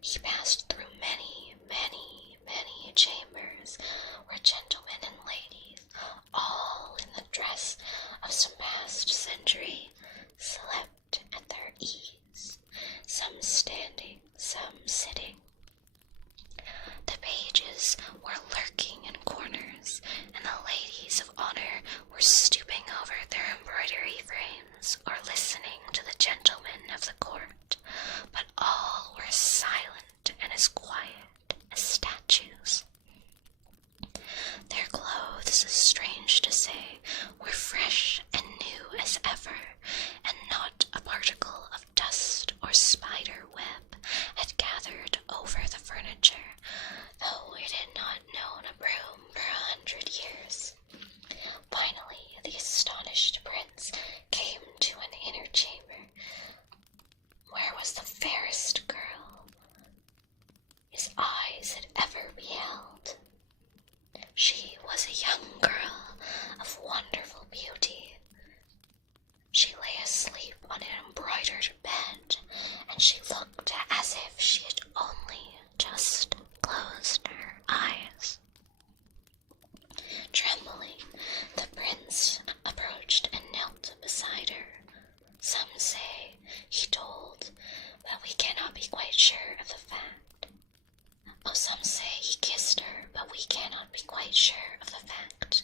He passed through many, many, many chambers where gentlemen and ladies, all in the dress of some past century, slept at their ease, some standing, some sitting. The pages were lurking in corners, and the ladies of honor were stooping over their embroidery frames or listening to the gentlemen of the court, but all were silent and as quiet as statues. Their clothes, strange to say, were fresh and new as ever, and not a particle of dust or spider web had gathered over the furniture, though it had not known a broom for 100 years. Finally, the astonished prince came to an inner chamber, where was the fairest girl his eyes had ever beheld. She was a young girl of wonderful beauty. She lay asleep on an embroidered bed, and she looked as if she had only just closed her eyes. Trembling, the prince approached and knelt beside her. Some say he told, but we cannot be quite sure of the fact. Oh, some say he kissed her, but we cannot be quite sure of the fact.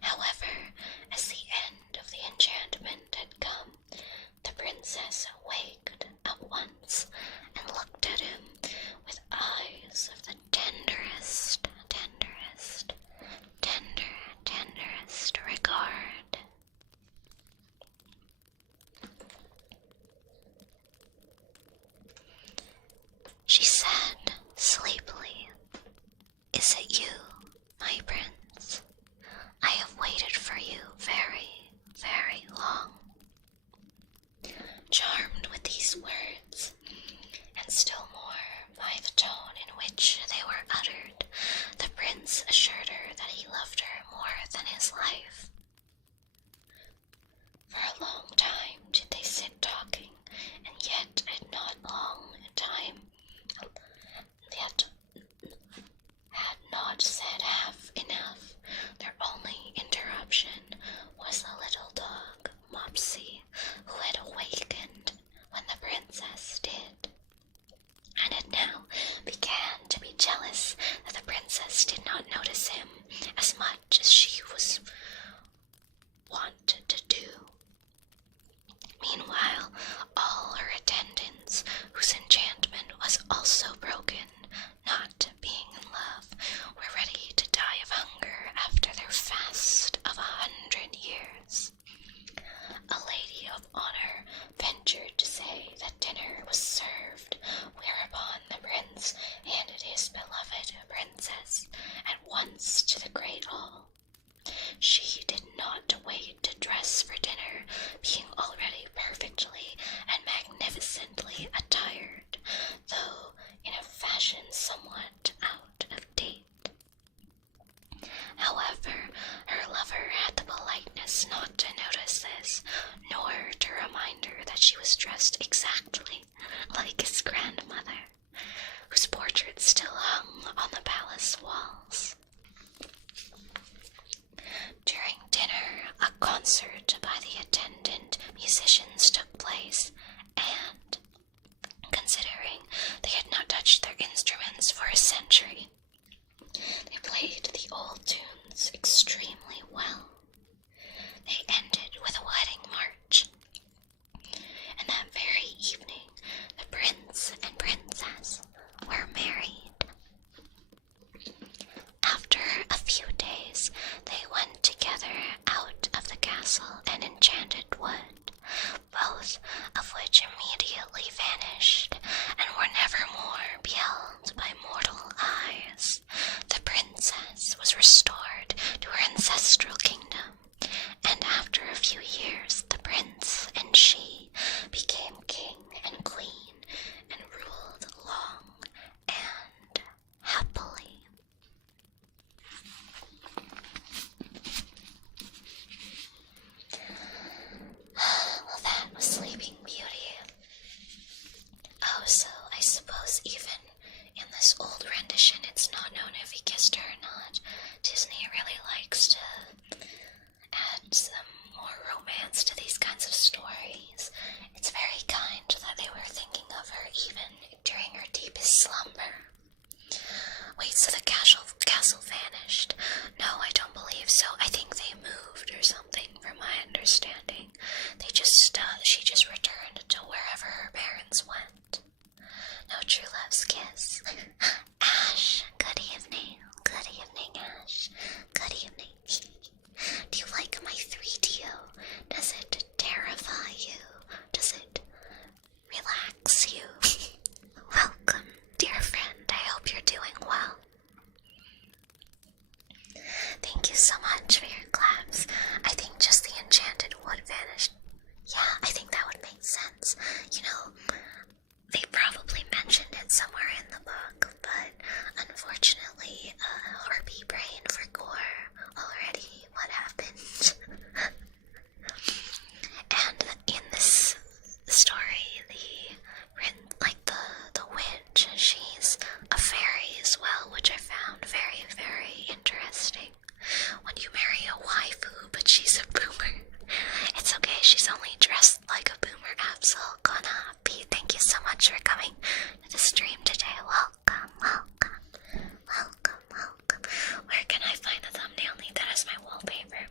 However, as the end of the enchantment had come, the princess awaked at once and looked at him with eyes of the tenderest regard. She said sleepily, "Is it you, my prince? I have waited for you very, very long." Charmed with these words, and still more by the tone in which they were uttered, the prince assured her that he loved her more than his life. For a long time did they sit talking, and yet had not said half enough. Their only interruption was the little dog, Mopsy, who had awakened when the princess did, and had now began to be jealous that the princess did not notice him as much as she was wont to do. Meanwhile, all her attendants, whose enchantment was also broken, not being in love, were ready to die of hunger after their fast of 100 years. A lady of honor ventured to say that dinner was served, whereupon the prince handed his beloved princess at once to the great hall. She did not wait to dress for dinner, being already perfectly and magnificently attired, though in a fashion somewhat out of date. However, her lover had the politeness not to notice this, nor to remind her that she was dressed exactly like his grandmother, whose portrait still hung on the palace walls. During dinner, a concert by the attendant musicians took place, and, considering they had not touched their instruments for a century, they played the old tunes extremely well. They ended with a wedding march, and that very evening the prince and princess were married. After a few days, they went together out of the castle and enchanted wood, both of which immediately vanished and were never more beheld by mortal eyes. The princess was restored to her ancestral kingdom, and after a few years the prince and she became king and queen and ruled long and happily. Well, that was Sleeping Beauty. Oh, so I suppose even addition, it's not known if he kissed her or not. Disney really likes to add some more romance to these kinds of stories. It's very kind that they were thinking of her even during her deepest slumber. Wait, so the castle vanished? No, I don't believe so. I think they moved or something, from my understanding. She just returned to wherever her parents went. No true love's kiss. Ash, good evening. Good evening, Ash. Good evening. Do you like my 3DO? Does it terrify you? Does it relax you? Welcome, dear friend. I hope you're doing well. Thank you so much for your claps. I think just the enchanted wood vanished. Yeah, I think that would make sense. You know, they probably mentioned it somewhere in the book, but unfortunately, harpy brain forgot already what happened. And in this story, the witch, she's a fairy as well, which I found very, very interesting. When you marry a waifu, but she's a boomer, it's okay, she's only dressed like a boomer. Konharpy, thank you so much for coming to the stream today. Welcome, welcome, welcome, welcome. Where can I find the thumbnail? Need that as my wallpaper.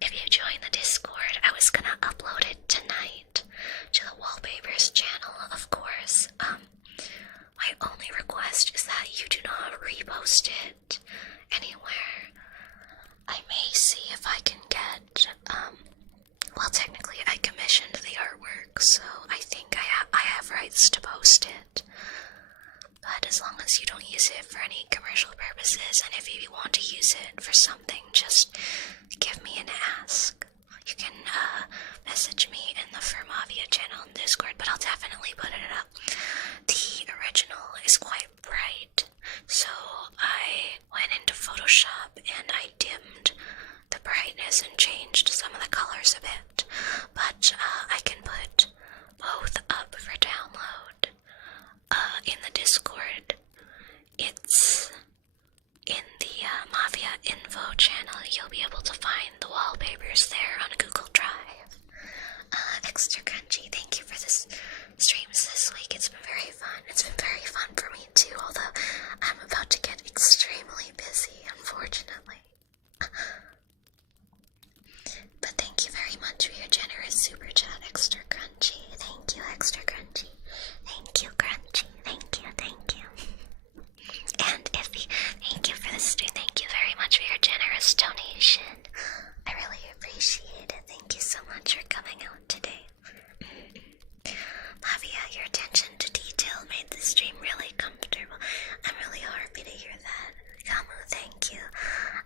If you join the Discord, I was gonna upload it tonight to the Wallpapers channel, of course. My only request is that you do not repost it anywhere. I may see if I can get, well, technically I commissioned the artwork, so I think I have rights to post it. But as long as you don't use it for any commercial purposes, and if you want to use it for something, just give me an ask. You can message me in the Mavia channel in Discord, but I'll definitely put it up. The original is quite bright, so I went into Photoshop and I dimmed the brightness and changed some of the colors a bit. But I can put both up for download in the Discord. It's in the Mavia info channel. You'll be able to find the wallpapers there on Google Drive. Extra Crunchy, thank you for the streams this week. It's been very fun. It's been very fun for me too, although I'm about to get extremely busy, unfortunately. But thank you very much for your generous super chat, Extra Crunchy. Thank you, Extra Crunchy. Thank you, Crunchy. Thank you, thank you. And Iffy, thank you for the stream. Thank you very much for your generous donation. I really appreciate it. Thank you so much for coming out today. Mavia, your attention to detail made the stream really comfortable. I'm really happy to hear that. Kamu, thank you.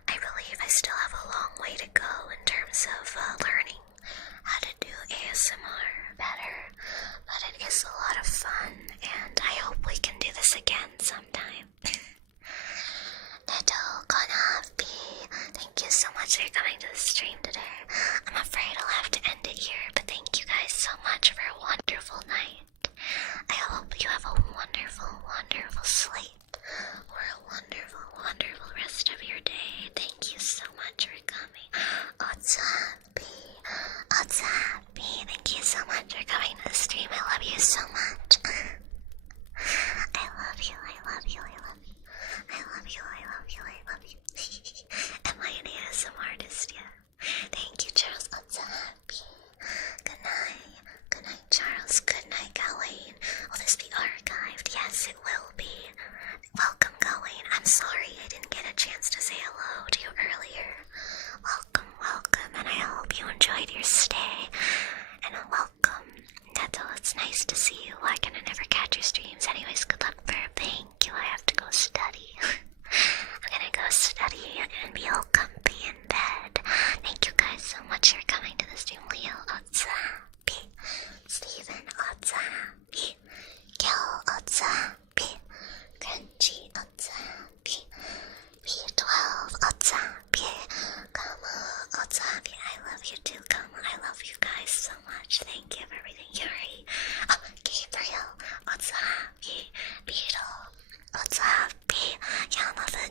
I believe I still have a long way to go in terms of learning how to do ASMR better, but it is a lot of fun, and I hope we can do this again sometime. Little Konharpy, thank you so much for coming to the stream today. I'm afraid I'll have to end it here, but thank you guys so much for a wonderful night. I hope you have a wonderful, wonderful sleep, or a wonderful, wonderful rest of your day. Thank you so much for coming. Otsapi, thank you so much for coming to the stream. I love you so much. I love you, I love you, I love you. I love you, I love you, I love you. Am I an ASMR artist yet?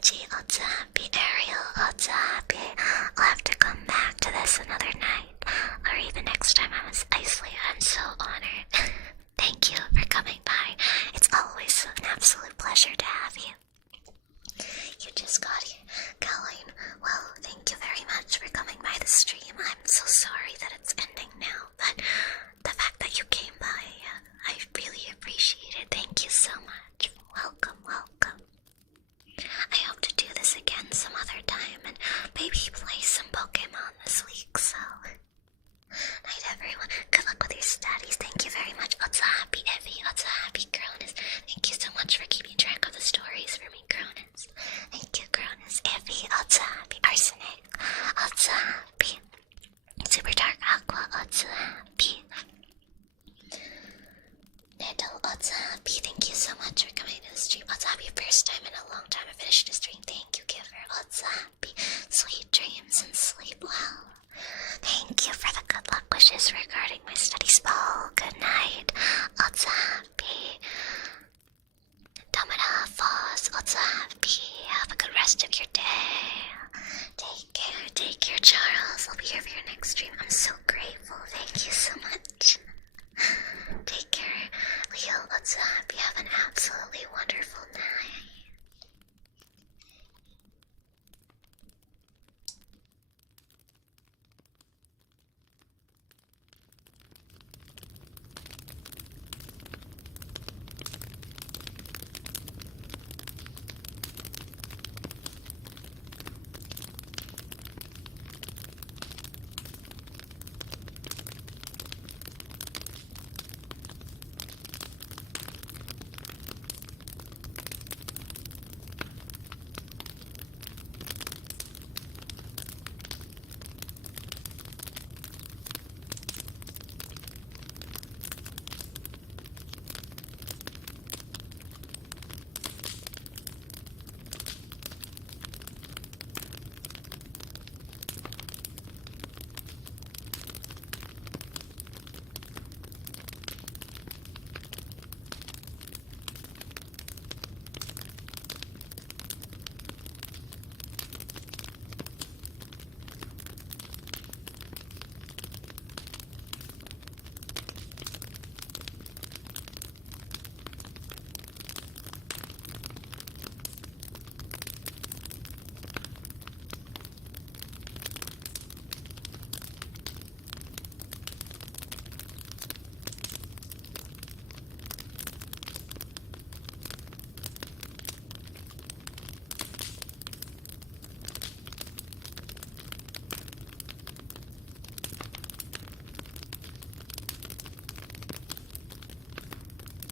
Luigi, Otsapi, Ariel, Otsapi. I'll have to come back to this another night, or even next time I'm isolated. I'm so honored. Thank you for coming by. It's always an absolute pleasure to have you. You just got here, Colleen. Well, thank you very much for coming by the stream. I'm so sorry that it's ending now, but the fact that you came by, I really appreciate it. Thank you so much. Welcome, welcome. I hope to do this again some other time and maybe play some Pokemon this week, so... Night, everyone. Good luck with your studies. Thank you very much. Otsapi, Evie. Otsapi, Cronus. Thank you so much for keeping track of the stories for me, Cronus. Thank you, Cronus. Evie, Otsapi, Arsenic. Otsapi. Super Dark Aqua, Otsapi. Neto, Otsapi. Thank you so much for coming to the stream. Otsapi, first time in a long time I finished a stream. Thank you, Giver. Otsapi. Sweet dreams and sleep well. Thank you for the good luck wishes regarding my studies. Oh, good night. Otsapi. Domina Foss. Otsapi. Have a good rest of your day. Take care, Charles. I'll be here for your next stream. I'm so grateful. Thank you so much. Take care, Leo. Otsapi. Have an absolutely wonderful night.